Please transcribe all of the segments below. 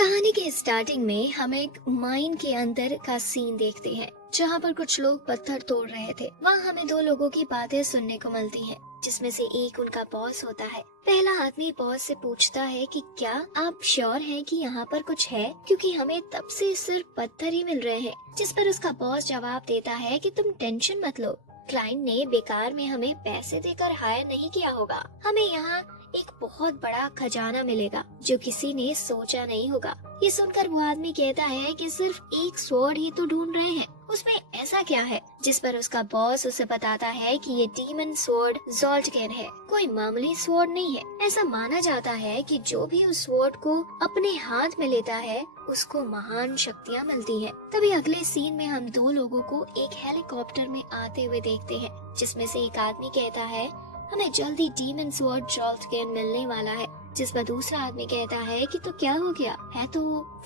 कहानी के स्टार्टिंग में हम एक माइन के अंदर का सीन देखते हैं जहाँ पर कुछ लोग पत्थर तोड़ रहे थे। वहाँ हमें दो लोगों की बातें सुनने को मिलती हैं, जिसमें से एक उनका बॉस होता है। पहला आदमी बॉस से पूछता है कि क्या आप श्योर हैं कि यहाँ पर कुछ है, क्योंकि हमें तब से सिर्फ पत्थर ही मिल रहे हैं। जिस पर उसका बॉस जवाब देता है कि तुम टेंशन मत लो, क्लाइंट ने बेकार में हमें पैसे देकर हायर नहीं किया होगा। हमें यहाँ एक बहुत बड़ा खजाना मिलेगा जो किसी ने सोचा नहीं होगा। ये सुनकर वो आदमी कहता है कि सिर्फ एक स्वॉर्ड ही तो ढूंढ रहे हैं, उसमें ऐसा क्या है? जिस पर उसका बॉस उसे बताता है कि ये डीमन स्वॉर्ड ज़ोल्टगेन है, कोई मामूली स्वॉर्ड नहीं है। ऐसा माना जाता है कि जो भी उस स्वॉर्ड को अपने हाथ में लेता है उसको महान शक्तियाँ मिलती हैं। तभी अगले सीन में हम दो लोगों को एक हेलीकॉप्टर में आते हुए देखते हैं, जिसमें से एक आदमी कहता है हमें जल्दी डीमन स्वॉर्ड ज़ोल्टगेन मिलने वाला है। जिस पर दूसरा आदमी कहता है कि तो क्या हो गया है, तो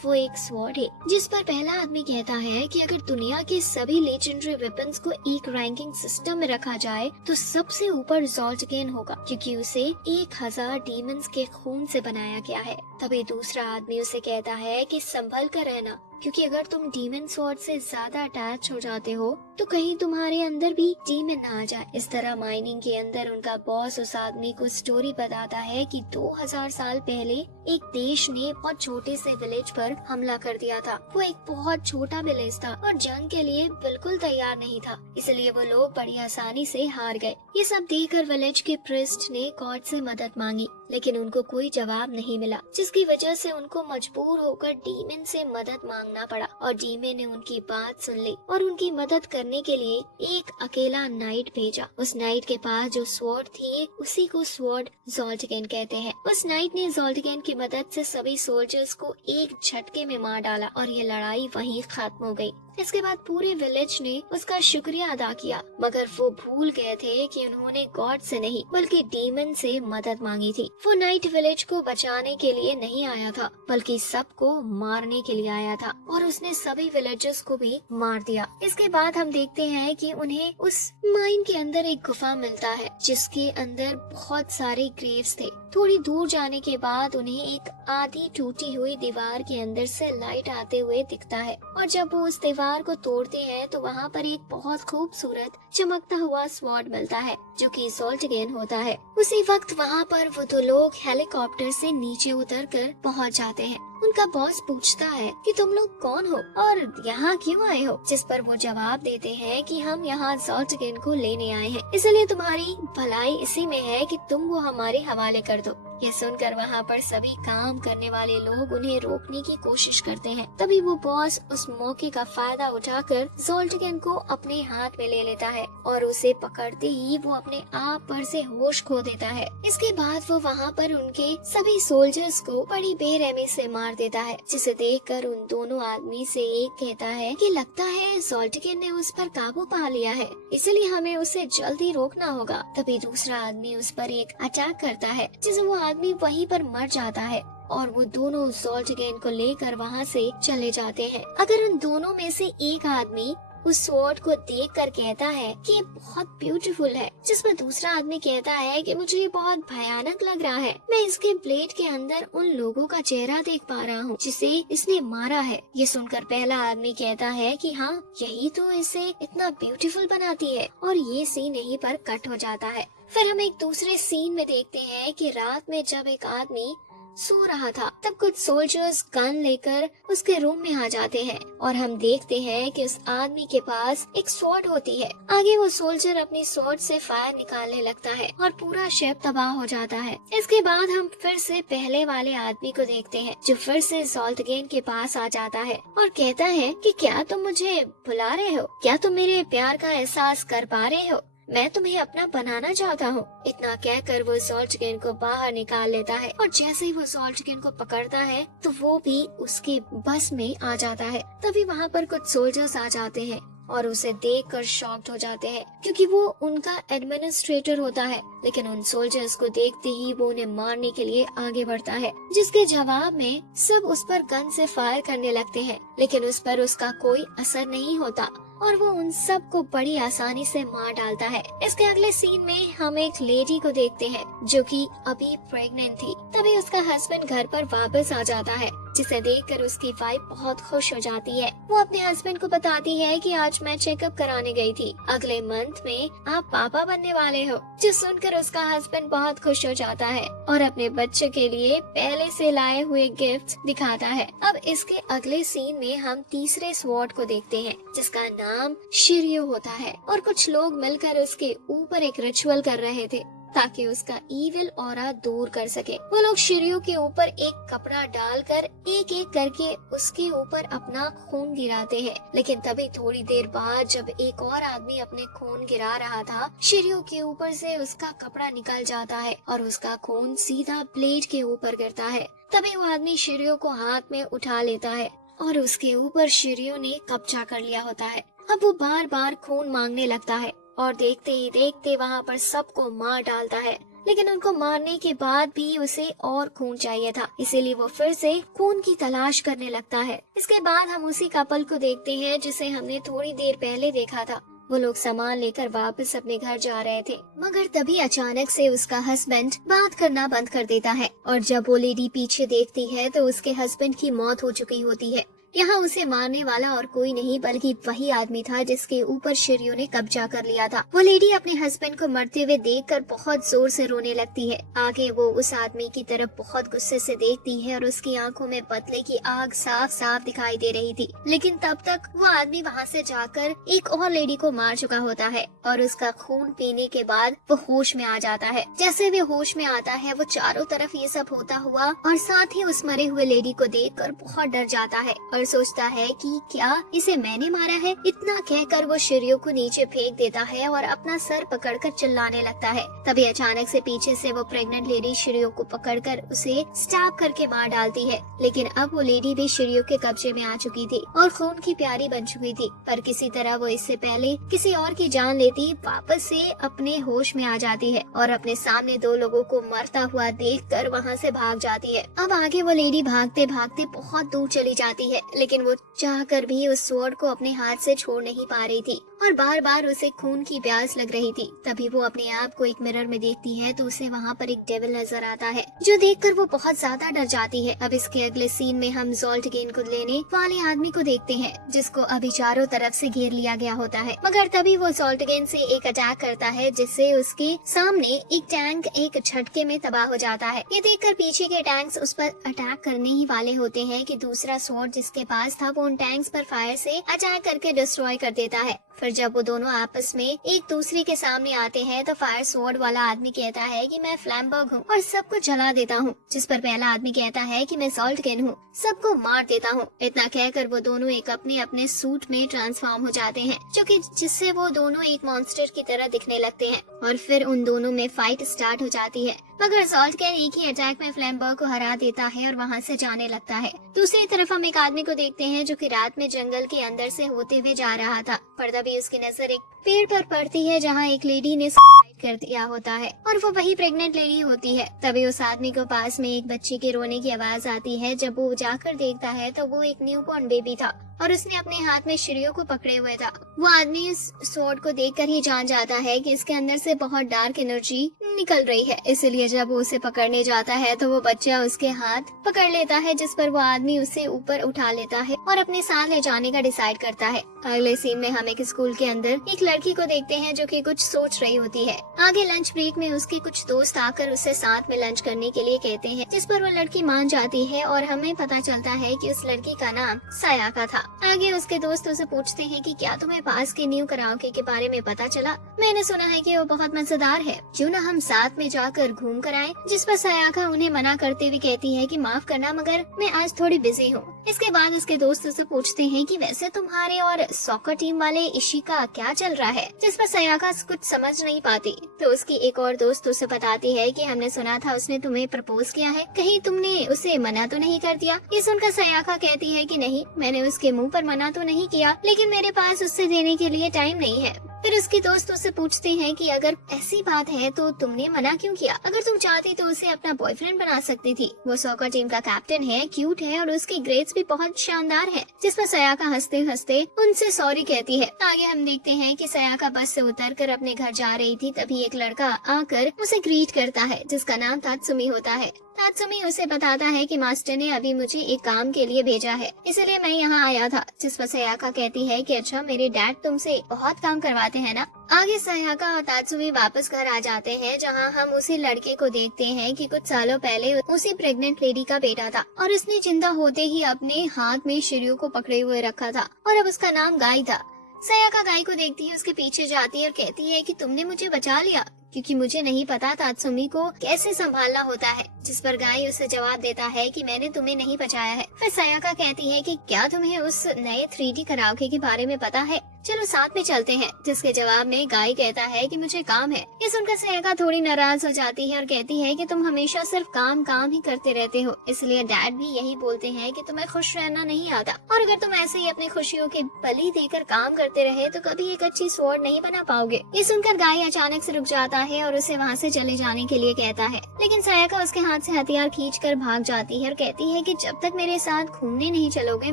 वो एक स्वॉर्ड है। जिस पर पहला आदमी कहता है कि अगर दुनिया के सभी लेजेंडरी वेपन्स को एक रैंकिंग सिस्टम में रखा जाए तो सबसे ऊपर ज़ोल्टगेन होगा, क्योंकि उसे 1000 डीमंस के खून से बनाया गया है। तभी दूसरा आदमी उसे कहता है कि संभल कर रहना, क्योंकि अगर तुम डीमन स्वॉर्ड से ज्यादा अटैच हो जाते हो तो कहीं तुम्हारे अंदर भी डीमन ना आ जाए। इस तरह माइनिंग के अंदर उनका बॉस उस आदमी को स्टोरी बताता है कि 2000 साल पहले एक देश ने बहुत छोटे से विलेज पर हमला कर दिया था। वो एक बहुत छोटा विलेज था और जंग के लिए बिल्कुल तैयार नहीं था, इसलिए वो लोग बड़ी आसानी से हार गए। ये सब देखकर विलेज के प्रिस्ट ने गॉड से मदद मांगी, लेकिन उनको कोई जवाब नहीं मिला, जिसकी वजह से उनको मजबूर होकर डीमन से मदद मांगना पड़ा। और डीमन ने उनकी बात सुन ली और उनकी मदद करने के लिए एक अकेला नाइट भेजा। उस नाइट के पास जो स्वॉर्ड थी उसी को स्वॉर्ड ज़ोल्टगेन कहते हैं। उस नाइट ने ज़ोल्टगेन की मदद से सभी सोल्जर्स को एक झटके में मार डाला और ये लड़ाई वहीं खत्म हो गई। इसके बाद पूरे विलेज ने उसका शुक्रिया अदा किया, मगर वो भूल गए थे कि उन्होंने गॉड से नहीं बल्कि डीमन से मदद मांगी थी। वो नाइट विलेज को बचाने के लिए नहीं आया था, बल्कि सबको मारने के लिए आया था और उसने सभी विलेजर्स को भी मार दिया। इसके बाद हम देखते हैं कि उन्हें उस माइन के अंदर एक गुफा मिलता है, जिसके अंदर बहुत सारे ग्रेव्स थे। थोड़ी दूर जाने के बाद उन्हें एक आधी टूटी हुई दीवार के अंदर से लाइट आते हुए दिखता है, और जब वो उस दीवार को तोड़ते हैं तो वहाँ पर एक बहुत खूबसूरत चमकता हुआ स्वॉर्ड मिलता है, जो कि ज़ोल्टगेन होता है। उसी वक्त वहाँ पर वो दो लोग हेलीकॉप्टर से नीचे उतरकर पहुँच जाते हैं। उनका बॉस पूछता है कि तुम लोग कौन हो और यहाँ क्यों आए हो? जिस पर वो जवाब देते हैं कि हम यहाँ ज़ोल्टगेन को लेने आए हैं, इसलिए तुम्हारी भलाई इसी में है कि तुम वो हमारे हवाले कर दो। ये सुनकर वहाँ पर सभी काम करने वाले लोग उन्हें रोकने की कोशिश करते हैं। तभी वो बॉस उस मौके का फायदा उठाकर ज़ोल्टगेन को अपने हाथ में ले लेता है और उसे पकड़ते ही वो अपने आप पर से होश खो देता है। इसके बाद वो वहाँ पर उनके सभी सोल्जर्स को बड़ी बेरहमी से मार देता है, जिसे देखकर उन दोनों आदमी से एक कहता है कि लगता है ज़ोल्टगेन ने उस पर काबू पा लिया है, इसलिए हमें उसे जल्दी रोकना होगा। तभी दूसरा आदमी उस पर एक अटैक करता है, जिसे वो आदमी वहीं पर मर जाता है और वो दोनों ज़ोल्टगेन को लेकर वहाँ से चले जाते हैं। अगर उन दोनों में से एक आदमी उस स्वॉर्ड को देखकर कहता है कि ये बहुत ब्यूटीफुल है, जिसमें दूसरा आदमी कहता है कि मुझे ये बहुत भयानक लग रहा है। मैं इसके ब्लेड के अंदर उन लोगों का चेहरा देख पा रहा हूँ जिसे इसने मारा है। ये सुनकर पहला आदमी कहता है कि हाँ, यही तो इसे इतना ब्यूटीफुल बनाती है, और ये सीन यहीं पर कट हो जाता है। फिर हम एक दूसरे सीन में देखते हैं कि रात में जब एक आदमी सो रहा था, तब कुछ सोल्जर्स गन लेकर उसके रूम में आ जाते हैं और हम देखते हैं कि उस आदमी के पास एक स्वॉर्ड होती है। आगे वो सोल्जर अपनी स्वॉर्ड से फायर निकालने लगता है और पूरा शिप तबाह हो जाता है। इसके बाद हम फिर से पहले वाले आदमी को देखते हैं, जो फिर से ज़ोल्टगेन के पास आ जाता है और कहता है कि क्या तुम मुझे बुला रहे हो? क्या तुम मेरे प्यार का एहसास कर पा रहे हो? मैं तुम्हें अपना बनाना चाहता हूँ। इतना कहकर वो ज़ोल्टगेन को बाहर निकाल लेता है और जैसे ही वो ज़ोल्टगेन को पकड़ता है तो वो भी उसके बस में आ जाता है। तभी वहाँ पर कुछ सोल्जर्स आ जाते हैं और उसे देखकर शॉक्ड हो जाते हैं, क्योंकि वो उनका एडमिनिस्ट्रेटर होता है। लेकिन उन सोल्जर्स को देखते ही वो उन्हें मारने के लिए आगे बढ़ता है, जिसके जवाब में सब उस पर गन से फायर करने लगते हैं, लेकिन उस पर उसका कोई असर नहीं होता और वो उन सब को बड़ी आसानी से मार डालता है। इसके अगले सीन में हम एक लेडी को देखते हैं जो कि अभी प्रेग्नेंट थी। तभी उसका हस्बैंड घर पर वापस आ जाता है जिसे देखकर उसकी वाइफ बहुत खुश हो जाती है। वो अपने हस्बैंड को बताती है कि आज मैं चेकअप कराने गई थी, अगले मंथ में आप पापा बनने वाले हो। जो सुनकर उसका हस्बैंड बहुत खुश हो जाता है और अपने बच्चे के लिए पहले से लाए हुए गिफ्ट दिखाता है। अब इसके अगले सीन में हम तीसरे स्वॉर्ड को देखते हैं, जिसका नाम शिर्यो होता है और कुछ लोग मिलकर उसके ऊपर एक रिचुअल कर रहे थे ताकि उसका इविल ऑरा दूर कर सके। वो लोग शिर्यो के ऊपर एक कपड़ा डालकर एक एक करके उसके ऊपर अपना खून गिराते हैं। लेकिन तभी थोड़ी देर बाद जब एक और आदमी अपने खून गिरा रहा था, शिर्यो के ऊपर से उसका कपड़ा निकल जाता है और उसका खून सीधा ब्लेड के ऊपर गिरता है। तभी वो आदमी शिर्यो को हाथ में उठा लेता है और उसके ऊपर शिर्यो ने कब्जा कर लिया होता है। अब वो बार बार खून मांगने लगता है और देखते ही देखते वहाँ पर सबको मार डालता है। लेकिन उनको मारने के बाद भी उसे और खून चाहिए था, इसीलिए वो फिर से खून की तलाश करने लगता है। इसके बाद हम उसी कपल को देखते हैं जिसे हमने थोड़ी देर पहले देखा था। वो लोग सामान लेकर वापस अपने घर जा रहे थे, मगर तभी अचानक से उसका हस्बैंड बात करना बंद कर देता है और जब वो लेडी पीछे देखती है तो उसके हस्बैंड की मौत हो चुकी होती है। यहाँ उसे मारने वाला और कोई नहीं बल्कि वही आदमी था जिसके ऊपर शिर्यो ने कब्जा कर लिया था। वो लेडी अपने हस्बैंड को मरते हुए देखकर बहुत जोर से रोने लगती है। आगे वो उस आदमी की तरफ बहुत गुस्से से देखती है और उसकी आंखों में बदले की आग साफ साफ दिखाई दे रही थी। लेकिन तब तक वो आदमी वहाँ से जाकर एक और लेडी को मार चुका होता है और उसका खून पीने के बाद वो होश में आ जाता है। जैसे वो होश में आता है वो चारों तरफ ये सब होता हुआ और साथ ही उस मरे हुए लेडी को देखकर बहुत डर जाता है और सोचता है कि क्या इसे मैंने मारा है। इतना कहकर वो शिर्यो को नीचे फेंक देता है और अपना सर पकड़कर चिल्लाने लगता है। तभी अचानक से पीछे से वो प्रेग्नेंट लेडी शिर्यो को पकड़कर उसे स्टैब करके मार डालती है। लेकिन अब वो लेडी भी शिर्यो के कब्जे में आ चुकी थी और खून की प्यारी बन चुकी थी, पर किसी तरह वो इससे पहले किसी और की जान लेती वापस से अपने होश में आ जाती है और अपने सामने दो लोगों को मरता हुआ देखकर वहाँ से भाग जाती है। अब आगे वो लेडी भागते भागते बहुत दूर चली जाती है, लेकिन वो चाहकर भी उस स्वॉर्ड को अपने हाथ से छोड़ नहीं पा रही थी और बार बार उसे खून की प्यास लग रही थी। तभी वो अपने आप को एक मिरर में देखती है तो उसे वहाँ पर एक डेविल नजर आता है, जो देखकर वो बहुत ज्यादा डर जाती है। अब इसके अगले सीन में हम ज़ोल्टगेन को लेने वाले आदमी को देखते हैं, जिसको अभी चारों तरफ से घेर लिया गया होता है। मगर तभी वो ज़ोल्टगेन से एक अटैक करता है, जिससे उसके सामने एक टैंक एक झटके में तबाह हो जाता है। ये देखकर पीछे के टैंक्स उस पर अटैक करने ही वाले होते हैं कि दूसरा स्वॉर्ड जिसके पास था वो उन टैंक्स पर फायर से अटैक करके डिस्ट्रॉय कर देता है। फिर जब वो दोनों आपस में एक दूसरे के सामने आते हैं तो फायर स्वॉर्ड वाला आदमी कहता है कि मैं फ्लैमबर्ग हूँ और सबको जला देता हूँ, जिस पर पहला आदमी कहता है कि मैं ज़ोल्टगेन हूँ, सबको मार देता हूँ। इतना कहकर वो दोनों एक अपने अपने सूट में ट्रांसफॉर्म हो जाते हैं, जो कि जिससे वो दोनों एक मॉन्स्टर की तरह दिखने लगते हैं और फिर उन दोनों में फाइट स्टार्ट हो जाती है। मगर ज़ोल्टगेन एक ही अटैक में फ्लैमबर्ग को हरा देता है और वहाँ से जाने लगता है। दूसरी तरफ हम एक आदमी को देखते हैं जो कि रात में जंगल के अंदर से होते हुए जा रहा था, पर तभी उसकी नजर एक पेड़ पर पड़ती है जहाँ एक लेडी ने सुसाइड कर दिया होता है और वो वही प्रेग्नेंट लेडी होती है। तभी उस आदमी को पास में एक बच्चे के रोने की आवाज आती है। जब वो जाकर देखता है तो वो एक न्यूबॉर्न बेबी था और उसने अपने हाथ में शिर्यो को पकड़े हुए था। वो आदमी इस स्वॉर्ड को देखकर ही जान जाता है कि इसके अंदर से बहुत डार्क एनर्जी निकल रही है, इसलिए जब वो उसे पकड़ने जाता है तो वो बच्चा उसके हाथ पकड़ लेता है, जिस पर वो आदमी उसे ऊपर उठा लेता है और अपने साथ ले जाने का डिसाइड करता है। अगले सीन में हम एक स्कूल के अंदर एक लड़की को देखते हैं जो कि कुछ सोच रही होती है। आगे लंच ब्रेक में उसके कुछ दोस्त आकर उससे साथ में लंच करने के लिए कहते हैं, जिस पर वो लड़की मान जाती है और हमें पता चलता है कि उस लड़की का नाम सायाका था। आगे उसके दोस्त उसे पूछते हैं कि क्या तुम्हें पास के न्यू कराओके के बारे में पता चला? मैंने सुना है कि वो बहुत मजेदार है, क्यों ना हम साथ में जाकर घूम कर आए? जिस पर सायाका उन्हें मना करते हुए कहती है कि माफ करना मगर मैं आज थोड़ी बिजी हूँ। इसके बाद उसके दोस्त उसे पूछते हैं कि वैसे तुम्हारे और सॉकर टीम वाले इशी का क्या चल रहा है? जिस पर सायाका कुछ समझ नहीं पाती तो उसकी एक और दोस्त उसे बताती है कि हमने सुना था उसने तुम्हें प्रपोज किया है, कहीं तुमने उसे मना तो नहीं कर दिया? ये सुनकर सायाका कहती है कि नहीं, मैंने उसके मुंह पर मना तो नहीं किया, लेकिन मेरे पास उससे देने के लिए टाइम नहीं है। फिर उसकी दोस्त उससे पूछते हैं कि अगर ऐसी बात है तो तुमने मना क्यों किया? अगर तुम चाहती तो उसे अपना बॉयफ्रेंड बना सकती थी। वो सॉकर टीम का कैप्टन है, क्यूट है और उसकी ग्रेड्स भी बहुत शानदार है। जिस पर सयाका हंसते हंसते उनसे सॉरी कहती है। आगे हम देखते हैं कि सयाका बस से उतरकर अपने घर जा रही थी, तभी एक लड़का आकर उसे ग्रीट करता है जिसका नाम तात्सुमी होता है। तात्सुमी उसे बताता है कि मास्टर ने अभी मुझे एक काम के लिए भेजा है, इसलिए मैं यहाँ आया था। जिस पर सयाका कहती है कि अच्छा, मेरे डैड तुमसे बहुत काम करवाते हैं ना। आगे सयाका और तात्सुमी वापस घर आ जाते हैं, जहाँ हम उसी लड़के को देखते हैं कि कुछ सालों पहले उसी प्रेग्नेंट लेडी का बेटा था और उसने जिंदा होते ही अपने हाथ में शिर्यू को पकड़े हुए रखा था और अब उसका नाम गाय था। सयाका गाय को देखती है, उसके पीछे जाती है और कहती है कि तुमने मुझे बचा लिया, क्योंकि मुझे नहीं पता तात्सुमी को कैसे संभालना होता है। जिस पर गाय उसे जवाब देता है कि मैंने तुम्हें नहीं बचाया है। फिर सयाका कहती है कि क्या तुम्हें उस नए 3D कराओके के बारे में पता है? चलो साथ में चलते हैं। जिसके जवाब में गाय कहता है कि मुझे काम है। ये सुनकर सयाका थोड़ी नाराज हो जाती है और कहती है कि तुम हमेशा सिर्फ काम ही करते रहते हो, इसलिए डैड भी यही बोलते हैं कि तुम्हें खुश रहना नहीं आता, और अगर तुम ऐसे ही अपनी खुशियों की बलि देकर काम करते रहे तो कभी एक अच्छी स्वॉर्ड नहीं बना पाओगे। ये सुनकर गाय अचानक से रुक जाता है और उसे वहाँ से चले जाने के लिए कहता है, लेकिन सयाका उसके हाथ से हथियार खींचकर भाग जाती है और कहती है कि जब तक मेरे साथ घूमने नहीं चलोगे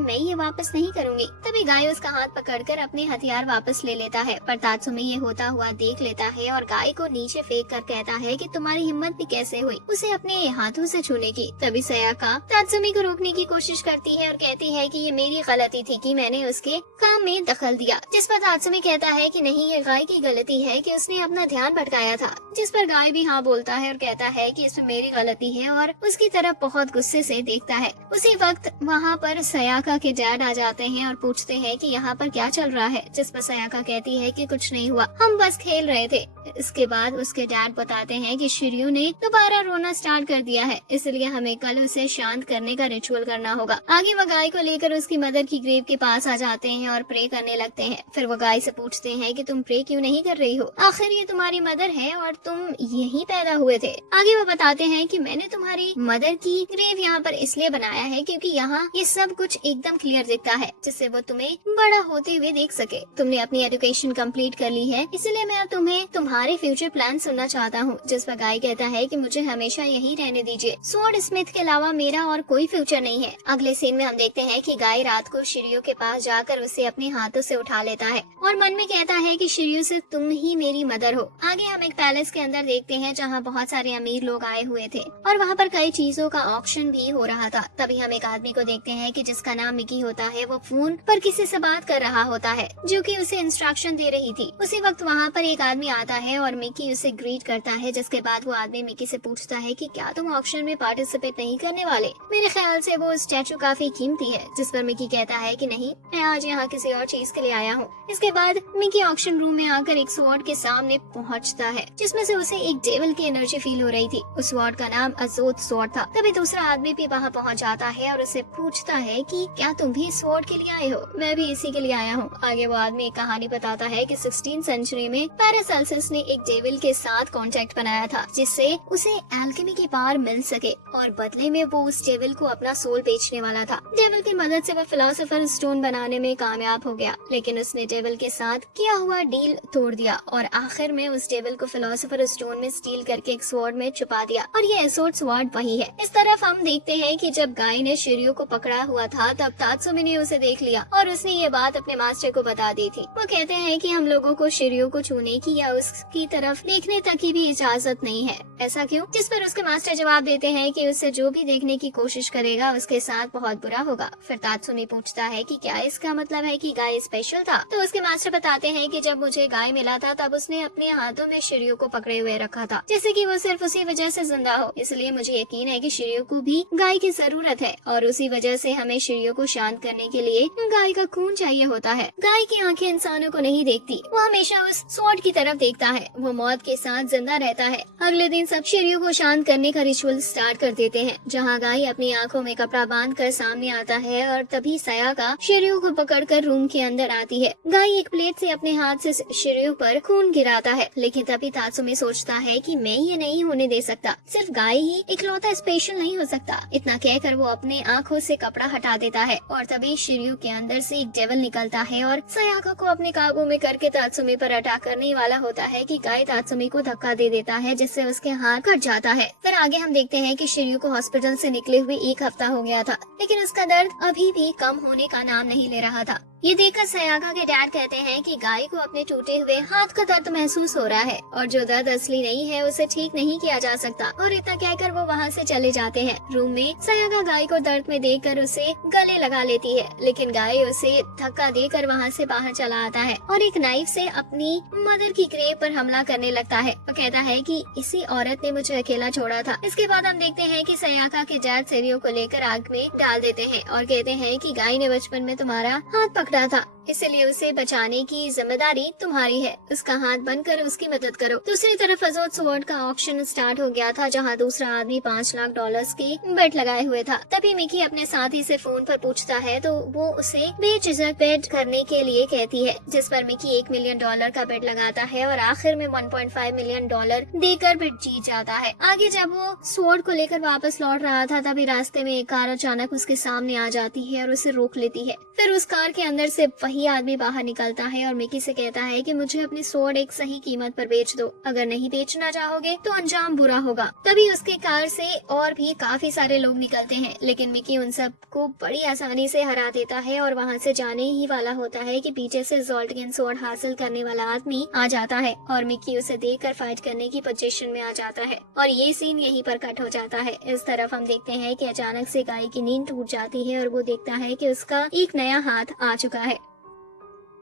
मैं ये वापस नहीं करूंगी। तभी गाय उसका हाथ पकड़कर अपने हथियार वापस ले लेता है, पर तात्सुमी ये होता हुआ देख लेता है और गाय को नीचे फेंक कर कहता है कि तुम्हारी हिम्मत भी कैसे हुई उसे अपने हाथों से छूने की। तभी सयाका तात्सुमी को रोकने की कोशिश करती है और कहती है कि ये मेरी गलती थी कि मैंने उसके काम में दखल दिया। जिस पर तात्सुमी कहता है कि नहीं, ये गाय की गलती है कि उसने अपना ध्यान भटकाया था। जिस पर गाय भी हाँ बोलता है और कहता है कि इसमें मेरी गलती है और उसकी तरफ बहुत गुस्से से देखता है। उसी वक्त वहाँ पर सयाका के डैड आ जाते हैं और पूछते हैं कि यहाँ पर क्या चल रहा है। जिस पर सयाका कहती है कि कुछ नहीं हुआ, हम बस खेल रहे थे। इसके बाद उसके डैड बताते हैं कि शिर्यू ने दोबारा रोना स्टार्ट कर दिया है, इसलिए हमें कल उसे शांत करने का रिचुअल करना होगा। आगे वो गाय को लेकर उसकी मदर की ग्रेव के पास आ जाते हैं और प्रे करने लगते हैं। फिर वो गाय से पूछते हैं कि तुम प्रे क्यों नहीं कर रही हो, आखिर ये तुम्हारी मदर है और तुम यहीं पैदा हुए थे। आगे वो बताते हैं कि मैंने तुम्हारी मदर की ग्रेव यहाँ पर इसलिए बनाया है क्योंकि यहाँ ये सब कुछ एकदम क्लियर दिखता है, जिससे वो तुम्हें बड़ा होते हुए देख सके। तुमने अपनी एजुकेशन कंप्लीट कर ली है, इसलिए मैं अब तुम्हें तुम्हारे फ्यूचर प्लान सुनना चाहता हूँ। जिस पर गाय कहता है कि मुझे हमेशा यही रहने दीजिए, स्वॉर्ड स्मिथ के अलावा मेरा और कोई फ्यूचर नहीं है। अगले सीन में हम देखते हैं कि गाय रात को शिर्यू के पास जाकर उसे अपने हाथों से उठा लेता है और मन में कहता है कि शिर्यू से तुम ही मेरी मदर हो। आगे हम एक पैलेस के अंदर देखते हैं जहाँ बहुत सारे अमीर लोग आए हुए थे और वहाँ पर कई चीजों का ऑक्शन भी हो रहा था। तभी हम एक आदमी को देखते हैं कि जिसका नाम मिकी होता है। वो फोन पर किसी से बात कर रहा होता है जो कि उसे इंस्ट्रक्शन दे रही थी। उसी वक्त वहाँ पर एक आदमी आता है और मिकी उसे ग्रीट करता है, जिसके बाद वो आदमी मिकी से पूछता है कि क्या तुम ऑक्शन में पार्टिसिपेट नहीं करने वाले? मेरे ख्याल से वो स्टैचू काफी कीमती है। जिस पर मिकी कहता है कि नहीं, मैं आज यहाँ किसी और चीज के लिए आया हूँ। इसके बाद मिकी ऑक्शन रूम में आकर एक स्वॉर्ड के सामने पहुँचता है जिसमें से उसे एक डेविल की एनर्जी फील हो रही थी। उस स्वॉर्ड का नाम अजोत स्वॉर्ड था। तभी दूसरा आदमी भी वहाँ पहुँच जाता है और उसे पूछता है कि क्या तुम भी स्वॉर्ड के लिए आए हो? मैं भी इसी के लिए आया हूँ। आगे वो आदमी एक कहानी बताता है कि 16th सेंचुरी में पैरासेल्सिस ने एक डेविल के साथ कॉन्टेक्ट बनाया था जिससे उसे एल्केमी की पावर मिल सके और बदले में वो उस डेविल को अपना सोल बेचने वाला था। डेविल की मदद से वो फिलोसोफर स्टोन बनाने में कामयाब हो गया, लेकिन उसने डेविल के साथ किया हुआ डील तोड़ दिया और आखिर में उस डेविल को फिलोसोफर स्टोन में स्टील करके एक स्वॉर्ड में छुपा दिया और ये एसोड स्वॉर्ड वही है। इस तरफ हम देखते हैं कि जब गाय ने शिर्यू को पकड़ा हुआ था तब तात्सुमी ने उसे देख लिया और उसने ये बात अपने मास्टर को बता दी थी। वो कहते हैं कि हम लोगों को शिर्यू को छूने की या उसकी तरफ देखने तक की भी इजाजत नहीं है। ऐसा क्यों? जिस पर उसके मास्टर जवाब देते हैं कि उसे जो भी देखने की कोशिश करेगा उसके साथ बहुत बुरा होगा। फिर तात्सुमी पूछता है कि क्या इसका मतलब है कि गाय स्पेशल था? तो उसके मास्टर बताते हैं कि जब मुझे गाय मिला था तब उसने अपने हाथों में शिर्यू को पकड़े हुए रखा था, जैसे कि वो सिर्फ उसी वजह से जिंदा हो। इसलिए मुझे यकीन है कि शिर्यू को भी गाय की जरूरत है और उसी वजह से हमें शिर्यू को शांत करने के लिए गाय का खून चाहिए होता है। गाय की आंखें इंसानों को नहीं देखती, वो हमेशा उस स्वॉर्ड की तरफ देखता है। वो मौत के साथ जिंदा रहता है। अगले दिन सब शिर्यू को शांत करने का रिचुअल स्टार्ट कर देते हैं, जहाँ गाय अपनी आंखों में कपड़ा बांध कर सामने आता है और तभी सयाका शिर्यू को पकड़कर रूम के अंदर आती है। गाय एक प्लेट से अपने हाथ से शिर्यू पर खून गिराता है, लेकिन तभी तात्सुमी सोचता है कि मैं ये नहीं होने दे सकता। सिर्फ गाय ही इकलौता स्पेशल नहीं हो सकता। इतना कहकर वो अपने आंखों से कपड़ा हटा देता है और तभी शिर्यू के अंदर से एक डेविल निकलता है और सयाका को अपने काबू में करके तात्सुमी पर अटैक करने वाला होता है कि गाय तात्सुमी को धक्का दे देता है, जिससे उसके हाथ कट जाता है। फिर आगे हम देखते हैं कि शिर्यू को हॉस्पिटल से निकले हुए 1 हफ्ता हो गया था, लेकिन उसका दर्द अभी भी कम होने का नाम नहीं ले रहा था। ये देखकर सयाका के डैड कहते हैं कि गाय को अपने टूटे हुए हाथ का दर्द महसूस हो रहा है और जो दर्द असली नहीं है उसे ठीक नहीं किया जा सकता, और इतना कहकर वो वहाँ से चले जाते हैं। रूम में सयाका गाय को दर्द में देखकर उसे गले लगा लेती है, लेकिन गाय उसे धक्का देकर वहाँ से बाहर चला आता है और एक नाइफ से अपनी मदर की ग्रेव पर हमला करने लगता है और कहता है कि इसी औरत ने मुझे अकेला छोड़ा था। इसके बाद हम देखते हैं कि सयाका के डैड सेरियो को लेकर आग में डाल देते हैं और कहते हैं कि गाय ने बचपन में तुम्हारा हाथ पकड़ा था, इसलिए उसे बचाने की जिम्मेदारी तुम्हारी है, उसका हाथ बनकर उसकी मदद करो। दूसरी तरफ अजोद स्वॉर्ड का ऑक्शन स्टार्ट हो गया था, जहां दूसरा आदमी $5 लाख के बेट लगाए हुए था। तभी मिकी अपने साथी से फोन पर पूछता है तो वो उसे बेझिझक बेट करने के लिए कहती है, जिस पर मिकी $1 मिलियन का बेट लगाता है और आखिर में $1.5 मिलियन देकर बेट जीत जाता है। आगे जब वो स्वॉर्ड को लेकर वापस लौट रहा था, तभी रास्ते में एक कार अचानक उसके सामने आ जाती है और उसे रोक लेती है। फिर उस कार के अंदर से वही आदमी बाहर निकलता है और मिकी से कहता है कि मुझे अपनी स्वॉर्ड एक सही कीमत पर बेच दो, अगर नहीं बेचना चाहोगे तो अंजाम बुरा होगा। तभी उसके कार से और भी काफी सारे लोग निकलते हैं, लेकिन मिकी उन सब को बड़ी आसानी से हरा देता है और वहाँ से जाने ही वाला होता है कि पीछे से ज़ोल्टगेन स्वॉर्ड हासिल करने वाला आदमी आ जाता है और मिकी उसे देखकर फाइट करने की पोजीशन में आ जाता है और ये सीन यहीं पर कट हो जाता है। इस तरफ हम देखते हैं कि अचानक से गाय की नींद टूट जाती है और वो देखता है कि उसका एक नया हाथ आ चुका है।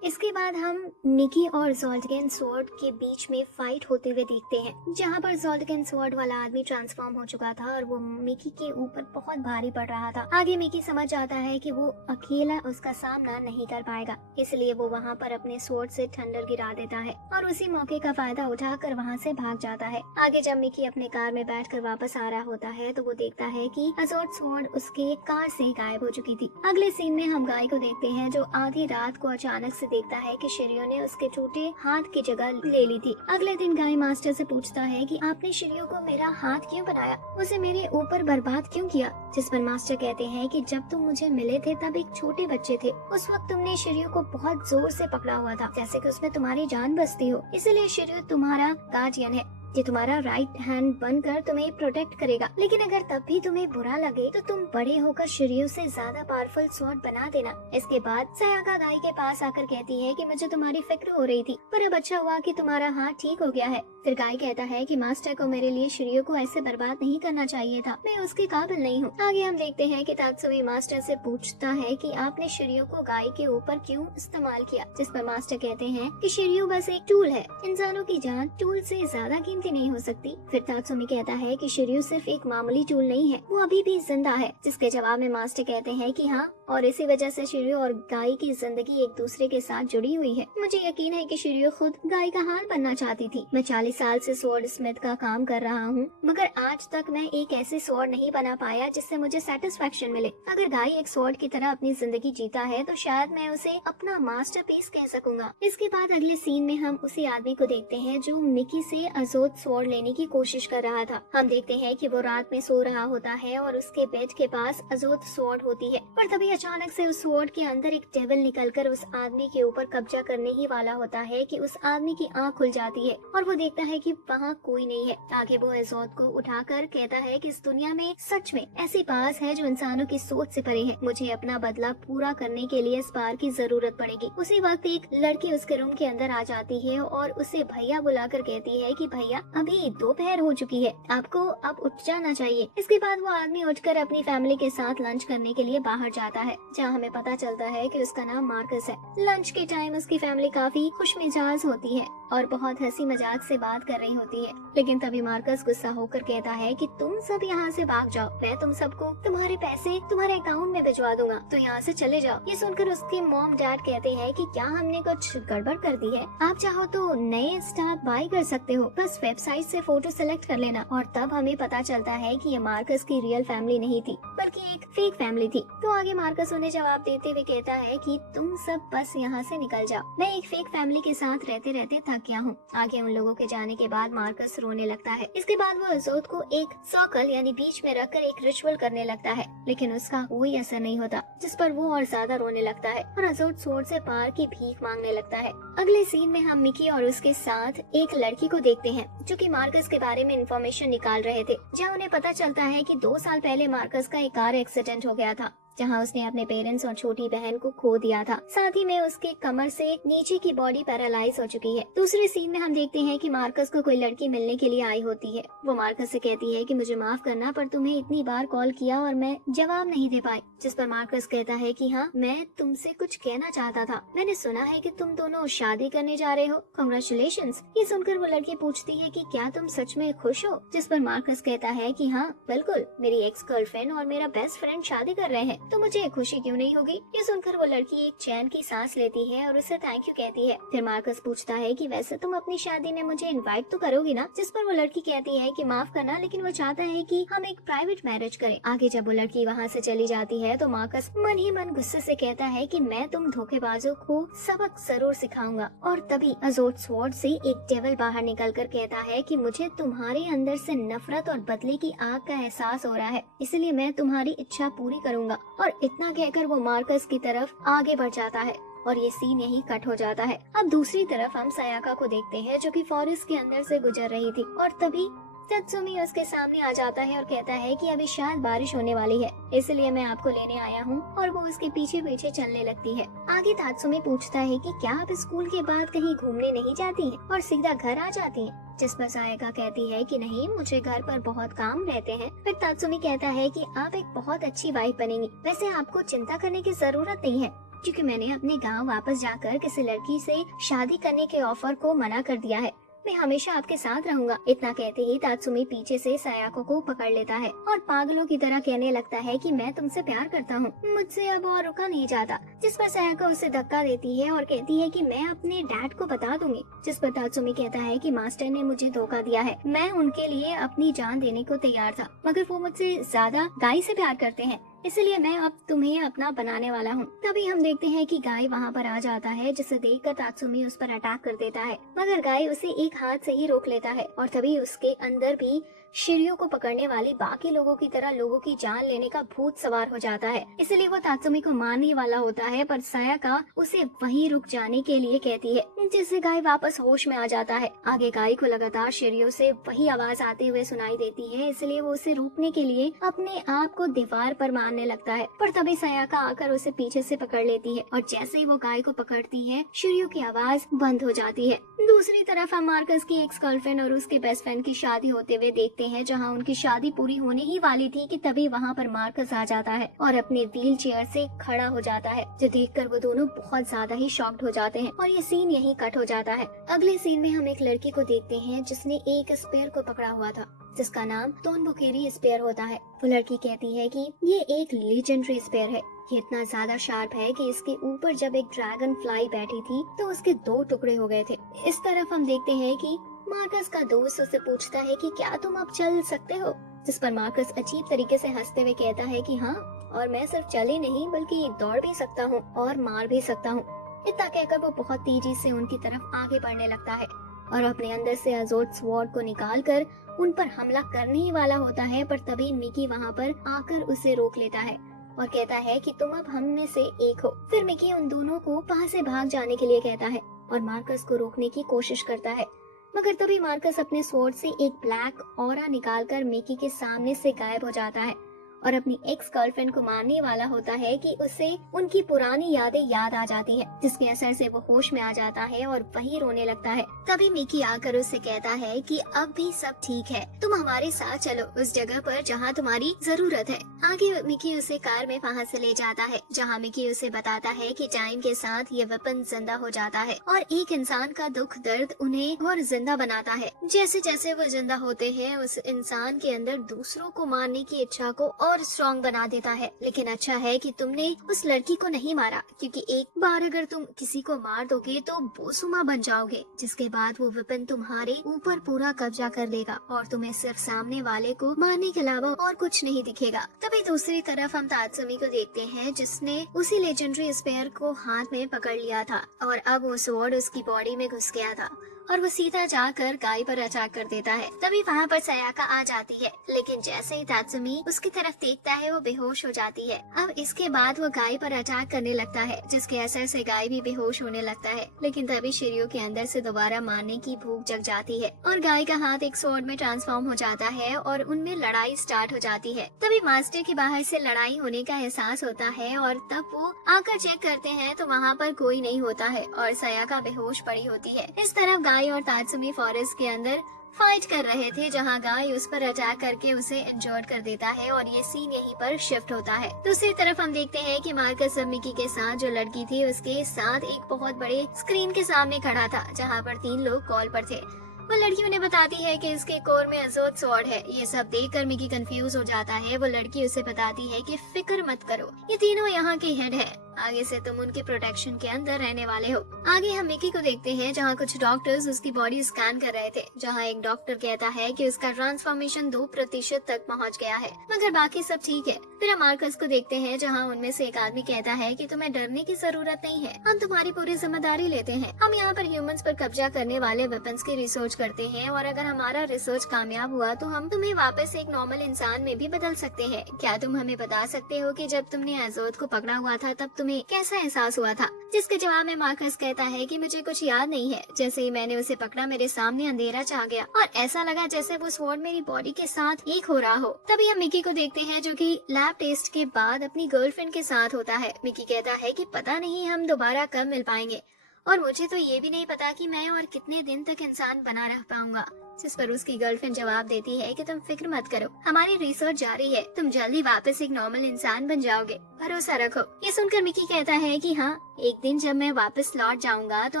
इसके बाद हम मिकी और ज़ोल्टगेन स्वॉर्ड के बीच में फाइट होते हुए देखते हैं, जहां पर ज़ोल्टगेन स्वॉर्ड वाला आदमी ट्रांसफॉर्म हो चुका था और वो मिकी के ऊपर बहुत भारी पड़ रहा था। आगे मिकी समझ जाता है कि वो अकेला उसका सामना नहीं कर पाएगा, इसलिए वो वहां पर अपने स्वॉर्ड से थंडर गिरा देता है और उसी मौके का फायदा उठाकर वहां से भाग जाता है। आगे जब मिकी अपने कार में बैठकर वापस आ रहा होता है तो वो देखता है कि अजोद स्वॉर्ड उसके कार से गायब हो चुकी थी। अगले सीन में हम गाय को देखते हैं जो आधी रात को अचानक से देखता है कि शिर्यू ने उसके टूटे हाथ की जगह ले ली थी। अगले दिन गाय मास्टर से पूछता है कि आपने शिर्यू को मेरा हाथ क्यों बनाया, उसे मेरे ऊपर बर्बाद क्यों किया, जिस पर मास्टर कहते हैं कि जब तुम मुझे मिले थे तब एक छोटे बच्चे थे, उस वक्त तुमने शिर्यू को बहुत जोर से पकड़ा हुआ था, जैसे कि उसमें तुम्हारी जान बसती हो, इसलिए शिर्यू तुम्हारा गार्डियन है, ये तुम्हारा राइट हैंड बनकर तुम्हें प्रोटेक्ट करेगा। लेकिन अगर तब भी तुम्हें बुरा लगे तो तुम बड़े होकर शिर्यू से ज्यादा पावरफुल स्वॉर्ड बना देना। इसके बाद सयाका गाय के पास आकर कहती है कि मुझे तुम्हारी फिक्र हो रही थी, पर अब अच्छा हुआ कि तुम्हारा हाथ ठीक हो गया है। फिर गाय कहता है कि मास्टर को मेरे लिए शिर्यू को ऐसे बर्बाद नहीं करना चाहिए था, मैं उसके काबिल नहीं हूँ। आगे हम देखते हैं कि तात्सुमी मास्टर से पूछता है कि आपने शिर्यू को गाय के ऊपर क्यों इस्तेमाल किया, जिस पर मास्टर कहते हैं कि शिर्यू बस एक टूल है, इंसानों की जान टूल से ज्यादा कीमती नहीं हो सकती। फिर तात्सुमी कहता है कि शिर्यू सिर्फ एक मामूली टूल नहीं है, वो अभी भी जिंदा है, जिसके जवाब में मास्टर कहते हैं कि हाँ, और इसी वजह से शिर्यू और गाय की जिंदगी एक दूसरे के साथ जुड़ी हुई है। मुझे यकीन है कि शिर्यू खुद गाय का हाल बनना चाहती थी। मैं 40 साल से स्वॉर्ड स्मिथ का काम कर रहा हूँ, मगर आज तक मैं एक ऐसे स्वॉर्ड नहीं बना पाया जिससे मुझे सेटिस्फेक्शन मिले। अगर गाय एक स्वॉर्ड की तरह अपनी जिंदगी जीता है तो शायद मैं उसे अपना मास्टरपीस कह सकूंगा। इसके बाद अगले सीन में हम उसी आदमी को देखते हैं जो मिकी से अजोद स्वॉर्ड लेने की कोशिश कर रहा था। हम देखते हैं कि वो रात में सो रहा होता है और उसके बेड के पास अजोद स्वॉर्ड होती है, पर तभी अचानक से उस स्वॉर्ड के अंदर एक डेविल निकलकर उस आदमी के ऊपर कब्जा करने ही वाला होता है कि उस आदमी की आंख खुल जाती है और वो देखता है कि वहाँ कोई नहीं है। आगे वो अजोद को उठाकर कहता है कि इस दुनिया में सच में ऐसी पास है जो इंसानों की सोच से परे है, मुझे अपना बदला पूरा करने के लिए इस पार की जरूरत पड़ेगी। उसी वक्त एक लड़की उसके रूम के अंदर आ जाती है और उसे भैया बुलाकर कहती है कि भैया अभी दोपहर हो चुकी है, आपको अब उठ जाना चाहिए। इसके बाद वो आदमी उठकर अपनी फैमिली के साथ लंच करने के लिए बाहर जाता है, जहाँ हमें पता चलता है कि उसका नाम मार्कस है। लंच के टाइम उसकी फैमिली काफी खुशमिजाज होती है और बहुत हंसी मजाक से बात कर रही होती है, लेकिन तभी मार्कस गुस्सा होकर कहता है कि तुम सब यहाँ से भाग जाओ, मैं तुम सबको तुम्हारे पैसे तुम्हारे अकाउंट में भिजवा दूंगा, तो यहाँ से चले जाओ। ये सुनकर उसके मॉम डैड कहते हैं कि क्या हमने कुछ गड़बड़ कर दी है, आप चाहो तो नए स्टाफ बाय कर सकते हो, बस वेबसाइट से फोटो सेलेक्ट कर लेना। और तब हमें पता चलता है कि ये मार्कस की रियल फैमिली नहीं थी बल्कि एक फेक फैमिली थी। तो आगे मार्कस उन्हें जवाब देते हुए कहता है कि तुम सब बस यहाँ से निकल जाओ, मैं एक फेक फैमिली के साथ रहते रहते थक गया हूँ। आगे उन लोगों के जाने के बाद मार्कस रोने लगता है। इसके बाद वो अजोद को एक सर्कल यानी बीच में रखकर एक रिचुअल करने लगता है, लेकिन उसका कोई असर नहीं होता, जिस पर वो और ज्यादा रोने लगता है और अजोद स्वॉर्ड से पार की भीख मांगने लगता है। अगले सीन में हम मिकी और उसके साथ एक लड़की को देखते हैं जो कि मार्कस के बारे में इंफॉर्मेशन निकाल रहे थे, जहाँ उन्हें पता चलता है कि 2 साल पहले मार्कस का एक कार एक्सीडेंट हो गया था, जहां उसने अपने पेरेंट्स और छोटी बहन को खो दिया था। साथ ही में उसके कमर से नीचे की बॉडी पैरालाइज हो चुकी है। दूसरे सीन में हम देखते हैं कि मार्कस को कोई लड़की मिलने के लिए आई होती है। वो मार्कस से कहती है कि मुझे माफ करना, पर तुम्हें इतनी बार कॉल किया और मैं जवाब नहीं दे पाई। जिस पर मार्कस कहता है कि हाँ, मैं तुमसे कुछ कहना चाहता था। मैंने सुना है कि तुम दोनों शादी करने जा रहे हो, कांग्रेचुलेशंस। ये सुनकर वो लड़की पूछती है कि क्या तुम सच में खुश हो? जिस पर मार्कस कहता है कि हाँ बिल्कुल, मेरी एक्स गर्लफ्रेंड और मेरा बेस्ट फ्रेंड शादी कर रहे हैं, तो मुझे खुशी क्यों नहीं होगी। ये सुनकर वो लड़की एक चैन की सांस लेती है और उसे थैंक यू कहती है। फिर मार्कस पूछता है कि वैसे तुम अपनी शादी में मुझे इनवाइट तो करोगी ना? जिस पर वो लड़की कहती है कि माफ करना, लेकिन वो चाहता है कि हम एक प्राइवेट मैरिज करें। आगे जब वो लड़की वहाँ से चली जाती है तो मार्कस मन ही मन गुस्से से कहता है कि मैं तुम धोखेबाजों को सबक जरूर सिखाऊंगा। और तभी अजोद स्वॉर्ड से एक डेविल बाहर निकलकर कहता है कि मुझे तुम्हारे अंदर से नफरत और बदले की आग का एहसास हो रहा है, इसलिए मैं तुम्हारी इच्छा पूरी करूंगा। और इतना कहकर वो मार्कस की तरफ आगे बढ़ जाता है और ये सीन यहीं कट हो जाता है। अब दूसरी तरफ हम सयाका को देखते हैं जो कि फॉरेस्ट के अंदर से गुजर रही थी और तभी तत्सुमी उसके सामने आ जाता है और कहता है कि अभी शायद बारिश होने वाली है, इसलिए मैं आपको लेने आया हूँ। और वो उसके पीछे पीछे चलने लगती है। आगे तात्सुमी पूछता है कि क्या आप स्कूल के बाद कहीं घूमने नहीं जाती हैं और सीधा घर आ जाती हैं? जिस पर सायका कहती है कि नहीं, मुझे घर पर बहुत काम रहते हैं। फिर तात्सुमी कहता है कि आप एक बहुत अच्छी वाइफ बनेंगी। वैसे आपको चिंता करने की जरूरत नहीं है, क्योंकि मैंने अपने गांव वापस जाकर किसी लड़की से शादी करने के ऑफर को मना कर दिया है। मैं हमेशा आपके साथ रहूंगा। इतना कहते ही तात्सुमी पीछे से सायाको को पकड़ लेता है और पागलों की तरह कहने लगता है कि मैं तुमसे प्यार करता हूँ, मुझसे अब और रुका नहीं जाता। जिस पर सायाको उसे धक्का देती है और कहती है कि मैं अपने डैड को बता दूंगी। जिस पर तात्सुमी कहता है कि मास्टर ने मुझे धोखा दिया है, मैं उनके लिए अपनी जान देने को तैयार था, मगर वो मुझसे ज्यादा गाय से प्यार करते हैं, इसलिए मैं अब तुम्हें अपना बनाने वाला हूँ। तभी हम देखते हैं कि गाय वहाँ पर आ जाता है, जिसे देखकर तात्सुमी उस पर अटैक कर देता है, मगर गाय उसे एक हाथ से ही रोक लेता है और तभी उसके अंदर भी शिरियो को पकड़ने वाली बाकी लोगों की तरह लोगों की जान लेने का भूत सवार हो जाता है। इसलिए वो तात्सुमी को मारने वाला होता है, पर सायाका उसे वहीं रुक जाने के लिए कहती है, जिससे गाय वापस होश में आ जाता है। आगे गाय को लगातार शिरियो से वही आवाज आते हुए सुनाई देती है, इसलिए वो उसे रोकने के लिए अपने आप को दीवार पर मारने लगता है, पर तभी सायाका आकर उसे पीछे से पकड़ लेती है और जैसे ही वो गाय को पकड़ती है, शिरियो की आवाज बंद हो जाती है। दूसरी तरफ हम मार्कस की एक्स गर्लफ्रेंड और उसके बेस्ट फ्रेंड की शादी होते हुए देखते हैं, जहां उनकी शादी पूरी होने ही वाली थी कि तभी वहां पर मार्कस आ जाता है और अपने व्हील चेयर से खड़ा हो जाता है, जो देखकर वो दोनों बहुत ज्यादा ही शॉक्ड हो जाते हैं और ये सीन यहीं कट हो जाता है। अगले सीन में हम एक लड़की को देखते हैं जिसने एक स्पेयर को पकड़ा हुआ था, जिसका नाम तोनबुकेरी स्पेयर होता है। वो लड़की कहती है कि ये एक लेजेंडरी स्पेयर है, ये इतना ज्यादा शार्प है कि इसके ऊपर जब एक ड्रैगन फ्लाई बैठी थी तो उसके 2 टुकड़े हो गए थे। इस तरफ हम देखते हैं कि मार्कस का दोस्त उससे पूछता है कि क्या तुम अब चल सकते हो? जिस पर मार्कस अजीब तरीके से हंसते हुए कहता है कि हाँ, और मैं सिर्फ चल ही नहीं बल्कि दौड़ भी सकता हूँ और मार भी सकता हूँ। इतना कहकर वो बहुत तेजी से उनकी तरफ आगे बढ़ने लगता है और अपने अंदर से अजोड स्वॉर्ड को निकालकर उन पर हमला करने ही वाला होता है, पर तभी मिकी वहाँ पर आकर उसे रोक लेता है और कहता है कि तुम अब हम में से एक हो। फिर मिकी उन दोनों को वहाँ से भाग जाने के लिए कहता है और मार्कस को रोकने की कोशिश करता है, मगर तभी मार्कस अपने स्वॉर्ड से एक ब्लैक ऑरा निकालकर मिकी के सामने से गायब हो जाता है और अपनी एक्स गर्लफ्रेंड को मारने वाला होता है कि उसे उनकी पुरानी यादें याद आ जाती है, जिसके असर से वो होश में आ जाता है और वही रोने लगता है। तभी मिकी आकर उससे कहता है कि अब भी सब ठीक है, तुम हमारे साथ चलो उस जगह पर जहाँ तुम्हारी जरूरत है। आगे मिकी उसे कार में वहाँ से ले जाता है, जहाँ मिकी उसे बताता है कि टाइम के साथ ये वेपन जिंदा हो जाता है और एक इंसान का दुख दर्द उन्हें और जिंदा बनाता है। जैसे जैसे वो जिंदा होते हैं, उस इंसान के अंदर दूसरों को मारने की इच्छा को और स्ट्रॉन्ग बना देता है। लेकिन अच्छा है कि तुमने उस लड़की को नहीं मारा, क्योंकि एक बार अगर तुम किसी को मार दोगे तो बोसुमा बन जाओगे, जिसके बाद वो वेपन तुम्हारे ऊपर पूरा कब्जा कर लेगा और तुम्हें सिर्फ सामने वाले को मारने के अलावा और कुछ नहीं दिखेगा। तभी दूसरी तरफ हम तात्सुमी को देखते हैं, जिसने उसी लेजेंडरी स्पेयर को हाथ में पकड़ लिया था और अब वो स्वॉर्ड उसकी बॉडी में घुस गया था और वो सीधा जाकर गाय पर अटैक कर देता है। तभी वहाँ पर सयाका आ जाती है, लेकिन जैसे ही तात्सुमी उसकी तरफ देखता है वो बेहोश हो जाती है। अब इसके बाद वो गाय पर अटैक करने लगता है, जिसके असर से गाय भी बेहोश होने लगता है। लेकिन तभी शिर्यू के अंदर से दोबारा मारने की भूख जग जाती है और गाय का हाथ एक स्वॉर्ड में ट्रांसफॉर्म हो जाता है और उनमें लड़ाई स्टार्ट हो जाती है। तभी मास्टर के बाहर से लड़ाई होने का एहसास होता है और तब वो आकर चेक करते हैं तो वहाँ पर कोई नहीं होता है और सयाका बेहोश पड़ी होती है। इस तरफ गाय और तात्सुमी फॉरेस्ट के अंदर फाइट कर रहे थे, जहां गाय उस पर अटैक करके उसे इंजर्ड कर देता है और ये सीन यहीं पर शिफ्ट होता है। दूसरी तरफ हम देखते हैं कि मार्कस अब मिकी के साथ जो लड़की थी उसके साथ एक बहुत बड़े स्क्रीन के सामने खड़ा था, जहां पर 3 लोग कॉल पर थे। वो लड़की उन्हें बताती है कि इसके कोर में अजोद स्वॉर्ड है। ये सब देखकर मिकी कंफ्यूज हो जाता है। वो लड़की उसे बताती है कि फिक्र मत करो, ये तीनों यहाँ के हेड है, आगे से तुम उनके प्रोटेक्शन के अंदर रहने वाले हो। आगे हम मिकी को देखते हैं, जहाँ कुछ डॉक्टर्स उसकी बॉडी स्कैन कर रहे थे, जहाँ एक डॉक्टर कहता है कि उसका ट्रांसफॉर्मेशन 2% तक पहुँच गया है, मगर बाकी सब ठीक है। फिर हम मार्कस को देखते हैं, जहाँ उनमें से एक आदमी कहता है कि तुम्हें डरने की जरूरत नहीं है, हम तुम्हारी पूरी जिम्मेदारी लेते हैं। हम यहाँ पर ह्यूमंस पर कब्जा करने वाले वेपन्स की रिसर्च करते हैं और अगर हमारा रिसर्च कामयाब हुआ तो हम तुम्हें वापस एक नॉर्मल इंसान में भी बदल सकते हैं। क्या तुम हमें बता सकते हो कि जब तुमने अजोद को पकड़ा हुआ था तब तुम्हें कैसा एहसास हुआ था? जिसके जवाब में मार्कस कहता है कि मुझे कुछ याद नहीं है, जैसे ही मैंने उसे पकड़ा मेरे सामने अंधेरा छा गया और ऐसा लगा जैसे वो स्वॉर्ड मेरी बॉडी के साथ एक हो रहा हो। तभी हम मिकी को देखते हैं, जो कि लैब टेस्ट के बाद अपनी गर्लफ्रेंड के साथ होता है। मिकी कहता है कि पता नहीं हम दोबारा कब मिल पाएंगे और मुझे तो ये भी नहीं पता कि मैं और कितने दिन तक इंसान बना रह पाऊंगा। जिस पर उसकी गर्लफ्रेंड जवाब देती है कि तुम फिक्र मत करो, हमारी रिसर्च जारी है, तुम जल्दी वापस एक नॉर्मल इंसान बन जाओगे, भरोसा रखो। ये सुनकर मिकी कहता है कि हाँ, एक दिन जब मैं वापस लौट जाऊंगा तो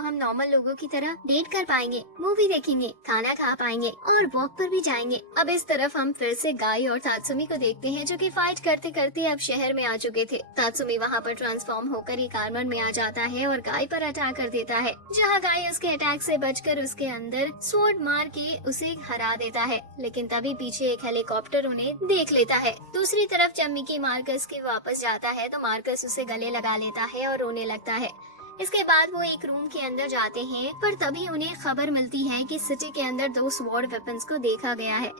हम नॉर्मल लोगों की तरह डेट कर पाएंगे, मूवी देखेंगे, खाना खा पाएंगे और वॉक पर भी जाएंगे। अब इस तरफ हम फिर से गाय और तात्सुमी को देखते हैं, जो कि फाइट करते करते अब शहर में आ चुके थे। तात्सुमी वहाँ पर ट्रांसफॉर्म होकर एक आर्मर में आ जाता है और गाय पर अटैक कर देता है, जहाँ गाय उसके अटैक से बचकर उसके अंदर स्वॉर्ड मार के उसे हरा देता है। लेकिन तभी पीछे एक हेलीकॉप्टर उन्हें देख लेता है। दूसरी तरफ जब मिकी मार्कस के वापस जाता है तो मार्कस उसे गले लगा लेता है और रोने लगता है। इसके बाद वो एक रूम के अंदर जाते हैं, पर तभी उन्हें खबर मिलती है कि सिटी के अंदर 2 स्वॉर्ड वेपन्स को देखा गया है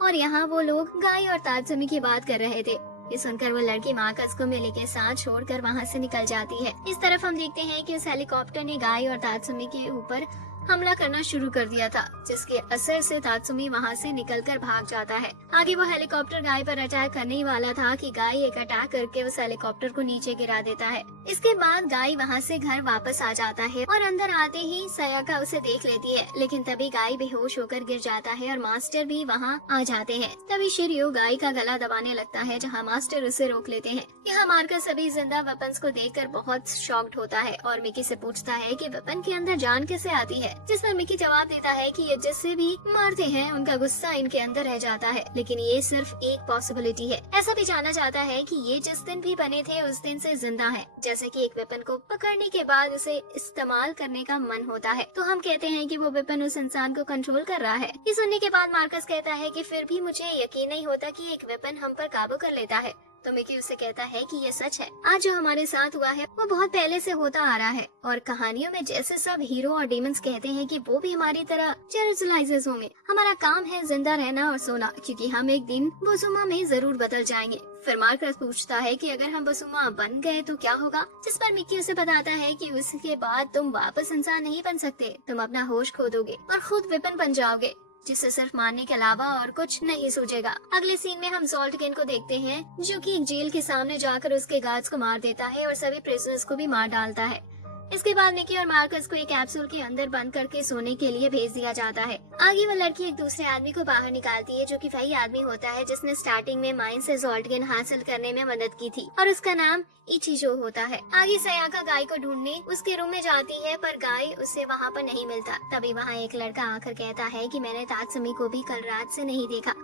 और यहाँ वो लोग गाय और तात्सुमी की बात कर रहे थे। ये सुनकर वो लड़की मार्कस को मिली के साथ छोड़कर वहाँ से निकल जाती है। इस तरफ हम देखते हैं कि उस हेलीकॉप्टर ने गाय और तात्सुमी के ऊपर हमला करना शुरू कर दिया था, जिसके असर से तात्सुमी वहाँ से निकलकर भाग जाता है। आगे वो हेलीकॉप्टर गाय पर अटैक करने ही वाला था कि गाय एक अटैक करके उस हेलीकॉप्टर को नीचे गिरा देता है। इसके बाद गाय वहाँ से घर वापस आ जाता है और अंदर आते ही सयाका उसे देख लेती है, लेकिन तभी गाय बेहोश होकर गिर जाता है और मास्टर भी वहाँ आ जाते हैं। तभी शिर्यू गाय का गला दबाने लगता है, जहाँ मास्टर उसे रोक लेते हैं। यहाँ मार्कस सभी जिंदा वेपन्स को देखकर बहुत शॉक्ड होता है और मिकी से पूछता है कि वेपन के अंदर जान कैसे आती है, जिस पर मिकी जवाब देता है कि ये जिससे भी मारते हैं उनका गुस्सा इनके अंदर रह जाता है, लेकिन ये सिर्फ एक पॉसिबिलिटी है। ऐसा भी जाना जाता है कि ये जिस दिन भी बने थे उस दिन से जिंदा है, जैसे कि एक वेपन को पकड़ने के बाद उसे इस्तेमाल करने का मन होता है, तो हम कहते हैं कि वो वेपन उस इंसान को कंट्रोल कर रहा है। ये सुनने के बाद मार्कस कहता है कि फिर भी मुझे यकीन नहीं होता कि एक वेपन हम पर काबू कर लेता है। तो मिकी उसे कहता है कि ये सच है, आज जो हमारे साथ हुआ है वो बहुत पहले से होता आ रहा है और कहानियों में जैसे सब हीरो और डीमंस कहते हैं कि वो भी हमारी तरह चैरिटलाइजर्स होंगे। हमारा काम है जिंदा रहना और सोना, क्योंकि हम एक दिन बोसुमा में जरूर बदल जाएंगे। फिर मार्कस पूछता है कि अगर हम बोसुमा बन गए तो क्या होगा, जिस पर मिकी उसे बताता है कि उसके बाद तुम वापस इंसान नहीं बन सकते, तुम अपना होश खो दोगे और खुद वेपन बन जाओगे, जिससे सिर्फ मारने के अलावा और कुछ नहीं सूझेगा। अगले सीन में हम सॉल्टकिन को देखते हैं, जो कि एक जेल के सामने जाकर उसके गार्ड्स को मार देता है और सभी प्रिजनर्स को भी मार डालता है। इसके बाद मिकी और मार्कस को एक कैप्सूल के अंदर बंद करके सोने के लिए भेज दिया जाता है। आगे वो लड़की एक दूसरे आदमी को बाहर निकालती है, जो कि वही आदमी होता है जिसने स्टार्टिंग में माइन से सॉल्टकिन हासिल करने में मदद की थी और उसका नाम इचिजो होता है। आगे सयाका गाय को ढूंढने उसके रूम में जाती है, पर गाय उसे वहाँ पर नहीं मिलता। तभी वहाँ एक लड़का आकर कहता है कि मैंने तात्सुमी को भी कल रात से नहीं देखा।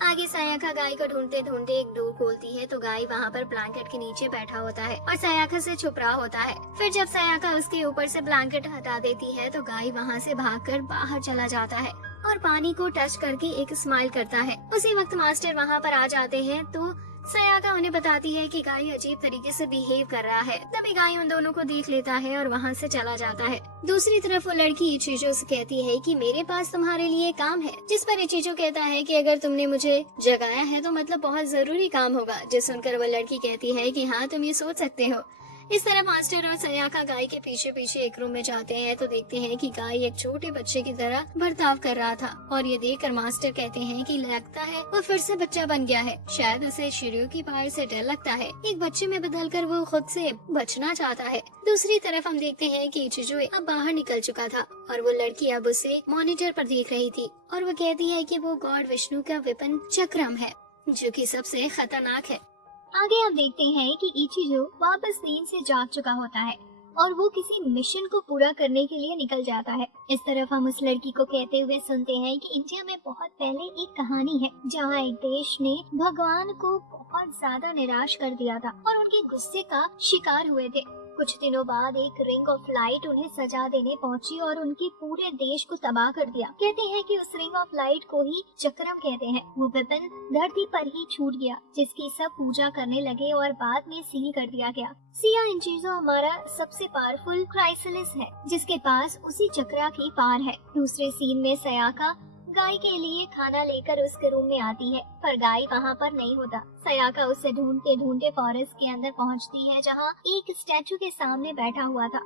आगे सायाका गाय को ढूंढते ढूंढते एक डोर खोलती है तो गाय वहाँ पर ब्लैंकेट के नीचे बैठा होता है और सायाका से छुप रहा होता है। फिर जब सायाका उसके ऊपर से ब्लैंकेट हटा देती है तो गाय वहाँ से भागकर बाहर चला जाता है और पानी को टच करके एक स्माइल करता है। उसी वक्त मास्टर वहाँ पर आ जाते हैं तो सायाका उन्हें बताती है कि गाय अजीब तरीके से बिहेव कर रहा है। तभी गाय उन दोनों को देख लेता है और वहाँ से चला जाता है। दूसरी तरफ वो लड़की इचिजो से कहती है कि मेरे पास तुम्हारे लिए काम है, जिस पर इचिजो कहता है कि अगर तुमने मुझे जगाया है तो मतलब बहुत जरूरी काम होगा। जो सुनकर वो लड़की कहती है कि हाँ, तुम ये सोच सकते हो। इस तरह मास्टर और सायाका गाय के पीछे पीछे एक रूम में जाते हैं तो देखते हैं कि गाय एक छोटे बच्चे की तरह बर्ताव कर रहा था और ये देखकर मास्टर कहते हैं कि लगता है वो फिर से बच्चा बन गया है। शायद उसे शिर्यू की पावर से डर लगता है। एक बच्चे में बदलकर वो खुद से बचना चाहता है। दूसरी तरफ हम देखते हैं कि इचिजो अब बाहर निकल चुका था और वो लड़की अब उसे मॉनिटर पर देख रही थी और वो कहती है कि वो गॉड विष्णु का वेपन चक्रम है, जो कि सबसे खतरनाक है। आगे हम देखते हैं कि इचिजो वापस नींद से जाग चुका होता है और वो किसी मिशन को पूरा करने के लिए निकल जाता है। इस तरफ हम उस लड़की को कहते हुए सुनते हैं कि इंडिया में बहुत पहले एक कहानी है जहाँ एक देश ने भगवान को बहुत ज्यादा निराश कर दिया था और उनके गुस्से का शिकार हुए थे। कुछ दिनों बाद एक रिंग ऑफ लाइट उन्हें सजा देने पहुंची और उनके पूरे देश को तबाह कर दिया। कहते हैं कि उस रिंग ऑफ लाइट को ही चक्रम कहते हैं। वो वेपन धरती पर ही छूट गया, जिसकी सब पूजा करने लगे और बाद में सील कर दिया गया। सिया इंचिजो हमारा सबसे पावरफुल क्राइसिलिस है, जिसके पास उसी चक्रा की पार है। दूसरे सीन में सायाका गाय के लिए खाना लेकर उसके रूम में आती है, पर गाय वहाँ पर नहीं होता। सायाका उसे ढूंढते ढूंढते फॉरेस्ट के अंदर पहुँचती है जहाँ एक स्टैचू के सामने बैठा हुआ था।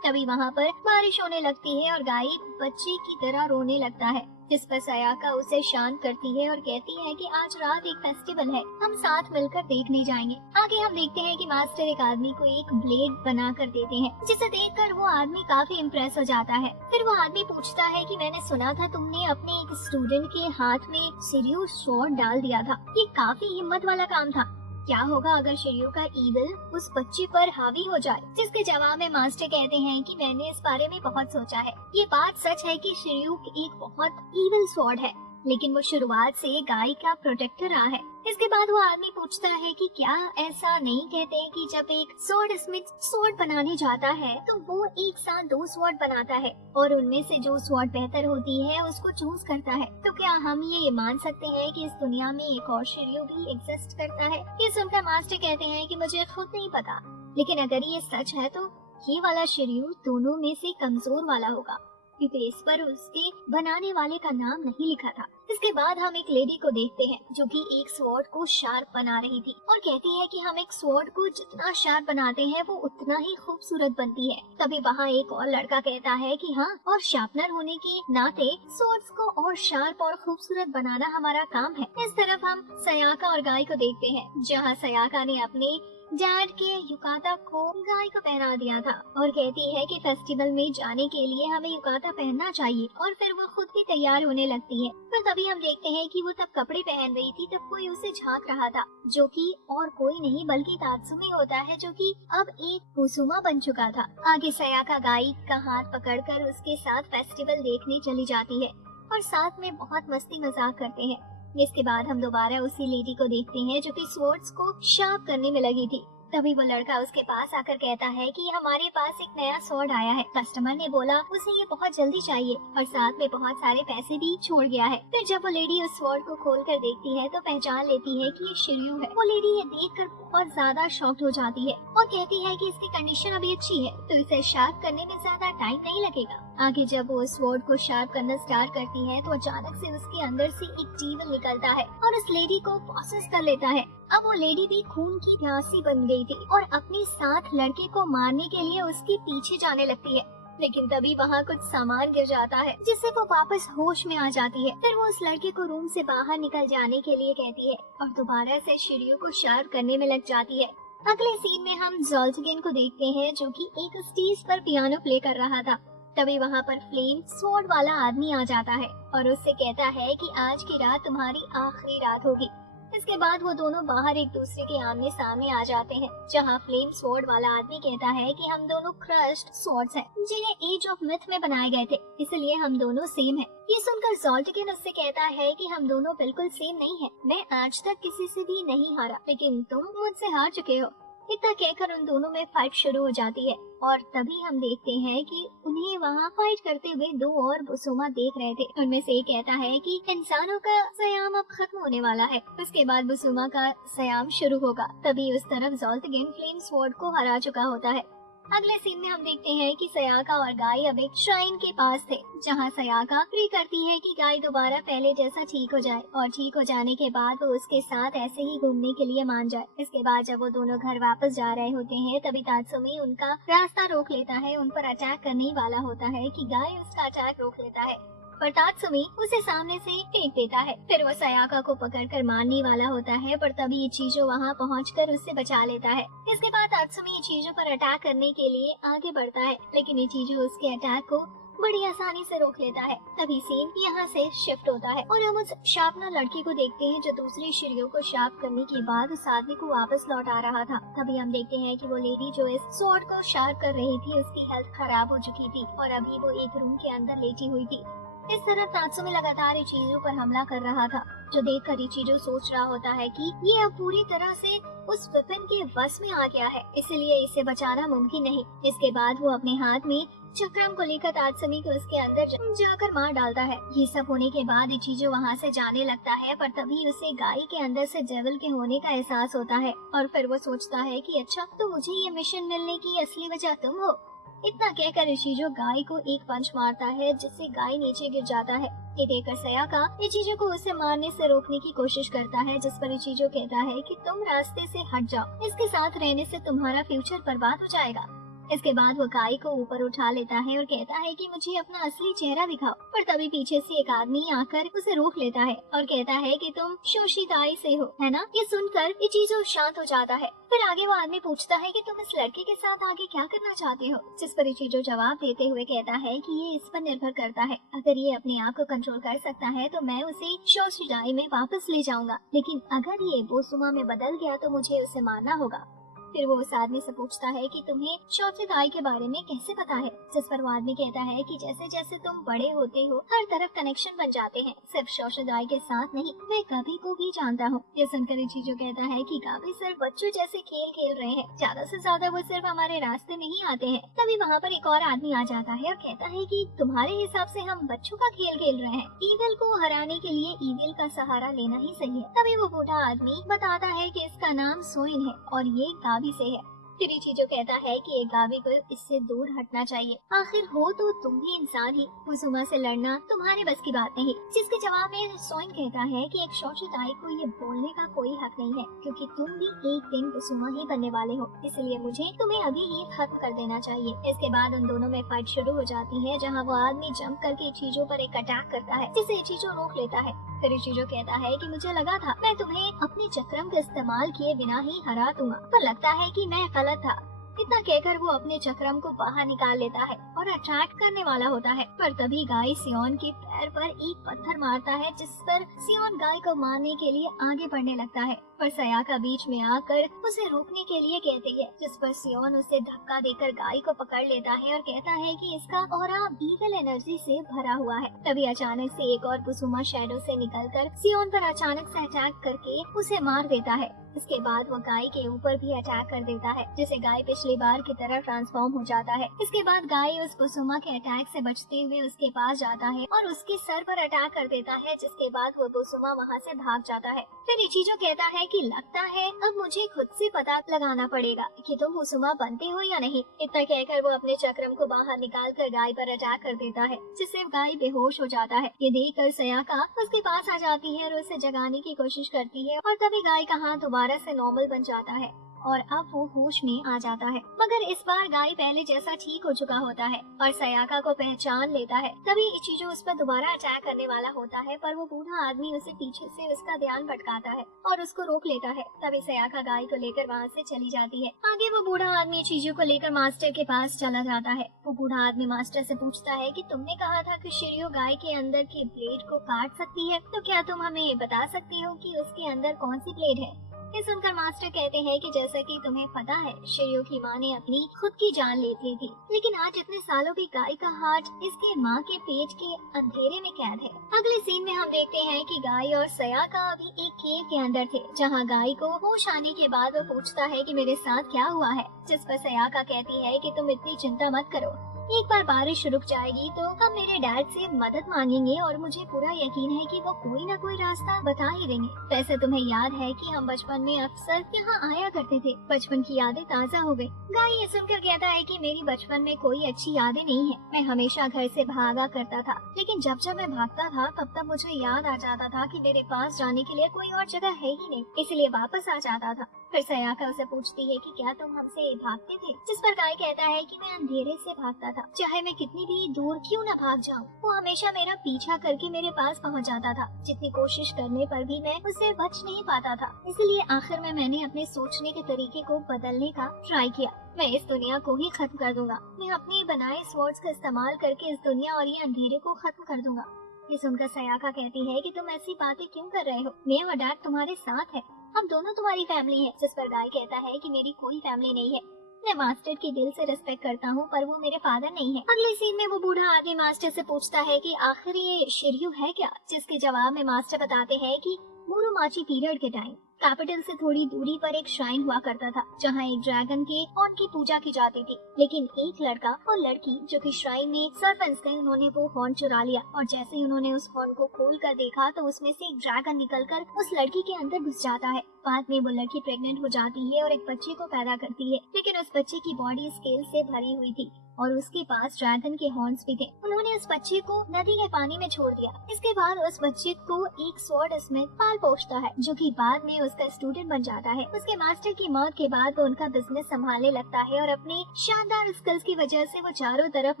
तभी वहाँ पर बारिश होने लगती है और गाय बच्चे की तरह रोने लगता है, जिस पर सायाका उसे शांत करती है और कहती है कि आज रात एक फेस्टिवल है, हम साथ मिलकर देखने जाएंगे। आगे हम देखते हैं कि मास्टर एक आदमी को एक ब्लेड बना कर देते हैं, जिसे देखकर वो आदमी काफी इम्प्रेस हो जाता है। फिर वो आदमी पूछता है कि मैंने सुना था तुमने अपने एक स्टूडेंट के हाथ में शिर्यू स्वॉर्ड डाल दिया था, ये काफी हिम्मत वाला काम था। क्या होगा अगर शिर्यू का ईविल उस बच्चे पर हावी हो जाए? जिसके जवाब में मास्टर कहते हैं कि मैंने इस बारे में बहुत सोचा है। ये बात सच है कि शिर्यू एक बहुत ईविल स्वॉर्ड है, लेकिन वो शुरुआत से गाय का प्रोटेक्टर रहा है। इसके बाद वो आदमी पूछता है कि क्या ऐसा नहीं कहते हैं कि जब एक स्वॉर्ड स्मिथ स्वॉर्ड बनाने जाता है तो वो एक साथ 2 स्वॉर्ड बनाता है और उनमें से जो स्वॉर्ड बेहतर होती है उसको चूज करता है। तो क्या हम ये मान सकते हैं कि इस दुनिया में एक और शिर्यू भी एग्जिस्ट करता है? ये सुनकर मास्टर कहते हैं कि मुझे खुद नहीं पता, लेकिन अगर ये सच है तो ये वाला शिर्यू दोनों में से कमजोर वाला होगा, क्योंकि इस पर उसके बनाने वाले का नाम नहीं लिखा था। इसके बाद हम एक लेडी को देखते हैं जो कि एक स्वॉर्ड को शार्प बना रही थी और कहती है कि हम एक स्वॉर्ड को जितना शार्प बनाते हैं वो उतना ही खूबसूरत बनती है। तभी वहाँ एक और लड़का कहता है कि हाँ, और शार्पनर होने के नाते स्वॉर्ड्स को और शार्प और खूबसूरत बनाना हमारा काम है। इस तरफ हम सायाका और गाय को देखते हैं, जहाँ सायाका ने अपने डैड के युकाता को गाय को पहना दिया था और कहती है कि फेस्टिवल में जाने के लिए हमें युकाता पहनना चाहिए और फिर वो खुद भी तैयार होने लगती है। पर तभी हम देखते हैं कि वो तब कपड़े पहन रही थी, तब कोई उसे झांक रहा था, जो कि और कोई नहीं बल्कि तात्सुमी होता है, जो कि अब एक कुसुमा बन चुका था। आगे सायाका गाय का हाथ पकड़कर उसके साथ फेस्टिवल देखने चली जाती है और साथ में बहुत मस्ती मजाक करते हैं। इसके बाद हम दोबारा उसी लेडी को देखते हैं जो कि स्वॉर्ड्स को शार्प करने में लगी थी। तभी वो लड़का उसके पास आकर कहता है कि हमारे पास एक नया स्वॉर्ड आया है। कस्टमर ने बोला उसे ये बहुत जल्दी चाहिए और साथ में बहुत सारे पैसे भी छोड़ गया है। फिर जब वो लेडी उस स्वॉर्ड को खोल कर देखती है तो पहचान लेती है कि ये शिर्यू है। वो लेडी ये देखकर बहुत ज्यादा शॉक्ड हो जाती है और कहती है कि इसकी कंडीशन अभी अच्छी है, तो इसे शार्प करने में ज्यादा टाइम नहीं लगेगा। आगे जब वो स्वॉर्ड को शार्प करना स्टार्ट करती है तो अचानक से उसके अंदर से एक डीमन निकलता है और उस लेडी को प्रोसेस कर लेता है। अब वो लेडी भी खून की प्यासी बन गई थी और अपने साथ लड़के को मारने के लिए उसके पीछे जाने लगती है, लेकिन तभी वहाँ कुछ सामान गिर जाता है जिससे वो वापस होश में आ जाती है। फिर वो उस लड़के को रूम से बाहर निकल जाने के लिए कहती है और दोबारा से शिर्यू को शार्प करने में लग जाती है। अगले सीन में हम ज़ोल्टगिन को देखते हैं जो कि एक स्टेज पर पियानो प्ले कर रहा था। तभी वहाँ पर फ्लेम स्वॉर्ड वाला आदमी आ जाता है और उससे कहता है कि आज की रात तुम्हारी आखिरी रात होगी। इसके बाद वो दोनों बाहर एक दूसरे के आमने सामने आ जाते हैं, जहाँ फ्लेम स्वॉर्ड वाला आदमी कहता है कि हम दोनों क्रश्ड स्वॉर्ड्स हैं, जिन्हें एज ऑफ मिथ में बनाए गए थे, इसलिए हम दोनों सेम हैं। ये सुनकर ज़ोल्टकिन उससे कहता है कि हम दोनों बिल्कुल सेम नहीं हैं। मैं आज तक किसी से भी नहीं हारा, लेकिन तुम मुझसे हार चुके हो। इतना कहकर उन दोनों में फाइट शुरू हो जाती है और तभी हम देखते हैं कि उन्हें वहाँ फाइट करते हुए दो और बुसुमा देख रहे थे। उनमें से एक कहता है कि इंसानों का सयाम अब खत्म होने वाला है। उसके बाद बुसुमा का सयाम शुरू होगा। तभी उस तरफ ज़ोल्टकिन फ्लेम स्वॉर्ड को हरा चुका होता है। अगले सीन में हम देखते हैं कि सयाका और गाय अब एक श्राइन के पास थे, जहां सयाका प्रे करती है कि गाय दोबारा पहले जैसा ठीक हो जाए और ठीक हो जाने के बाद वो उसके साथ ऐसे ही घूमने के लिए मान जाए। इसके बाद जब वो दोनों घर वापस जा रहे होते हैं, तभी तात्सुमी उनका रास्ता रोक लेता है। उन पर अटैक करने ही वाला होता है कि गाय उसका अटैक रोक लेता है, पर तात्सुमी उसे सामने से फेंक देता है। फिर वो सयाका को पकड़कर मारने वाला होता है, पर तभी इचिजो वहाँ पहुंचकर उससे बचा लेता है। इसके बाद तात्सुमी इचिजो पर अटैक करने के लिए आगे बढ़ता है, लेकिन इचिजो उसके अटैक को बड़ी आसानी से रोक लेता है। तभी सीन यहाँ से शिफ्ट होता है और हम उस शार्पनर लड़की को देखते हैं जो दूसरी चिड़ियों को शार्प करने के बाद उस आदमी को वापस लौट आ रहा था। तभी हम देखते हैं कि वो लेडी जो इस स्वॉर्ड को शार्प कर रही थी, उसकी हेल्थ खराब हो चुकी थी और अभी वो एक रूम के अंदर लेटी हुई थी। इस तरह तात्सुमी लगातार इचिजो पर हमला कर रहा था, जो देखकर इचिजो सोच रहा होता है कि ये अब पूरी तरह से उस वेपन के वश में आ गया है, इसलिए इसे बचाना मुमकिन नहीं। इसके बाद वो अपने हाथ में चक्रम को लेकर तात्सुमी को उसके अंदर जाकर मार डालता है। ये सब होने के बाद इचिजो वहाँ से जाने लगता है, पर तभी उसे गाय के अंदर से डेविल के होने का एहसास होता है और फिर वो सोचता है कि अच्छा, तो मुझे ये मिशन मिलने की असली वजह तुम हो। इतना कहकर इचिजो गाय को एक पंच मारता है, जिससे गाय नीचे गिर जाता है। ये देखकर सयाका इचिजो को उसे मारने से रोकने की कोशिश करता है, जिस पर इचिजो कहता है कि तुम रास्ते से हट जाओ, इसके साथ रहने से तुम्हारा फ्यूचर बर्बाद हो जाएगा। इसके बाद वो गाय को ऊपर उठा लेता है और कहता है कि मुझे अपना असली चेहरा दिखाओ, पर तभी पीछे से एक आदमी आकर उसे रोक लेता है और कहता है कि तुम शोशिगाई से हो, है ना? ये सुनकर इचिजो शांत हो जाता है। फिर आगे वो आदमी पूछता है कि तुम इस लड़के के साथ आगे क्या करना चाहते हो, जिस पर इचिजो जवाब देते हुए कहता है कि ये इस पर निर्भर करता है। अगर ये अपने आप को कंट्रोल कर सकता है तो मैं उसे शोशिगाई में वापस ले जाऊंगा, लेकिन अगर ये बोसुमा में बदल गया तो मुझे उसे मारना होगा। फिर वो उस आदमी से पूछता है कि तुम्हें शोशिगाई के बारे में कैसे पता है, जिस पर वो आदमी कहता है कि जैसे जैसे तुम बड़े होते हो हर तरफ कनेक्शन बन जाते हैं, सिर्फ शोशिगाई के साथ नहीं, मैं गाभी को भी जानता हूँ। ये सुनकर इचिजो कहता है कि गाभी सिर्फ बच्चों जैसे खेल खेल रहे हैं, ज्यादा से ज्यादा वो सिर्फ हमारे रास्ते में ही आते हैं। तभी वहाँ पर एक और आदमी आ जाता है और कहता है कि तुम्हारे हिसाब से हम बच्चों का खेल खेल रहे हैं, ईविल को हराने के लिए ईविल का सहारा लेना ही सही है। तभी वो बूढ़ा आदमी बताता है कि इसका नाम सोइन है और ये गावी से है। फिर इचिजो कहता है कि एक गावी को इससे दूर हटना चाहिए, आखिर हो तो तुम भी इंसान ही, बुसुमा से लड़ना तुम्हारे बस की बात नहीं। जिसके जवाब में सोइन कहता है कि एक शोशिगाई को ये बोलने का कोई हक नहीं है, क्योंकि तुम भी एक दिन बुसुमा ही बनने वाले हो, इसलिए मुझे तुम्हें अभी ही खत्म कर देना चाहिए। इसके बाद उन दोनों में फाइट शुरू हो जाती है, जहाँ वो आदमी जंप करके इचिजो पर एक अटैक करता है, जिसे इचिजो रोक लेता है। फिर इचिजो कहता है कि मुझे लगा था मैं तुम्हें अपने चक्रम का इस्तेमाल किए बिना ही हरा दूंगा, पर लगता है कि मैं गलत था। इतना कहकर वो अपने चक्रम को बाहर निकाल लेता है और अटैक करने वाला होता है, पर तभी गाय सियोन के पैर पर एक पत्थर मारता है, जिस पर सियोन गाय को मारने के लिए आगे बढ़ने लगता है, पर सयाका बीच में आकर उसे रोकने के लिए कहती है, जिस पर सियोन उसे धक्का देकर गाय को पकड़ लेता है और कहता है कि इसका ऑरा ईविल एनर्जी से भरा हुआ है। तभी अचानक से एक और बुसुमा शैडो से निकलकर सियोन पर अचानक से अटैक करके उसे मार देता है। इसके बाद वो गाय के ऊपर भी अटैक कर देता है, जिसे गाय पिछली बार की तरह ट्रांसफॉर्म हो जाता है। इसके बाद गाय उस बुसुमा के अटैक से बचते हुए उसके पास जाता है और उसके सर पर अटैक कर देता है, जिसके बाद वो बुसुमा वहाँ से भाग जाता है। फिर इचिजो कहता है कि लगता है अब मुझे खुद से पता लगाना पड़ेगा कि तुम बुसुमा बनते हो या नहीं। इतना कहकर वो अपने चक्रम को बाहर निकाल कर गाय पर अटैक कर देता है, जिससे गाय बेहोश हो जाता है। ये देखकर सयाका उसके पास आ जाती है और उसे जगाने की कोशिश करती है और तभी गाय का हाथ दोबारा से नॉर्मल बन जाता है। और अब वो होश में आ जाता है। मगर इस बार गाय पहले जैसा ठीक हो चुका होता है और सयाका को पहचान लेता है। तभी इचिजो उस पर दोबारा अटैक करने वाला होता है, पर वो बूढ़ा आदमी उसे पीछे से उसका ध्यान भटकाता है और उसको रोक लेता है। तभी सयाका गाय को लेकर वहाँ से चली जाती है। आगे वो बूढ़ा आदमी इचिजो को लेकर मास्टर के पास चला जाता है। वो बूढ़ा आदमी मास्टर से पूछता है कि तुमने कहा था कि शिर्यो गाय के अंदर के ब्लेड को काट सकती है, तो क्या तुम हमें बता सकते हो कि उसके अंदर कौन सी ब्लेड है? ये सुनकर मास्टर कहते हैं कि जैसा कि तुम्हें पता है, शिर्यो की माँ ने अपनी खुद की जान ले ली थी, लेकिन आज इतने सालों भी गाय का हार्ट इसके माँ के पेट के अंधेरे में कैद है। अगले सीन में हम देखते हैं कि गाय और सयाका अभी एक केव के अंदर थे, जहाँ गाय को होश आने के बाद वो पूछता है कि मेरे साथ क्या हुआ है, जिस पर सयाका कहती है कि तुम इतनी चिंता मत करो, एक बार बारिश रुक जाएगी तो हम मेरे डैड से मदद मांगेंगे और मुझे पूरा यकीन है कि वो कोई ना कोई रास्ता बता ही देंगे। वैसे तुम्हें याद है कि हम बचपन में अक्सर यहाँ आया करते थे, बचपन की यादें ताज़ा हो गई। गाय ये सुनकर कहता है कि मेरी बचपन में कोई अच्छी यादें नहीं है, मैं हमेशा घर से भागा करता था, लेकिन जब जब मैं भागता था तब मुझे याद आ जाता था कि मेरे पास जाने के लिए कोई और जगह है ही नहीं, इसलिए वापस आ जाता था। फिर सयाका उसे पूछती है कि क्या तुम हमसे भागते थे, जिस पर गाय कहता है कि मैं अंधेरे से भागता था, चाहे मैं कितनी भी दूर क्यों न भाग जाऊं, वो हमेशा मेरा पीछा करके मेरे पास पहुंच जाता था। जितनी कोशिश करने पर भी मैं उससे बच नहीं पाता था, इसलिए आखिर में मैंने अपने सोचने के तरीके को बदलने का ट्राई किया। मैं इस दुनिया को ही खत्म कर दूंगा, मैं अपने बनाए स्वॉर्ड्स का इस्तेमाल करके इस दुनिया और ये अंधेरे को खत्म कर दूंगा। ये सुनकर सयाका कहती है कि तुम ऐसी बातें क्यों कर रहे हो, मैं और डैड तुम्हारे साथ है, हम दोनों तुम्हारी फैमिली है। जिस पर गाय कहता है कि मेरी कोई फैमिली नहीं है, मैं मास्टर की दिल से रिस्पेक्ट करता हूँ, पर वो मेरे फादर नहीं है। अगले सीन में वो बूढ़ा आदमी मास्टर से पूछता है कि आखिर ये शिर्यो है क्या, जिसके जवाब में मास्टर बताते हैं कि मुरोमाची पीरियड के टाइम कैपिटल से थोड़ी दूरी पर एक श्राइन हुआ करता था, जहाँ एक ड्रैगन के हॉर्न की पूजा की जाती थी, लेकिन एक लड़का और लड़की जो कि श्राइन में सर्वेंट्स थे, उन्होंने वो हॉर्न चुरा लिया और जैसे ही उन्होंने उस हॉर्न को खोल कर देखा तो उसमें से एक ड्रैगन निकलकर उस लड़की के अंदर घुस जाता है। बाद में वो लड़की प्रेग्नेंट हो जाती है और एक बच्चे को पैदा करती है, लेकिन उस बच्चे की बॉडी स्केल से भरी हुई थी और उसके पास ड्रैगन के हॉर्न्स भी थे। उन्होंने उस बच्चे को नदी के पानी में छोड़ दिया। इसके बाद उस बच्चे को एक स्वॉर्ड स्मिथ पाल पोषता है, जो कि बाद में उसका स्टूडेंट बन जाता है। उसके मास्टर की मौत के बाद वो उनका बिजनेस संभालने लगता है और अपने शानदार स्किल्स की वजह से वो चारों तरफ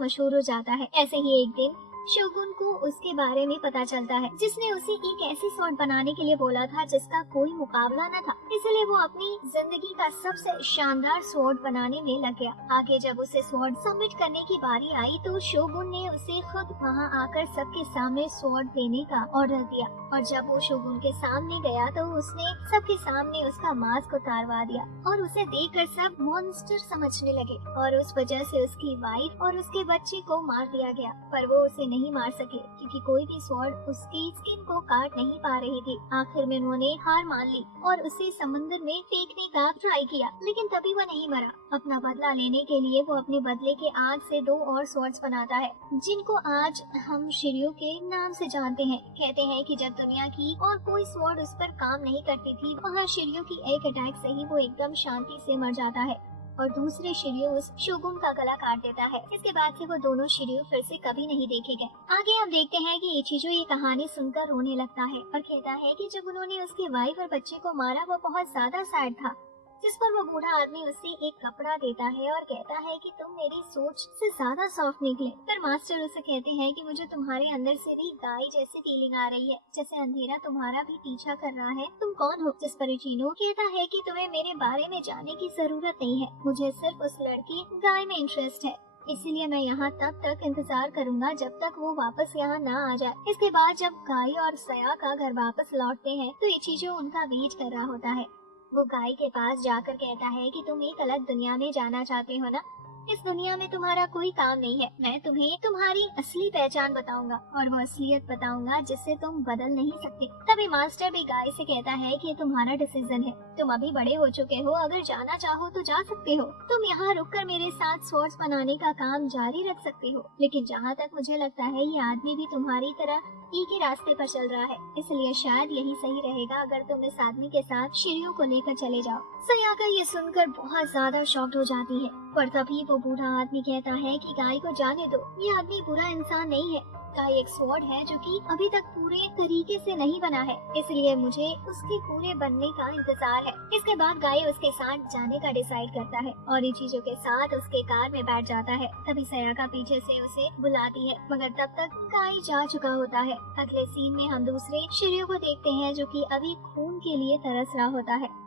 मशहूर हो जाता है। ऐसे ही एक दिन शोगुन को उसके बारे में पता चलता है, जिसने उसे एक ऐसी स्वॉर्ड बनाने के लिए बोला था जिसका कोई मुकाबला न था, इसलिए वो अपनी जिंदगी का सबसे शानदार स्वॉर्ड बनाने में लग गया। आगे जब उसे स्वॉर्ड सबमिट करने की बारी आई तो शोगुन ने उसे खुद वहां आकर सबके सामने स्वॉर्ड देने का ऑर्डर दिया, और जब वो शोगुन के सामने गया तो उसने सबके सामने उसका मास्क उतारवा दिया और उसे देखकर सब मॉन्स्टर समझने लगे और उस वजह से उसकी वाइफ और उसके बच्चे को मार दिया गया। पर वो उसे नहीं मार सके क्योंकि कोई भी स्वॉर्ड उसकी स्किन को काट नहीं पा रही थी। आखिर में उन्होंने हार मान ली और उसे समुद्र में फेंकने का ट्राई किया, लेकिन तभी वो नहीं मरा। अपना बदला लेने के लिए वो अपने बदले के आग से 2 और स्वॉर्ड्स बनाता है, जिनको आज हम शिर्यो के नाम से जानते हैं। कहते हैं कि जब दुनिया की और कोई स्वॉर्ड उस पर काम नहीं करती थी, वहाँ शिर्यो की एक अटैक से ही वो एकदम शांति से मर जाता है और दूसरे शिर्यो उस शोगुन का गला काट देता है। इसके बाद से वो दोनों शिर्यो फिर से कभी नहीं देखे गए। आगे हम देखते हैं कि इचिजो ये कहानी सुनकर रोने लगता है और कहता है कि जब उन्होंने उसके वाइफ और बच्चे को मारा वो बहुत ज्यादा सैड था, जिस पर वो बूढ़ा आदमी उसे एक कपड़ा देता है और कहता है कि तुम मेरी सोच से ज्यादा सॉफ्ट निकले। फिर मास्टर उसे कहते हैं कि मुझे तुम्हारे अंदर से भी गाय जैसी फीलिंग आ रही है, जैसे अंधेरा तुम्हारा भी पीछा कर रहा है, तुम कौन हो? जिस पर इचिनो कहता है कि तुम्हें मेरे बारे में जानने की जरूरत नहीं है, मुझे सिर्फ उस लड़की गाय में इंटरेस्ट है, इसीलिए मैं यहाँ तब तक इंतजार करूंगा जब तक वो वापस यहाँ न आ जाए। इसके बाद जब गाय और सयाका घर वापस लौटते हैं तो इचिजो उनका वेट कर रहा होता है। वो गाय के पास जाकर कहता है कि तुम एक अलग दुनिया में जाना चाहते हो ना, इस दुनिया में तुम्हारा कोई काम नहीं है, मैं तुम्हें तुम्हारी असली पहचान बताऊंगा और वो असलियत बताऊंगा जिससे तुम बदल नहीं सकते। तभी मास्टर भी गाय से कहता है कि ये तुम्हारा डिसीजन है, तुम अभी बड़े हो चुके हो, अगर जाना चाहो तो जा सकते हो, तुम यहाँ रुककर मेरे साथ स्वॉर्ड्स बनाने का काम जारी रख सकते हो, लेकिन जहाँ तक मुझे लगता है ये आदमी भी तुम्हारी तरह एक ही रास्ते पर चल रहा है, इसलिए शायद यही सही रहेगा अगर तुम इस आदमी के साथ शिर्यो को लेकर चले जाओ। सयाका ये सुनकर बहुत ज्यादा शॉक्ड हो जाती है, पर तभी वो बूढ़ा आदमी कहता है कि गाय को जाने दो, ये आदमी बुरा इंसान नहीं है, का एक स्वॉर्ड है जो कि अभी तक पूरे तरीके से नहीं बना है, इसलिए मुझे उसके पूरे बनने का इंतजार है। इसके बाद गाय उसके साथ जाने का डिसाइड करता है और इन चीजों के साथ उसके कार में बैठ जाता है। तभी सयाका पीछे से उसे बुलाती है, मगर तब तक गाय जा चुका होता है। अगले सीन में हम दूसरे शिर्यो को देखते हैं जो कि अभी खून के लिए तरस रहा होता है।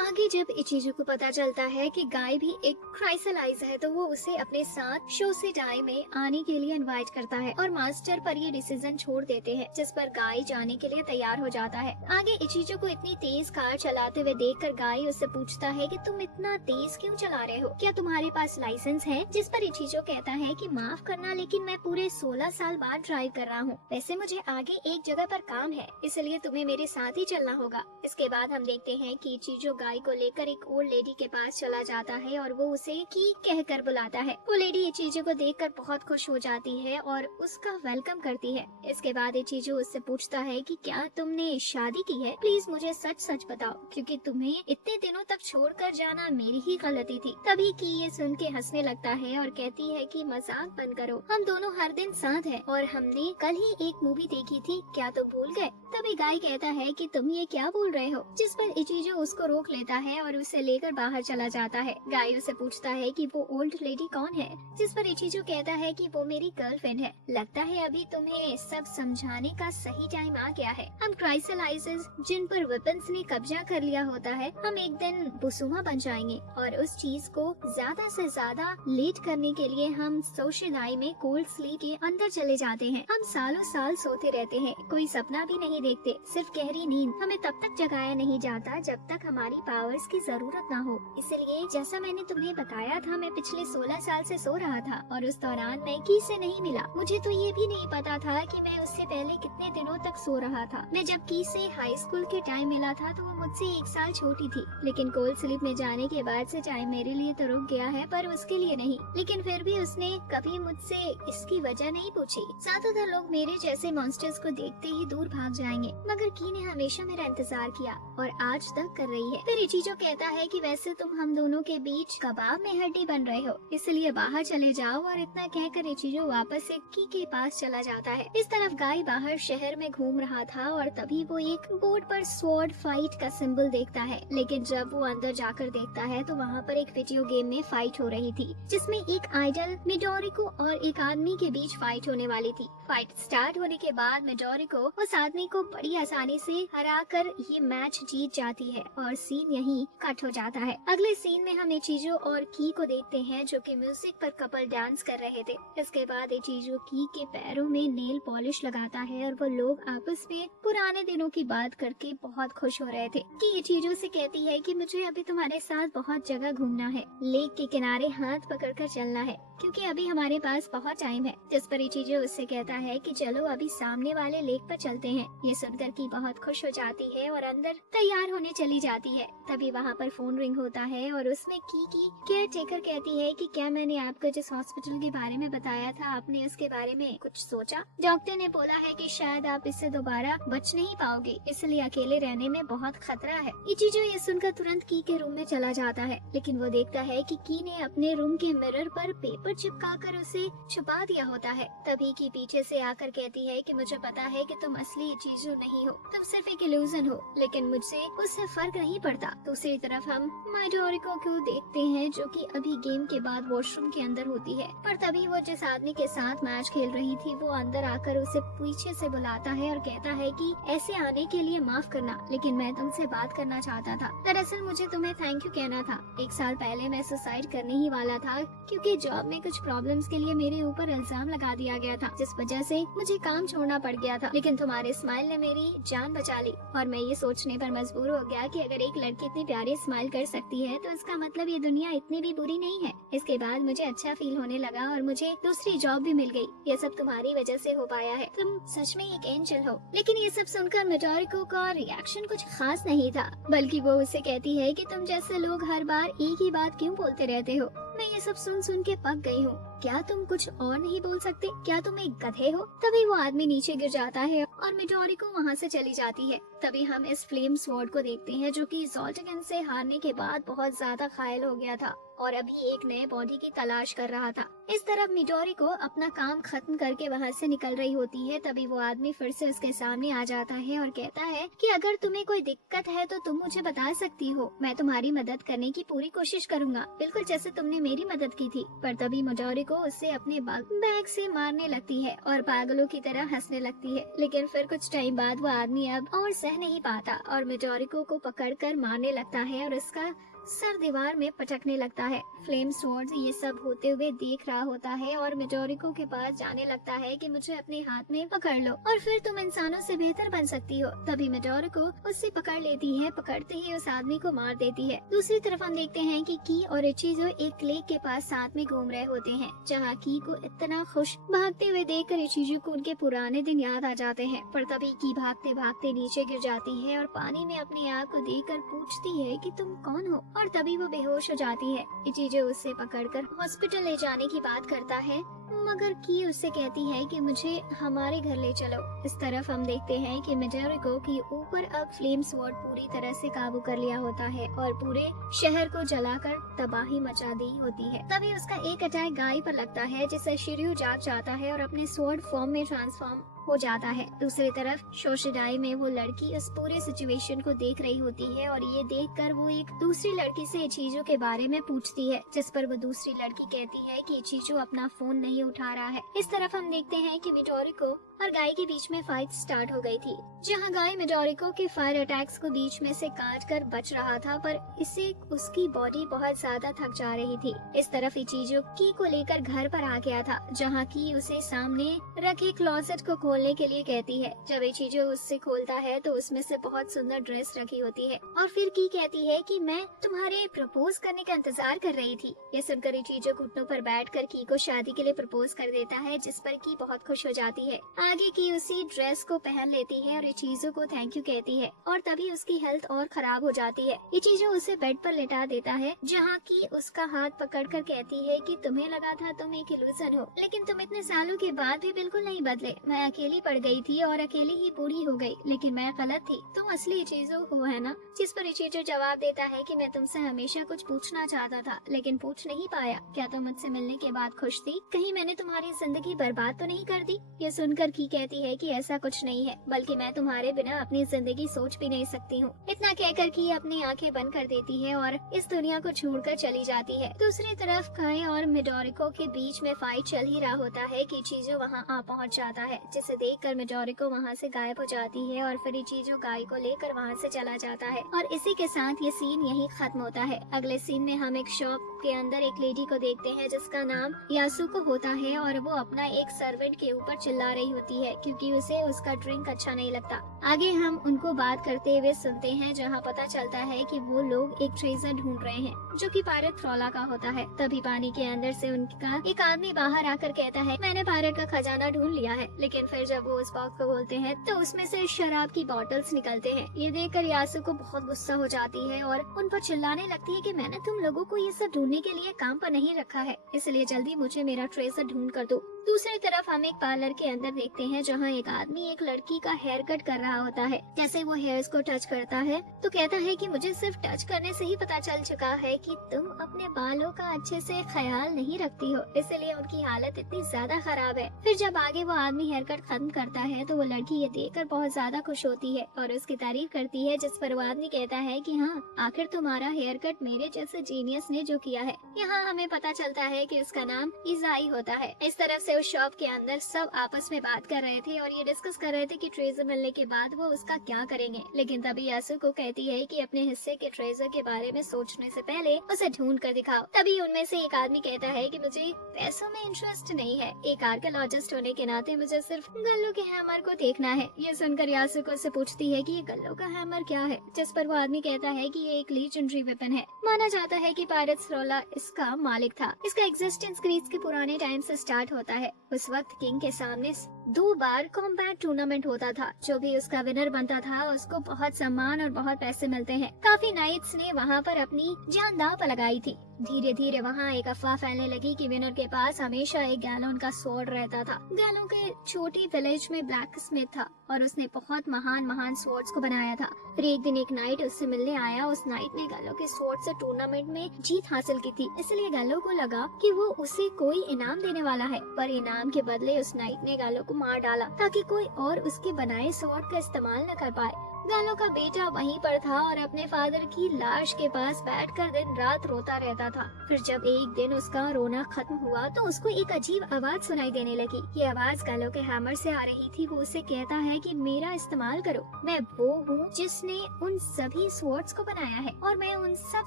आगे जब इचिजू को पता चलता है कि गाय भी एक क्राइसलाइज है तो वो उसे अपने साथ शोसेडाई में आने के लिए इनवाइट करता है और मास्टर पर ये डिसीजन छोड़ देते हैं, जिस पर गाय जाने के लिए तैयार हो जाता है। आगे इचिजू को इतनी तेज कार चलाते हुए देखकर गाय उससे पूछता है कि तुम इतना तेज क्यों चला रहे हो, क्या तुम्हारे पास लाइसेंस है? जिस पर इचिजू कहता है कि माफ करना, लेकिन मैं पूरे 16 साल बाद ड्राइव कर रहा हूँ। वैसे मुझे आगे एक जगह पर काम है, इसलिए तुम्हें मेरे साथ ही चलना होगा। इसके बाद हम देखते हैं कि इचिजू गाय को लेकर एक ओल्ड लेडी के पास चला जाता है और वो उसे की कहकर बुलाता है। वो लेडी इचिजू को देखकर बहुत खुश हो जाती है और उसका वेलकम करती है। इसके बाद इचिजू उससे पूछता है कि क्या तुमने शादी की है? प्लीज मुझे सच सच बताओ, क्योंकि तुम्हें इतने दिनों तक छोड़कर जाना मेरी ही गलती थी। तभी की ये सुन के हंसने लगता है और कहती है कि मजाक बंद करो, हम दोनों हर दिन साथ हैं और हमने कल ही एक मूवी देखी थी, क्या तो भूल गए? तभी गाय कहता है कि तुम ये क्या बोल रहे हो, जिस पर इचिजू उसको रोक लेता है और उसे लेकर बाहर चला जाता है। गाय उसे पूछता है कि वो ओल्ड लेडी कौन है, जिस पर इचिजू कहता है कि वो मेरी गर्लफ्रेंड है। लगता है अभी तुम्हें सब समझाने का सही टाइम आ गया है। हम क्राइसलाइजेस जिन पर वेपन्स ने कब्जा कर लिया होता है, हम एक दिन बुसुमा बन जाएंगे और उस चीज को ज्यादा से ज्यादा लेट करने के लिए हम सोशिलाई में कोल्ड स्लीप के अंदर चले जाते हैं। हम सालों साल सोते रहते हैं, कोई सपना भी नहीं देखते, सिर्फ गहरी नींद। हमें तब तक जगाया नहीं जाता जब तक हमारी पावर्स की जरूरत ना हो। इसलिए जैसा मैंने तुम्हें बताया था, मैं पिछले 16 साल से सो रहा था और उस दौरान मैं की से नहीं मिला। मुझे तो ये भी नहीं पता था कि मैं उससे पहले कितने दिनों तक सो रहा था। मैं जब की से हाई स्कूल के टाइम मिला था तो वो मुझसे 1 साल छोटी थी, लेकिन कोल्ड स्लीप में जाने के बाद से टाइम मेरे लिए तो रुक गया है, पर उसके लिए नहीं। लेकिन फिर भी उसने कभी मुझसे इसकी वजह नहीं पूछी। ज्यादातर लोग मेरे जैसे मॉन्स्टर्स को देखते ही दूर भाग जाएंगे, मगर की ने हमेशा मेरा इंतजार किया और आज तक कर रही है। फिर इचिजू कहता है कि वैसे तुम हम दोनों के बीच कबाब में हड्डी बन रहे हो, इसलिए बाहर चले जाओ। और इतना कहकर इचिजू वापस से की के पास चला जाता है। इस तरफ गाय बाहर शहर में घूम रहा था और तभी वो एक बोर्ड पर स्वॉर्ड फाइट का सिंबल देखता है, लेकिन जब वो अंदर जाकर देखता है तो वहाँ पर एक वीडियो गेम में फाइट हो रही थी, जिसमें एक आइडल मिडोरिको और एक आदमी के बीच फाइट होने वाली थी। फाइट स्टार्ट होने के बाद मिडोरिको उस आदमी को बड़ी आसानी से हराकर ये मैच जीत जाती है और सीन यहीं कट हो जाता है। अगले सीन में हम इचिजू और की को देखते हैं जो कि म्यूजिक पर कपल डांस कर रहे थे। इसके बाद इचिजू की के पैरों में नेल पॉलिश लगाता है और वो लोग आपस में पुराने दिनों की बात करके बहुत खुश हो रहे थे। की इचिजू से कहती है कि मुझे अभी तुम्हारे साथ बहुत जगह घूमना है, लेक के किनारे हाथ पकड़कर चलना है, क्योंकि अभी हमारे पास बहुत टाइम है। जिस पर इचिजू उससे कहता है कि चलो अभी सामने वाले लेक पर चलते हैं। ये सुनकर की बहुत खुश हो जाती है और अंदर तैयार होने चली जाती है। तभी वहाँ पर फोन रिंग होता है और उसमें की केयर टेकर कहती है कि क्या मैंने आपको जिस हॉस्पिटल के बारे में बताया था, आपने उसके बारे में कुछ सोचा? डॉक्टर ने बोला है कि शायद आप इससे दोबारा बच नहीं पाओगे, इसलिए अकेले रहने में बहुत खतरा है। इचिजू ये सुनकर तुरंत की के रूम में चला जाता है, लेकिन वो देखता है कि की ने अपने रूम के मिरर पर पेपर चिपकाकर उसे छुपा दिया होता है। तभी की पीछे से आकर कहती है कि मुझे पता है कि तुम असली इचिजू नहीं हो, तुम सिर्फ एक इल्यूजन हो, लेकिन मुझसे उससे फर्क नहीं पड़ता। दूसरी तरफ हम मिडोरिको को देखते हैं जो कि अभी गेम के बाद वॉशरूम के अंदर होती है, पर तभी वो जिस आदमी के साथ मैच खेल रही थी वो अंदर आकर उसे पीछे से बुलाता है और कहता है कि ऐसे आने के लिए माफ करना, लेकिन मैं तुमसे बात करना चाहता था। दरअसल मुझे तुम्हें थैंक यू कहना था। 1 साल पहले मैं सुसाइड करने ही वाला था, क्योंकि जॉब में कुछ प्रॉब्लम्स के लिए मेरे ऊपर इल्जाम लगा दिया गया था, जिस वजह से मुझे काम छोड़ना पड़ गया था। लेकिन तुम्हारे स्माइल ने मेरी जान बचा ली और मैं ये सोचने पर मजबूर हो गया कि अगर एक लड़की इतनी प्यारी स्माइल कर सकती है तो इसका मतलब ये दुनिया इतनी भी बुरी नहीं है। इसके बाद मुझे अच्छा फील होने लगा और मुझे दूसरी जॉब भी मिल गई। ये सब तुम्हारी वजह से हो पाया है, तुम सच में एक एंजल हो। लेकिन ये सब सुनकर मिडोरिको का रिएक्शन कुछ खास नहीं था, बल्कि वो उसे कहती है कि तुम जैसे लोग हर बार एक ही बात क्यों बोलते रहते हो। मैं ये सब सुन सुन के पक गई हूँ, क्या तुम कुछ और नहीं बोल सकते? क्या तुम एक गधे हो? तभी वो आदमी नीचे गिर जाता है और मिडोरिको वहाँ से चली जाती है। तभी हम इस फ्लेम स्वॉर्ड को देखते हैं जो कि ज़ोल्टिगन से हारने के बाद बहुत ज्यादा घायल हो गया था और अभी एक नए बॉडी की तलाश कर रहा था। इस तरफ मिडोरी को अपना काम खत्म करके वहाँ से निकल रही होती है, तभी वो आदमी फिर से उसके सामने आ जाता है और कहता है कि अगर तुम्हें कोई दिक्कत है तो तुम मुझे बता सकती हो, मैं तुम्हारी मदद करने की पूरी कोशिश करूंगा, बिल्कुल जैसे तुमने मेरी मदद की थी। पर तभी मिडोरी को उससे अपने बैग से मारने लगती है और पागलों की तरह हंसने लगती है। लेकिन फिर कुछ टाइम बाद वो आदमी अब और सह नहीं पाता और मिडोरी को पकड़कर मारने लगता है और उसका सर दीवार में पटकने लगता है। फ्लेम स्वॉर्ड ये सब होते हुए देख रहा होता है और मिडोरिको के पास जाने लगता है कि मुझे अपने हाथ में पकड़ लो और फिर तुम इंसानों से बेहतर बन सकती हो। तभी मिडोरिको उससे पकड़ लेती है, पकड़ते ही उस आदमी को मार देती है। दूसरी तरफ हम देखते हैं कि की और इचिजो एक लेक के पास साथ में घूम रहे होते हैं, जहाँ की को इतना खुश भागते हुए देखकर इचिजो को उनके पुराने दिन याद आ जाते हैं। पर तभी की भागते भागते नीचे गिर जाती है और पानी में अपने आप को देखकर पूछती है कि तुम कौन हो, और तभी वो बेहोश हो जाती है। इचिजो उससे पकड़कर हॉस्पिटल ले जाने की बात करता है, मगर की उससे कहती है कि मुझे हमारे घर ले चलो। इस तरफ हम देखते हैं कि मिडोरिको के ऊपर अब फ्लेम स्वॉर्ड पूरी तरह से काबू कर लिया होता है और पूरे शहर को जलाकर तबाही मचा दी होती है। तभी उसका एक अटैक गाय पर लगता है, जिससे शिर्यू जाग जाता है और अपने स्वॉर्ड फॉर्म में ट्रांसफॉर्म हो जाता है। दूसरी तरफ शोशिडाई में वो लड़की इस पूरे सिचुएशन को देख रही होती है और ये देखकर वो एक दूसरी लड़की से इचिजो के बारे में पूछती है, जिस पर वो दूसरी लड़की कहती है कि इचिजो अपना फोन नहीं उठा रहा है। इस तरफ हम देखते हैं कि मिडोरिको और गाय के बीच में फाइट स्टार्ट हो गई थी, जहां गाय मिडोरिको के फायर अटैक्स को बीच में से काट कर बच रहा था, पर इससे उसकी बॉडी बहुत ज्यादा थक जा रही थी। इस तरफ इचिजो की को लेकर घर पर आ गया था, जहां की उसे सामने रखे क्लोसेट को खोलने के लिए कहती है। जब इचिजो उससे खोलता है तो उसमें से बहुत सुंदर ड्रेस रखी होती है और फिर की कहती है कि मैं तुम्हारे प्रपोज करने का इंतजार कर रही थी। ये सुनकर इचिजो घुटनों पर बैठकर की को शादी के लिए प्रपोज कर देता है, जिस पर की बहुत खुश हो जाती है। आगे की उसी ड्रेस को पहन लेती है और इचिजो को थैंक यू कहती है और तभी उसकी हेल्थ और खराब हो जाती है। इचिजो उसे बेड पर लेटा देता है, जहाँ की उसका हाथ पकड़कर कहती है कि तुम्हें लगा था तुम एक इल्यूजन हो, लेकिन तुम इतने सालों के बाद भी बिल्कुल नहीं बदले। मैं अकेली पड़ गई थी और अकेली ही बूढ़ी हो गई, लेकिन मैं गलत थी, तुम असली इचिजो हो, है ना? जिस पर इचिजो जवाब देता है कि मैं तुमसे हमेशा कुछ पूछना चाहता था, लेकिन पूछ नहीं पाया। क्या तुम मुझसे मिलने के बाद खुश थी? कहीं मैंने तुम्हारी जिंदगी बर्बाद तो नहीं कर दी? ये सुनकर की कहती है कि ऐसा कुछ नहीं है, बल्कि मैं तुम्हारे बिना अपनी जिंदगी सोच भी नहीं सकती हूँ। इतना कहकर की अपनी आंखें बंद कर देती है और इस दुनिया को छोड़कर चली जाती है। दूसरी तरफ काई और मिडोरिको के बीच में फाइट चल ही रहा होता है कि इचिजो वहाँ आ पहुँच जाता है, जिसे देखकर मिडोरिको वहाँ से गायब हो जाती है और फिर इचिजो गाय को लेकर वहाँ से चला जाता है और इसी के साथ ये सीन यही खत्म होता है। अगले सीन में हम एक शॉप के अंदर एक लेडी को देखते हैं जिसका नाम यासुको होता है और वो अपना एक सर्वेंट के ऊपर चिल्ला रही होती है क्योंकि उसे उसका ड्रिंक अच्छा नहीं लगता। आगे हम उनको बात करते हुए सुनते हैं, जहाँ पता चलता है कि वो लोग एक ट्रेजर ढूंढ रहे हैं जो कि पायरेट फ्रोला का होता है। तभी पानी के अंदर से उनका एक आदमी बाहर आकर कहता है, मैंने पायरेट का खजाना ढूंढ लिया है। लेकिन फिर जब वो उस बॉक्स को खोलते हैं तो उसमें से शराब की बॉटल्स निकलते हैं। ये देखकर यासुको बहुत गुस्सा हो जाती है और उन पर चिल्लाने लगती है कि मैंने तुम लोगों को ये सब ढूंढने के लिए काम पर नहीं रखा है, इसलिए जल्दी मुझे मेरा ट्रेजर ढूंढ कर दो। दूसरी तरफ हम एक पार्लर के अंदर देखते हैं, जहाँ एक आदमी एक लड़की का हेयर कट कर रहा होता है। जैसे वो हेयर्स को टच करता है तो कहता है कि मुझे सिर्फ टच करने से ही पता चल चुका है कि तुम अपने बालों का अच्छे से ख्याल नहीं रखती हो, इसलिए उनकी हालत इतनी ज्यादा खराब है। फिर जब आगे वो आदमी हेयर कट खत्म करता है तो वो लड़की ये देखकर बहुत ज्यादा खुश होती है और उसकी तारीफ करती है, जिस पर वो आदमी कहता है कि हाँ, आखिर तुम्हारा हेयर कट मेरे जैसे जीनियस ने जो किया है। यहाँ हमें पता चलता है कि उसका नाम इजाई होता है। इस तरफ से उस शॉप के अंदर सब आपस में बात कर रहे थे और ये डिस्कस कर रहे थे कि ट्रेजर मिलने के बाद वो उसका क्या करेंगे। लेकिन तभी यासुको कहती है कि अपने हिस्से के ट्रेजर के बारे में सोचने से पहले उसे ढूंढ कर दिखाओ। तभी उनमें से एक आदमी कहता है कि मुझे पैसों में इंटरेस्ट नहीं है, एक आर्कियोलॉजिस्ट होने के नाते मुझे सिर्फ गल्लों के हैमर को देखना है। ये सुनकर यासुको से पूछती है कि ये गल्लों का हैमर क्या है, जिस पर वो आदमी कहता है कि ये एक लीजेंडरी वेपन है। माना जाता है कि पायरेट फ्रोला इसका मालिक था। इसका एग्जिस्टेंस ग्रीस के पुराने टाइम से स्टार्ट होता है। उस वक्त किंग के सामने 2 बार कॉम्बैट टूर्नामेंट होता था। जो भी उसका विनर बनता था उसको बहुत सम्मान और बहुत पैसे मिलते हैं। काफी नाइट्स ने वहाँ पर अपनी जान दांव पर लगाई थी। धीरे धीरे वहाँ एक अफवाह फैलने लगी कि विनर के पास हमेशा एक गैलोन का स्वॉर्ड रहता था। गैलोन के छोटी विलेज में ब्लैक स्मिथ था और उसने बहुत महान स्वॉर्ड्स को बनाया था। फिर एक दिन एक नाइट उससे मिलने आया। उस नाइट ने गैलो के स्वॉर्ड से टूर्नामेंट में जीत हासिल की थी, इसलिए गैलो को लगा कि वो उसे कोई इनाम देने वाला है। पर इनाम के बदले उस नाइट ने गैलो को मार डाला ताकि कोई और उसके बनाए स्वॉर्ड का इस्तेमाल न कर पाए। गैलो का बेटा वहीं पर था और अपने फादर की लाश के पास बैठकर दिन रात रोता रहता था। फिर जब एक दिन उसका रोना खत्म हुआ तो उसको एक अजीब आवाज सुनाई देने लगी। ये आवाज गैलो के हैमर से आ रही थी। वो उसे कहता है कि मेरा इस्तेमाल करो, मैं वो हूँ जिसने उन सभी स्वॉर्ड्स को बनाया है और मैं उन सब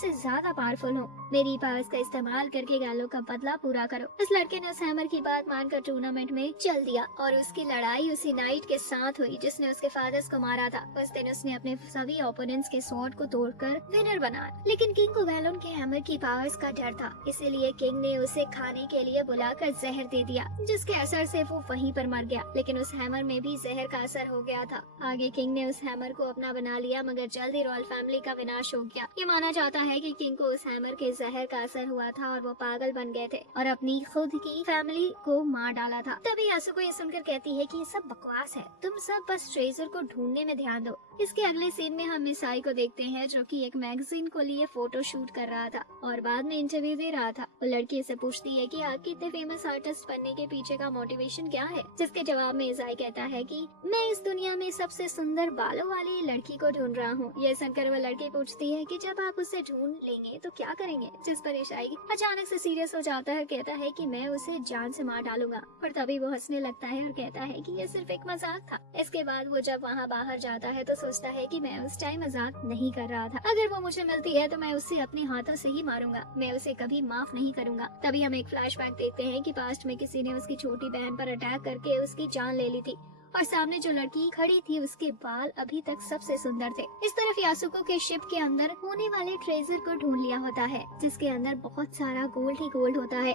से ज्यादा पावरफुल हूँ। मेरी पावर्स का इस्तेमाल करके गैलो का बदला पूरा करो। उस लड़के ने उस हैमर की बात मानकर टूर्नामेंट में चल दिया और उसकी लड़ाई उसी नाइट के साथ हुई जिसने उसके फादर्स को मारा था। उस दिन उसने अपने सभी ओपोनेंट्स के स्वॉर्ड को तोड़कर विनर बनाया। लेकिन किंग को गैलोन के हैमर की पावर्स का डर था, इसीलिए किंग ने उसे खाने के लिए बुलाकर जहर दे दिया, जिसके असर से वो वहीं पर मर गया। लेकिन उस हैमर में भी जहर का असर हो गया था। आगे किंग ने उस हैमर को अपना बना लिया, मगर जल्द ही रॉयल फैमिली का विनाश हो गया। ये माना जाता है कि किंग को उस हैमर के जहर का असर हुआ था और वो पागल बन गए थे और अपनी खुद की फैमिली को मार डाला था। तभी यासुको ये सुनकर कहती है कि ये सब बकवास है, तुम सब बस ट्रेजर को ढूंढने में ध्यान दो। इसके अगले सीन में हम मिसाई को देखते हैं जो कि एक मैगजीन को लिए फोटो शूट कर रहा था और बाद में इंटरव्यू दे रहा था। वो लड़की से पूछती है कि आपके इतने फेमस आर्टिस्ट बनने के पीछे का मोटिवेशन क्या है, जिसके जवाब में इसाई कहता है कि मैं इस दुनिया में सबसे सुंदर बालों वाली लड़की को ढूंढ रहा हूँ। ये सुनकर वो लड़की पूछती है कि जब आप उसे ढूंढ लेंगे तो क्या करेंगे, जिस पर इसाई अचानक से सीरियस हो जाता है, कहता है कि मैं उसे जान से मार डालूंगा। पर तभी वो हंसने लगता है और कहता है कि ये सिर्फ एक मजाक था। इसके बाद वो जब वहाँ बाहर जाता है तो सोचता है कि मैं उस टाइम मजाक नहीं कर रहा था। अगर वो मुझे मिलती है तो मैं उसे अपने हाथों से ही मारूंगा, मैं उसे कभी माफ नहीं करूंगा। तभी हम एक फ्लैशबैक देखते हैं कि पास्ट में किसी ने उसकी छोटी बहन पर अटैक करके उसकी जान ले ली थी और सामने जो लड़की खड़ी थी उसके बाल अभी तक सबसे सुंदर थे। इस तरफ यासुको के शिप के अंदर होने वाले ट्रेजर को ढूंढ लिया होता है जिसके अंदर बहुत सारा गोल्ड ही गोल्ड होता है।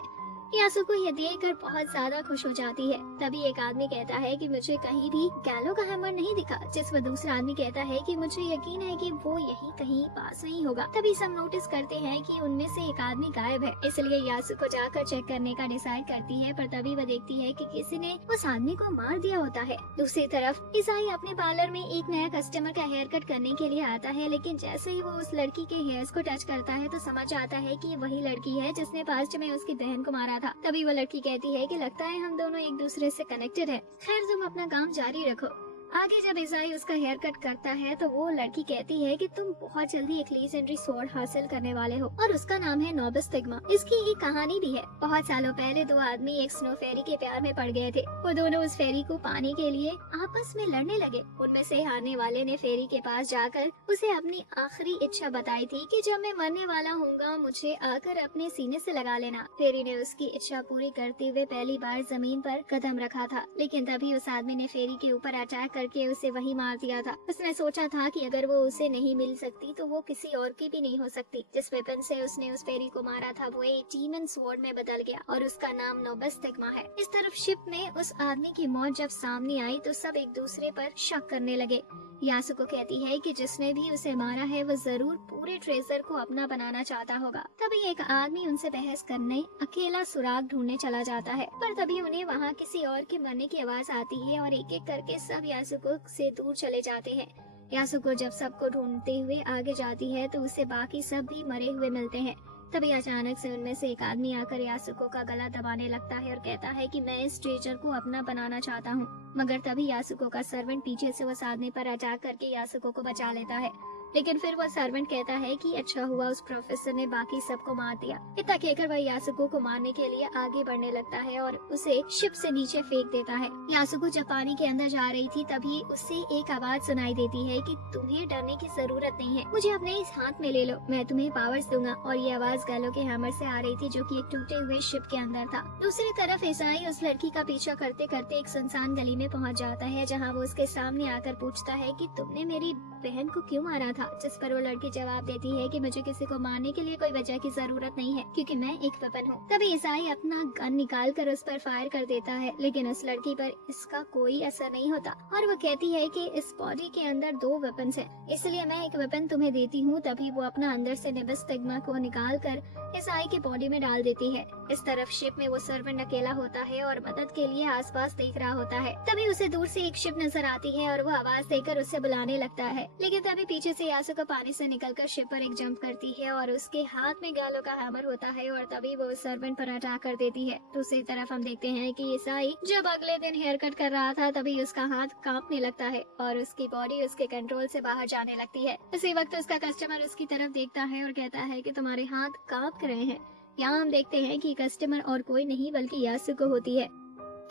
यासुको ये देखकर बहुत ज्यादा खुश हो जाती है। तभी एक आदमी कहता है कि मुझे कहीं भी गैलो का हैमर नहीं दिखा, जिस पर दूसरा आदमी कहता है कि मुझे यकीन है कि वो यही कहीं पास में ही होगा। तभी सब नोटिस करते हैं कि उनमें से एक आदमी गायब है, इसलिए यासुको जाकर चेक करने का डिसाइड करती है। पर तभी वह देखती है कि किसी ने उस आदमी को मार दिया होता है। दूसरी तरफ इसाई अपने पार्लर में एक नया कस्टमर का हेयर कट करने के लिए आता है, लेकिन जैसे ही वो उस लड़की के हेयर्स को टच करता है तो समझ आता है कि वही लड़की है जिसने पास्ट में उसकी बहन को मारा था। तभी वो लड़की कहती है कि लगता है हम दोनों एक दूसरे से कनेक्टेड हैं। खैर तुम अपना काम जारी रखो। आगे जब इसाई उसका हेयर कट करता है तो वो लड़की कहती है कि तुम बहुत जल्दी एक लीजेंडरी स्वॉर्ड हासिल करने वाले हो और उसका नाम है नोबस स्टिग्मा। इसकी एक कहानी भी है। बहुत सालों पहले दो आदमी एक स्नो फेरी के प्यार में पड़ गए थे। वो दोनों उस फेरी को पाने के लिए आपस में लड़ने लगे। उनमें से हारने वाले ने फेरी के पास जाकर उसे अपनी आखिरी इच्छा बताई थी कि जब मैं मरने वाला हूँगा मुझे आकर अपने सीने से लगा लेना। फेरी ने उसकी इच्छा पूरी करते हुए पहली बार जमीन पर कदम रखा था, लेकिन तभी उस आदमी ने फेरी के ऊपर अटैक करके उसे वही मार दिया था। उसने सोचा था कि अगर वो उसे नहीं मिल सकती तो वो किसी और की भी नहीं हो सकती। जिस वेपन से उसने उस फेरी को मारा था वो एक डीमन स्वॉर्ड में बदल गया और उसका नाम नोबस स्टिग्मा है। इस तरफ शिप में उस आदमी की मौत जब सामने आई तो सब एक दूसरे पर शक करने लगे। यासुको कहती है कि जिसने भी उसे मारा है वो जरूर पूरे ट्रेजर को अपना बनाना चाहता होगा। तभी एक आदमी उनसे बहस करने अकेला सुराग ढूंढने चला जाता है, पर तभी उन्हें वहाँ किसी और के मरने की आवाज आती है और एक एक करके सब यासुको से दूर चले जाते हैं। यासुको जब सबको ढूंढते हुए आगे जाती है तो उसे बाकी सब भी मरे हुए मिलते हैं। तभी अचानक से उनमें से एक आदमी आकर यासुको का गला दबाने लगता है और कहता है कि मैं इस ट्रेजर को अपना बनाना चाहता हूँ। मगर तभी यासुको का सर्वेंट पीछे से उस आदमी पर अटैक करके यासुको को बचा लेता है। लेकिन फिर वह सर्वेंट कहता है कि अच्छा हुआ उस प्रोफेसर ने बाकी सबको मार दिया। इतना कहकर वह यासुको को मारने के लिए आगे बढ़ने लगता है और उसे शिप से नीचे फेंक देता है। यासुको जब पानी के अंदर जा रही थी तभी उसे एक आवाज सुनाई देती है कि तुम्हें डरने की जरूरत नहीं है, मुझे अपने इस हाथ में ले लो, मैं तुम्हें पावर्स दूंगा। और ये आवाज गैलो के हैमर से आ रही थी जो कि एक टूटे हुए शिप के अंदर था। दूसरी तरफ इसाई उस लड़की का पीछा करते करते एक सुनसान गली में पहुंच जाता है जहाँ वो उसके सामने आकर पूछता है कि तुमने मेरी बहन को क्यों मारा था, जिस पर वो लड़की जवाब देती है कि मुझे किसी को मारने के लिए कोई वजह की जरूरत नहीं है क्योंकि मैं एक वेपन हूँ। तभी ईसाई अपना गन निकाल कर उस पर फायर कर देता है, लेकिन उस लड़की पर इसका कोई असर नहीं होता और वो कहती है कि इस बॉडी के अंदर 2 वेपन्स हैं, इसलिए मैं एक वेपन तुम्हें देती हूँ। तभी वो अपना अंदर से निबस स्टिग्मा को निकाल कर ईसाई की बॉडी में डाल देती है। इस तरफ शिप में वो सर्वेंट अकेला होता है और मदद के लिए आसपास देख रहा होता है। तभी उसे दूर से एक शिप नजर आती है और वो आवाज देकर उसे बुलाने लगता है, लेकिन तभी पीछे से यासुको पानी से निकलकर शिप पर एक जंप करती है और उसके हाथ में गालों का हैमर होता है और तभी वो सर्वेंट पर अटैक कर देती है। दूसरी तरफ हम देखते हैं कि ईसाई जब अगले दिन हेयर कट कर रहा था तभी उसका हाथ कांपने लगता है और उसकी बॉडी उसके कंट्रोल से बाहर जाने लगती है। उसी वक्त उसका कस्टमर उसकी तरफ देखता है और कहता है कि तुम्हारे हाथ कांप रहे हैं। यहाँ हम देखते हैं कि कस्टमर और कोई नहीं बल्कि यासुको होती है।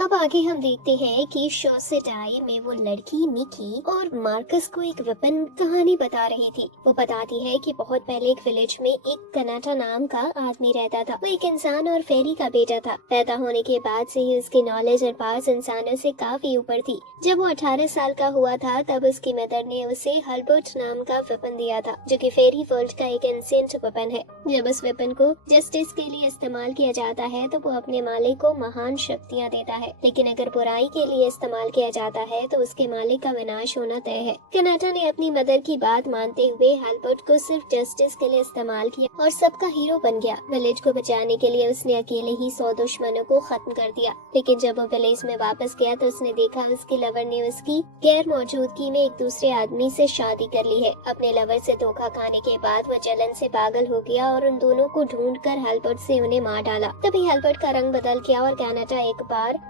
अब आगे हम देखते हैं कि शोसेडाई में वो लड़की निकी और मार्कस को एक वेपन कहानी बता रही थी। वो बताती है कि बहुत पहले एक विलेज में एक कनाटा नाम का आदमी रहता था। वो एक इंसान और फेरी का बेटा था। पैदा होने के बाद से ही उसकी नॉलेज और पावर्स इंसानों से काफी ऊपर थी। जब वो 18 साल का हुआ था तब उसकी मदर ने उसे हल्बर्ट नाम का वेपन दिया था, जो कि फेरी वर्ल्ड का एक एंशिएंट वेपन है। जब उस वेपन को जस्टिस के लिए इस्तेमाल किया जाता है तो वो अपने मालिक को महान शक्तियाँ देता है, लेकिन अगर बुराई के लिए इस्तेमाल किया जाता है तो उसके मालिक का विनाश होना तय है। कनाटा ने अपनी मदर की बात मानते हुए हल्बर्ट को सिर्फ जस्टिस के लिए इस्तेमाल किया और सबका हीरो बन गया। विलेज को बचाने के लिए उसने अकेले ही 100 दुश्मनों को खत्म कर दिया, लेकिन जब वो विलेज में वापस गया तो उसने देखा उसके लवर ने उसकी गैर मौजूदगी में एक दूसरे आदमी से शादी कर ली है। अपने लवर से धोखा खाने के बाद वो जलन से पागल हो गया और उन दोनों को ढूंढकर हल्बर्ट से उन्हें मार डाला। तभी हल्बर्ट का रंग बदल गया और कनाटा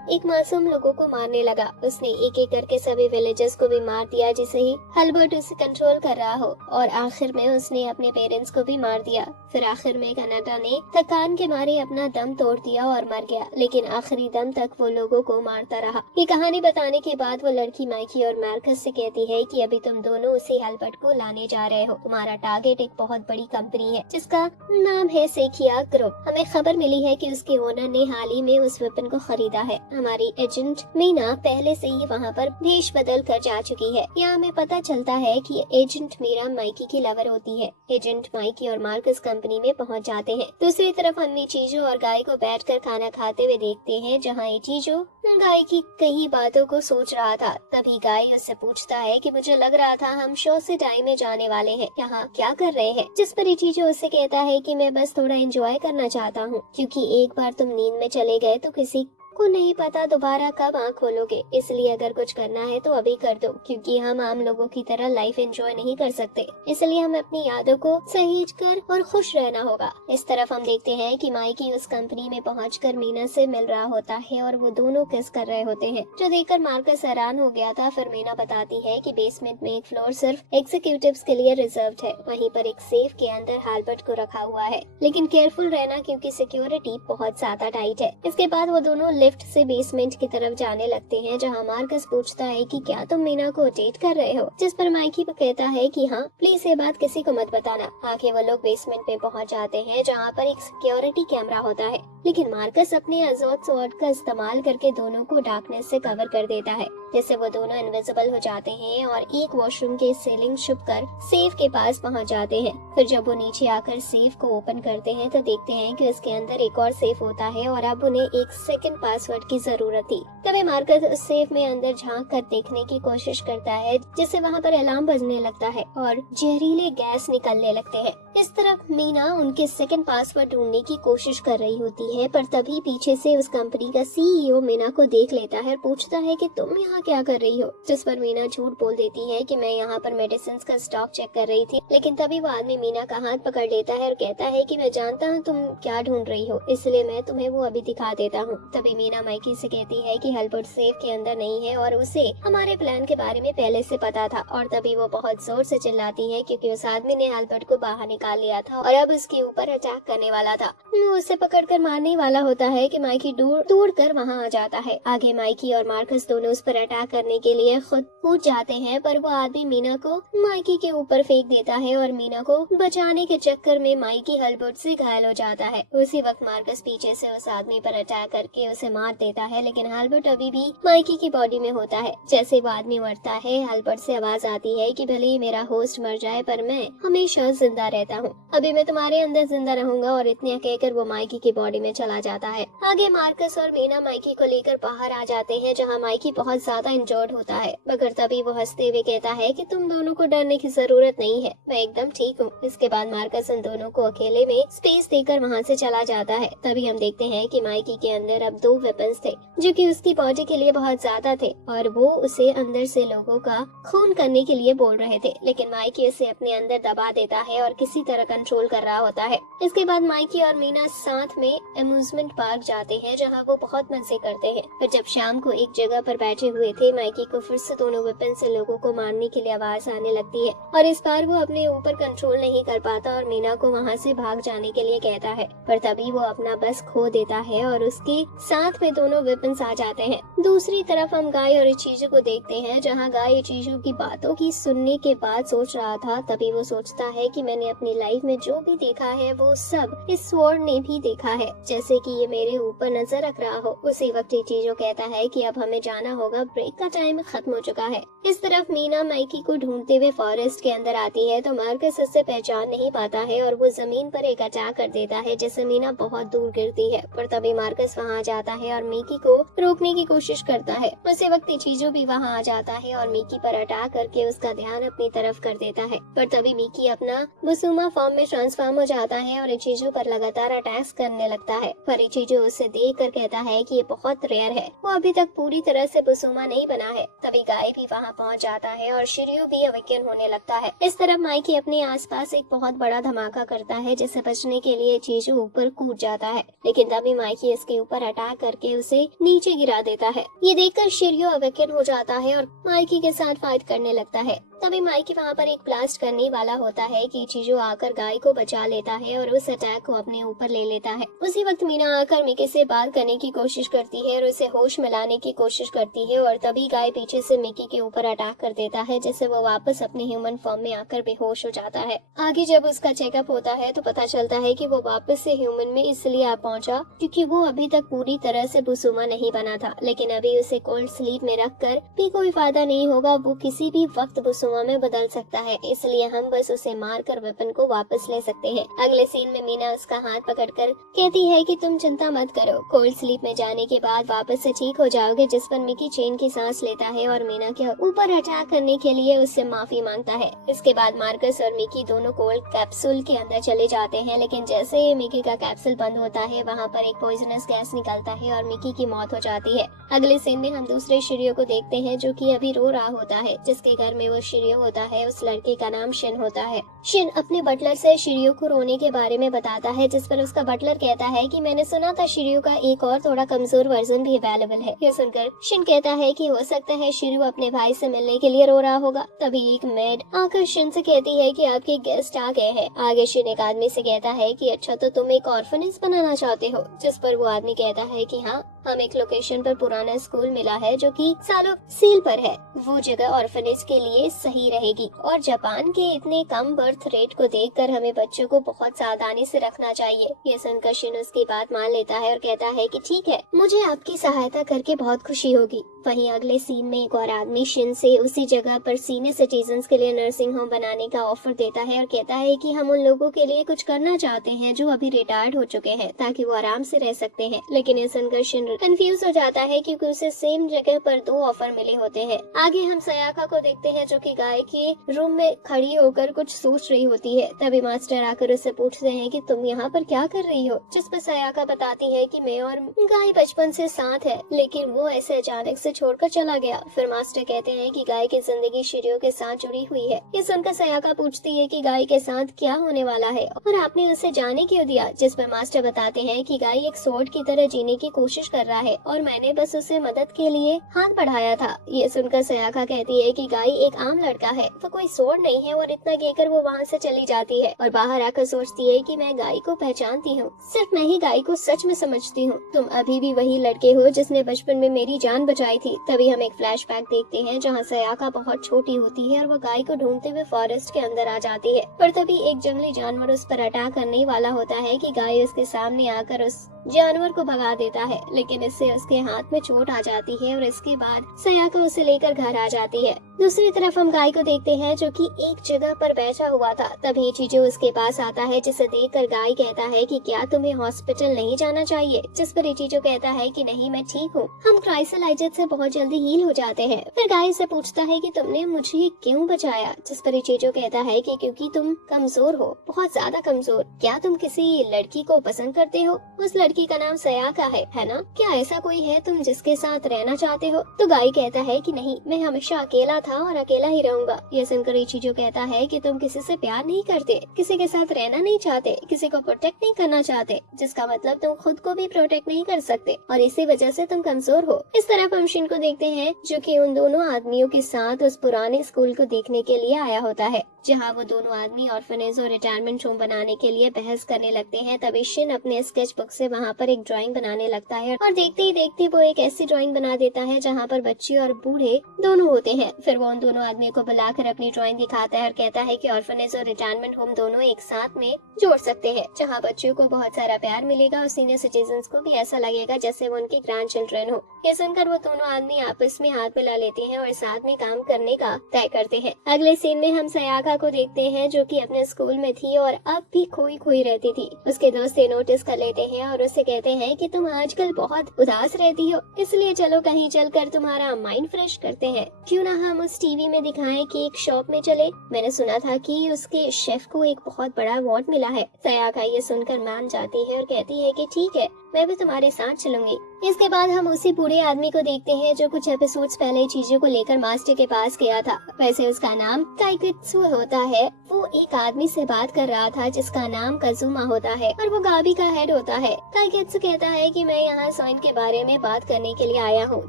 एक मासूम लोगों को मारने लगा। उसने एक एक करके सभी विलेजर्स को भी मार दिया जिसे ही हल्बर्ट उसे कंट्रोल कर रहा हो, और आखिर में उसने अपने पेरेंट्स को भी मार दिया। फिर आखिर में कनाटा ने थकान के मारे अपना दम तोड़ दिया और मर गया, लेकिन आखिरी दम तक वो लोगों को मारता रहा। ये कहानी बताने के बाद वो लड़की माइकी और मार्कस से कहती है कि अभी तुम दोनों उसी हल्बर्ट को लाने जा रहे हो। तुम्हारा टारगेट एक बहुत बड़ी कंपनी है जिसका नाम है सेकिया ग्रुप। हमें खबर मिली है कि उसके ओनर ने हाल ही में उस वेपन को खरीदा है। हमारी एजेंट मीना पहले से ही वहाँ पर भेष बदल कर जा चुकी है। यहाँ हमें पता चलता है कि एजेंट मीरा माइकी की लवर होती है। एजेंट माइकी और मार्कस कंपनी में पहुँच जाते हैं। दूसरी तरफ हम इचिजो और गाय को बैठकर खाना खाते हुए देखते हैं, जहाँ इचिजो गाय की कई बातों को सोच रहा था। तभी गाय उससे पूछता है कि मुझे लग रहा था हम शोसेडाई में जाने वाले हैं, यहाँ क्या कर रहे हैं? जिस पर इचिजो उससे कहता है कि मैं बस थोड़ा एंजॉय करना चाहता हूँ, क्योंकि एक बार तुम नींद में चले गए तो किसी को नहीं पता दोबारा कब आँख खोलोगे, इसलिए अगर कुछ करना है तो अभी कर दो, क्योंकि हम आम लोगों की तरह लाइफ एंजॉय नहीं कर सकते। इसलिए हमें अपनी यादों को सहेज कर और खुश रहना होगा। इस तरफ हम देखते हैं कि माइकी उस कंपनी में पहुंचकर मीना से मिल रहा होता है और वो दोनों किस कर रहे होते हैं, जो देखकर मार्कस हैरान हो गया था। फिर मीना बताती है कि बेसमेंट में एक फ्लोर सिर्फ एग्जीक्यूटिव्स के लिए रिजर्व्ड है। वहीं पर एक सेफ के अंदर हल्बर्ट को रखा हुआ है, लेकिन केयरफुल रहना क्योंकि सिक्योरिटी बहुत ज्यादा टाइट है। इसके बाद वो दोनों लिफ्ट से बेसमेंट की तरफ जाने लगते हैं, जहां मार्कस पूछता है कि क्या तुम मीना को डेट कर रहे हो, जिस पर माइकी कहता है कि हाँ, प्लीज ये बात किसी को मत बताना। आगे वो लोग बेसमेंट में पहुंच जाते हैं, जहां पर एक सिक्योरिटी कैमरा होता है, लेकिन मार्कस अपने अजोट स्वॉर्ड का इस्तेमाल करके दोनों को डार्कनेस से कवर कर देता है, जिससे वो दोनों इनविजिबल हो जाते हैं और एक वॉशरूम के सीलिंग छुपकर सेफ के पास पहुंच जाते हैं। फिर जब वो नीचे आकर सेफ को ओपन करते हैं तो देखते हैं कि उसके अंदर एक और सेफ होता है और अब उन्हें एक सेकंड पासवर्ड की जरूरत थी। तभी मार्कस उस सेफ में अंदर झांक कर देखने की कोशिश करता है, जिससे वहाँ पर अलार्म बजने लगता है और जहरीले गैस निकलने लगते हैं। इस तरफ मीना उनके सेकंड पासवर्ड ढूंढने की कोशिश कर रही होती है, पर तभी पीछे से उस कंपनी का सीईओ मीना को देख लेता है और पूछता है कि तुम यहाँ क्या कर रही हो, जिस पर मीना झूठ बोल देती है कि मैं यहाँ पर मेडिसिन का स्टॉक चेक कर रही थी। लेकिन तभी वो आदमी मीना का हाथ पकड़ लेता है और कहता है कि मैं जानता हूँ तुम क्या ढूंढ रही हो, इसलिए मैं तुम्हें वो अभी दिखा देता हूँ। तभी मीना माइकी से कहती है कि हल्बर्ट सेफ के अंदर नहीं है और उसे हमारे प्लान के बारे में पहले से पता था। और तभी वो बहुत जोर से चिल्लाती है क्योंकि उस आदमी ने हल्बर्ट को बाहर निकाल लिया था और अब उसके ऊपर अटैक करने वाला था। वो उसे पकड़कर मारने वाला होता है कि माइकी दूर कर वहाँ आ जाता है। आगे माइकी और मार्कस दोनों उस पर अटैक करने के लिए खुद कूद जाते हैं, पर वो आदमी मीना को माइकी के ऊपर फेंक देता है और मीना को बचाने के चक्कर में माइकी हल्बर्ट से घायल हो जाता है। उसी वक्त मार्कस पीछे से उस आदमी पर अटैक करके उसे मार देता है, लेकिन एल्बर्ट अभी भी माइकी की बॉडी में होता है। जैसे वो आदमी मरता है, एल्बर्ट से आवाज आती है कि भले ही मेरा होस्ट मर जाए पर मैं हमेशा जिंदा रहता हूँ, अभी मैं तुम्हारे अंदर जिंदा रहूंगा। और इतने कहकर वो माइकी की बॉडी में चला जाता है। आगे मार्कस और मीना माइकी को लेकर बाहर आ जाते हैं, जहाँ माइकी बहुत ज्यादा इंजर्ड होता है, मगर तभी वो हंसते हुए कहता है कि तुम दोनों को डरने की जरूरत नहीं है, मैं एकदम ठीक हूँ। इसके बाद मार्कस उन दोनों को अकेले में स्पेस देकर वहाँ से चला जाता है। तभी हम देखते हैं कि माइकी के अंदर अब 2 वेपन्स थे जो कि उसकी बॉडी के लिए बहुत ज्यादा थे, और वो उसे अंदर से लोगों का खून करने के लिए बोल रहे थे, लेकिन माइकी उसे अपने अंदर दबा देता है और किसी तरह कंट्रोल कर रहा होता है। इसके बाद माइकी और मीना साथ में अम्यूजमेंट पार्क जाते हैं, जहाँ वो बहुत मजे करते हैं। फिर जब शाम को एक जगह पर बैठे हुए थे, माइकी को फिर से दोनों वेपन से लोगों को मारने के लिए आवाज आने लगती है, और इस बार वो अपने ऊपर कंट्रोल नहीं कर पाता और मीना को वहाँ से भाग जाने के लिए कहता है। पर तभी वो अपना बस खो देता है और उसके साथ में दोनों वेपन्स आ जाते हैं। दूसरी तरफ हम गाय और इचीजू को देखते हैं, जहाँ गाय इचीजू की बातों की सुनने के बाद सोच रहा था। तभी वो सोचता है कि मैंने अपनी लाइफ में जो भी देखा है वो सब इस स्वॉर्ड ने भी देखा है, जैसे कि ये मेरे ऊपर नजर रख रहा हो। उसी वक्त इचीजू कहता है कि अब हमें जाना होगा, ब्रेक का टाइम खत्म हो चुका है। इस तरफ मीना माइकी को ढूंढते हुए फॉरेस्ट के अंदर आती है, तो मार्कस उससे पहचान नहीं पाता है और वो जमीन पर एक अटैक कर देता है, जिससे मीना बहुत दूर गिरती है। पर तभी मार्कस वहाँ जाता है और मिकी को रोकने की कोशिश करता है। उसी वक्त इचीजू भी वहाँ आ जाता है और मिकी पर अटैक करके उसका ध्यान अपनी तरफ कर देता है। पर तभी मिकी अपना बुसुमा फॉर्म में ट्रांसफॉर्म हो जाता है और इचीजू पर लगातार अटैक्स करने लगता है। पर इचीजू उसे देख कर कहता है कि ये बहुत रेयर है, वो अभी तक पूरी तरह से बुसुमा नहीं बना है। तभी गाय भी वहाँ पहुँच जाता है और शिर्यू भी अवेकन होने लगता है। इस तरफ माइकी अपने आसपास एक बहुत बड़ा धमाका करता है, जिसे बचने के लिए इचीजू ऊपर कूद जाता है, लेकिन तभी माइकी इसके ऊपर अटैक करके उसे नीचे गिरा देता है। ये देखकर शिर्यू अवेकन हो जाता है और माइकी के साथ फाइट करने लगता है। तभी माइकी वहाँ पर एक ब्लास्ट करने वाला होता है कि इचीजू आकर गाय को बचा लेता है और उस अटैक को अपने ऊपर ले लेता है। उसी वक्त मीना आकर मिकी से बात करने की कोशिश करती है और उसे होश में लाने की कोशिश करती है, और तभी गाय पीछे से मिकी के ऊपर अटैक कर देता है, जिससे वो वापस अपने ह्यूमन फॉर्म में आकर बेहोश हो जाता है। आगे जब उसका चेकअप होता है तो पता चलता है कि वो वापस से ह्यूमन में इसलिए आ पहुंचा क्योंकि वो अभी तक पूरी तरह से बुसुमा नहीं बना था, लेकिन अभी उसे कोल्ड स्लीप में रखकर भी कोई फायदा नहीं होगा, वो किसी भी वक्त बुसुमा में बदल सकता है, इसलिए हम बस उसे मारकर वेपन को वापस ले सकते हैं। अगले सीन में मीना उसका हाथ पकड़कर कहती है कि तुम चिंता मत करो, कोल्ड स्लीप में जाने के बाद वापस से ठीक हो जाओगे। जिस पर मिकी चैन की सांस लेता है और मीना के ऊपर अटैक करने के लिए उससे माफी मांगता है। इसके बाद मार्कस और मिकी दोनों कोल्ड कैप्सूल के अंदर चले जाते हैं, लेकिन जैसे ही मिकी का कैप्सूल बंद होता है, वहाँ पर एक पॉइजनस गैस निकलता है और मिकी की मौत हो जाती है। अगले सीन में हम दूसरे शिर्यो को देखते हैं, जो कि अभी रो रहा होता है। जिसके घर में वो शिर्यो होता है, उस लड़के का नाम शिन होता है। शिन अपने बटलर से शिर्यो को रोने के बारे में बताता है, जिस पर उसका बटलर कहता है कि मैंने सुना था शिर्यो का एक और थोड़ा कमजोर वर्जन भी अवेलेबल है। यह सुनकर शिन कहता है कि हो सकता है शिर्यो अपने भाई से मिलने के लिए रो रहा होगा। तभी एक मेड आकर शिन से कहती है कि आपके गेस्ट आ गए हैं। आगे शिन एक आदमी से कहता है कि अच्छा, तो तुम एक ऑर्फनेज बनाना चाहते हो? जिस पर वो आदमी कहता है कि हाँ, हम एक लोकेशन पर पुराना स्कूल मिला है जो कि सालों सील पर है, वो जगह ऑर्फनेज के लिए सही रहेगी। और जापान के इतने कम बर्थ रेट को देखकर हमें बच्चों को बहुत सावधानी से रखना चाहिए। ये सुनकर शिन उसकी बात मान लेता है और कहता है कि ठीक है, मुझे आपकी सहायता करके बहुत खुशी होगी। वहीं अगले सीन में एक और आदमी शिन से उसी जगह पर सीनियर सिटीजन्स के लिए नर्सिंग होम बनाने का ऑफर देता है और कहता है कि हम उन लोगों के लिए कुछ करना चाहते हैं जो अभी रिटायर्ड हो चुके हैं, ताकि वो आराम से रह सकते हैं। लेकिन ये सुनकर शिन कंफ्यूज हो जाता है क्योंकि उसे सेम जगह पर 2 ऑफर मिले होते हैं। आगे हम सयाका को देखते हैं, जो कि गाय के रूम में खड़ी होकर कुछ सोच रही होती है। तभी मास्टर आकर उससे पूछते हैं कि तुम यहाँ पर क्या कर रही हो? जिस पर सयाका बताती है कि मैं और गाय बचपन से साथ है, लेकिन वो ऐसे अचानक से छोड़कर चला गया। फिर मास्टर कहते हैं कि गाय की जिंदगी शिर्यो के साथ जुड़ी हुई है। ये सुनकर सयाका पूछती है कि गाय के साथ क्या होने वाला है और आपने उसे जाने क्यों दिया? जिस पर मास्टर बताते हैं कि गाय एक सोर्ड की तरह जीने की कोशिश कर रहा है और मैंने बस उसे मदद के लिए हाथ बढ़ाया था। ये सुनकर सयाका कहती है कि गाय एक आम लड़का है, वो कोई सोर्ड नहीं है, और इतना कहकर वो वहाँ वहाँ से चली जाती है और बाहर आकर सोचती है कि मैं गाय को पहचानती हूँ, सिर्फ मैं ही गाय को सच में समझती हूँ। तुम अभी भी वही लड़के हो जिसने बचपन में मेरी जान बचाई थी। तभी हम एक फ्लैशबैक देखते हैं जहाँ सयाका बहुत छोटी होती है और वो गाय को ढूंढते हुए फॉरेस्ट के अंदर आ जाती है। पर तभी एक जंगली जानवर उस पर अटैक करने वाला होता है कि गाय उसके सामने आकर उस जानवर को भगा देता है, लेकिन इससे उसके हाथ में चोट आ जाती है और इसके बाद सयाका उसे लेकर घर आ जाती है। दूसरी तरफ हम गाय को देखते हैं जो कि एक जगह पर बैठा हुआ था। तभी चीजू उसके पास आता है, जिसे देखकर गाय कहता है कि क्या तुम्हें हॉस्पिटल नहीं जाना चाहिए, जिस पर चीजू कहता है कि नहीं, मैं ठीक हूँ। हम क्राइसलाइजेस से बहुत जल्दी हील हो जाते हैं। फिर गाय से पूछता है कि तुमने मुझे क्यों बचाया, जिस पर चीजू कहता है कि क्योंकि तुम कमजोर हो, बहुत ज्यादा कमजोर। क्या तुम किसी लड़की को पसंद करते हो? उस लड़की का नाम सयाका है ना? क्या ऐसा कोई है तुम जिसके साथ रहना चाहते हो? तो गाय कहता है कि नहीं, मैं हमेशा अकेला था और अकेला ही रहूंगा। यह सुनकर इचिजो कहता है कि तुम किसी से प्यार नहीं करते, किसी के साथ रहना नहीं चाहते, किसी को प्रोटेक्ट नहीं करना चाहते, जिसका मतलब तुम खुद को भी प्रोटेक्ट नहीं कर सकते और इसी वजह से तुम कमजोर हो। इस तरफ हम शिन को देखते हैं जो कि उन दोनों आदमियों के साथ उस पुराने स्कूल को देखने के लिए आया होता है, जहाँ वो दोनों आदमी ऑर्फनेज और रिटायरमेंट होम बनाने के लिए बहस करने लगते हैं। तभी शिन अपने स्केच बुक से वहाँ पर एक ड्राइंग बनाने लगता है और देखते ही देखते वो एक ऐसी ड्राइंग बना देता है जहाँ पर बच्चे और बूढ़े दोनों होते हैं। फिर वो उन दोनों आदमियों को बुलाकर अपनी ड्राइंग दिखाता है और कहता है कि ऑर्फनेज और रिटायरमेंट होम दोनों एक साथ में जोड़ सकते हैं, जहाँ बच्चों को बहुत सारा प्यार मिलेगा और सीनियर सिटीजन्स को भी ऐसा लगेगा जैसे वो उनके ग्रैंड चिल्ड्रन हो। ये सुनकर वो दोनों आदमी आपस में हाथ मिला लेते हैं और साथ में काम करने का तय करते हैं। अगले सीन में हम सयाका को देखते हैं जो कि अपने स्कूल में थी और अब भी खोई खोई रहती थी। उसके दोस्त नोटिस कर लेते हैं और उससे कहते हैं कि तुम आजकल बहुत उदास रहती हो, इसलिए चलो कहीं चलकर तुम्हारा माइंड फ्रेश करते हैं। क्यों ना हम उस टीवी में दिखाएं कि एक शॉप में चले, मैंने सुना था कि उसके शेफ को एक बहुत बड़ा अवार्ड मिला है। सयाका ये सुनकर मान जाती है और कहती है कि ठीक है, मैं भी तुम्हारे साथ चलूंगी। इसके बाद हम उसी बूढ़े आदमी को देखते हैं जो कुछ एपिसोड्स पहले चीजों को लेकर मास्टर के पास गया था। वैसे उसका नाम काइकित्सु होता है। वो एक आदमी से बात कर रहा था जिसका नाम काजुमा होता है और वो गाबी का हेड होता है। काइकित्सु कहता है कि मैं यहाँ सोइन के बारे में बात करने के लिए आया हूँ,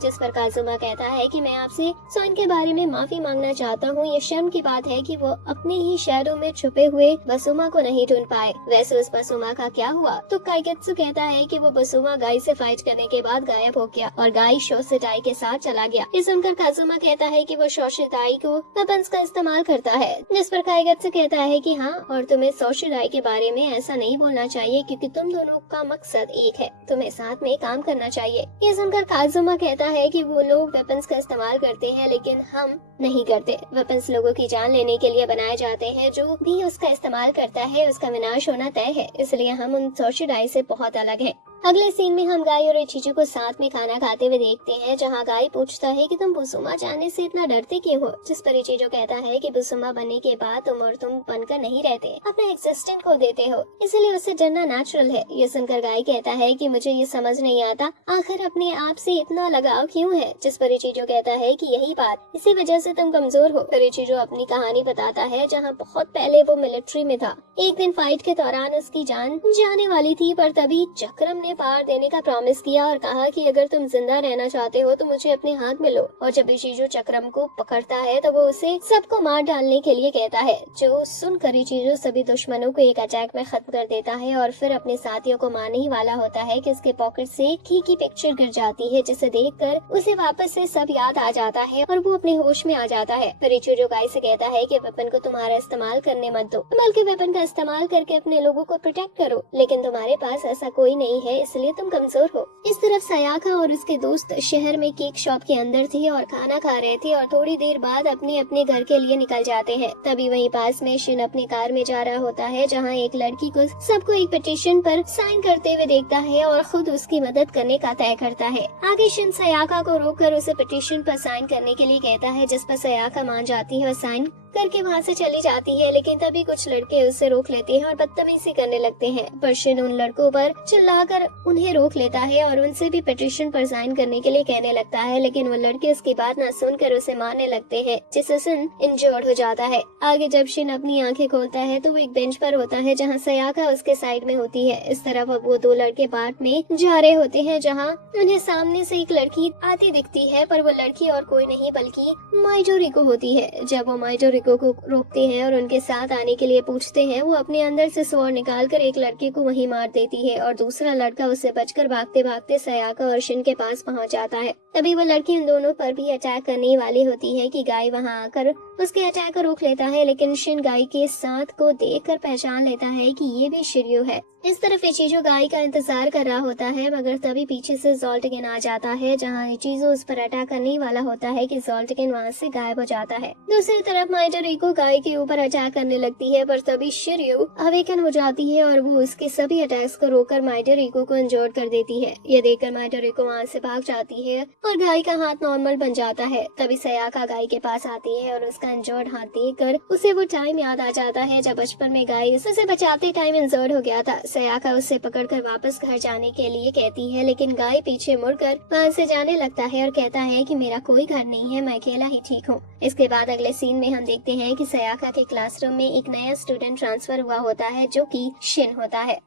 जिस पर काजुमा कहता है कि मैं आपसे सोइन के बारे में माफी मांगना चाहता हूँ। ये शर्म की बात है कि वो अपने ही शहरों में छुपे हुए बसुमा को नहीं ढूंढ पाए। वैसे उस बसुमा का क्या हुआ? तो काइकित्सु कहता है कि वो बसुमा गाय से फाइट करने के बाद गायब हो गया और गाय शोशिताई के साथ चला गया। ये सुनकर काजुमा कहता है कि वो शोशिताई को वेपन्स का इस्तेमाल करता है, जिस पर काइकित्सु कहता है कि हाँ, और तुम्हें शोशिताई के बारे में ऐसा नहीं बोलना चाहिए क्योंकि तुम दोनों का मकसद एक है, तुम्हें साथ में काम करना चाहिए। ये सुनकर काजुमा कहता है कि वो लोग वेपन्स का इस्तेमाल करते हैं लेकिन हम नहीं करते। वेपन्स लोगों की जान लेने के लिए बनाए जाते हैं, जो भी उसका इस्तेमाल करता है उसका विनाश होना तय है, इसलिए हम उन शोशिताई से बहुत अलग हैं। अगले सीन में हम गाय और इचिजू को साथ में खाना खाते हुए देखते हैं, जहाँ गाय पूछता है कि तुम बुसुमा जाने से इतना डरते क्यों हो, जिस पर इचिजू कहता है कि बुसुमा बनने के बाद तुम बनकर नहीं रहते, अपना एग्जिस्टेंस खो देते हो, इसलिए उससे डरना नेचुरल है। ये सुनकर गाय कहता है कि मुझे ये समझ नहीं आता आखिर अपने आप से इतना लगाव क्यों है, जिस पर इचिजू कहता है कि यही बात, इसी वजह से तुम कमजोर हो। फिर इचिजू अपनी कहानी बताता है जहाँ बहुत पहले वो मिलिट्री में था। एक दिन फाइट के दौरान उसकी जान जाने वाली थी, पर तभी चक्रम ने पार देने का प्रॉमिस किया और कहा कि अगर तुम जिंदा रहना चाहते हो तो मुझे अपने हाथ में लो। और जब इचिजू चक्रम को पकड़ता है तो वो उसे सबको मार डालने के लिए कहता है, जो सुनकर इचिजू सभी दुश्मनों को एक अटैक में खत्म कर देता है और फिर अपने साथियों को मारने ही वाला होता है कि उसके पॉकेट से की पिक्चर गिर जाती है, जिसे देखकर उसे वापस से सब याद आ जाता है और वो अपने होश में आ जाता है। फिर इचिजू गाय से कहता है कि वेपन को तुम्हारा इस्तेमाल करने मत दो, बल्कि वेपन का इस्तेमाल करके अपने लोगों को प्रोटेक्ट करो, लेकिन तुम्हारे पास ऐसा कोई नहीं है, इसलिए तुम कमजोर हो। इस तरफ सयाका और उसके दोस्त शहर में केक शॉप के अंदर थे और खाना खा रहे थे और थोड़ी देर बाद अपने अपने घर के लिए निकल जाते हैं। तभी वहीं पास में शिन अपनी कार में जा रहा होता है, जहां एक लड़की को सबको एक पिटीशन पर साइन करते हुए देखता है और खुद उसकी मदद करने का तय करता है। आगे शिन सयाका को रोककर उसे पिटीशन पर साइन करने के लिए कहता है, जिस पर सयाका मान जाती है और साइन करके वहाँ से चली जाती है, लेकिन तभी कुछ लड़के उसे रोक लेते हैं और बदतमीजी करने लगते हैं। पर शिन उन लड़कों पर चिल्लाकर उन्हें रोक लेता है और उनसे भी पिटीशन पर साइन करने के लिए कहने लगता है, लेकिन वो लड़के उसकी बात न सुनकर उसे मारने लगते हैं, जिससे शिन इंजर्ड हो जाता है। आगे जब शिन अपनी आंखें खोलता है तो वो एक बेंच पर होता है, जहाँ सयाका उसके साइड में होती है। इस तरफ अब वो दो लड़के बाट में जा रहे होते हैं, जहाँ उन्हें सामने से एक लड़की आती दिखती है, पर वो लड़की और कोई नहीं बल्कि माइजोरिको होती है। जब वो माइजोरिको रिको को रोकते हैं और उनके साथ आने के लिए पूछते हैं। वो अपने अंदर से स्वॉर्ड निकालकर एक लड़के को वहीं मार देती है और दूसरा लड़का उससे बचकर भागते भागते सयाका और शिन के पास पहुंच जाता है। तभी वो लड़की उन दोनों पर भी अटैक करने वाली होती है कि गाय वहां आकर उसके अटैक को रोक लेता है, लेकिन शिन गाय के साथ को देखकर पहचान लेता है कि ये भी शिर्यू है। इस तरफ इचिजो गाय का इंतजार कर रहा होता है, मगर तभी पीछे से ज़ोल्टकिन आ जाता है। जहां इचिजो उस पर अटैक करने वाला होता है कि ज़ोल्टकिन वहां से गायब हो जाता है। दूसरी तरफ माइडो रिको गाय के ऊपर अटैक करने लगती है, पर तभी शिर्यू अवेकन हो जाती है और वो उसके सभी अटैक्स को रोककर माइडो रिको को इंजर्ड कर देती है। ये देखकर माइडो रिको वहां से भाग जाती है और गाय का हाथ नॉर्मल बन जाता है। तभी सयाका गाय के पास आती है और उसका इंजर्ड हाथ देखकर उसे वो टाइम याद आ जाता है जब बचपन में गाय उसे बचाते टाइम इंजर्ड हो गया था। सयाका उसे पकड़कर वापस घर जाने के लिए कहती है, लेकिन गाय पीछे मुड़कर वहां से जाने लगता है और कहता है कि मेरा कोई घर नहीं है, मैं अकेला ही ठीक हूँ। इसके बाद अगले सीन में हम देखते हैं कि सयाका के क्लासरूम में एक नया स्टूडेंट ट्रांसफर हुआ होता है जो कि शिन होता है।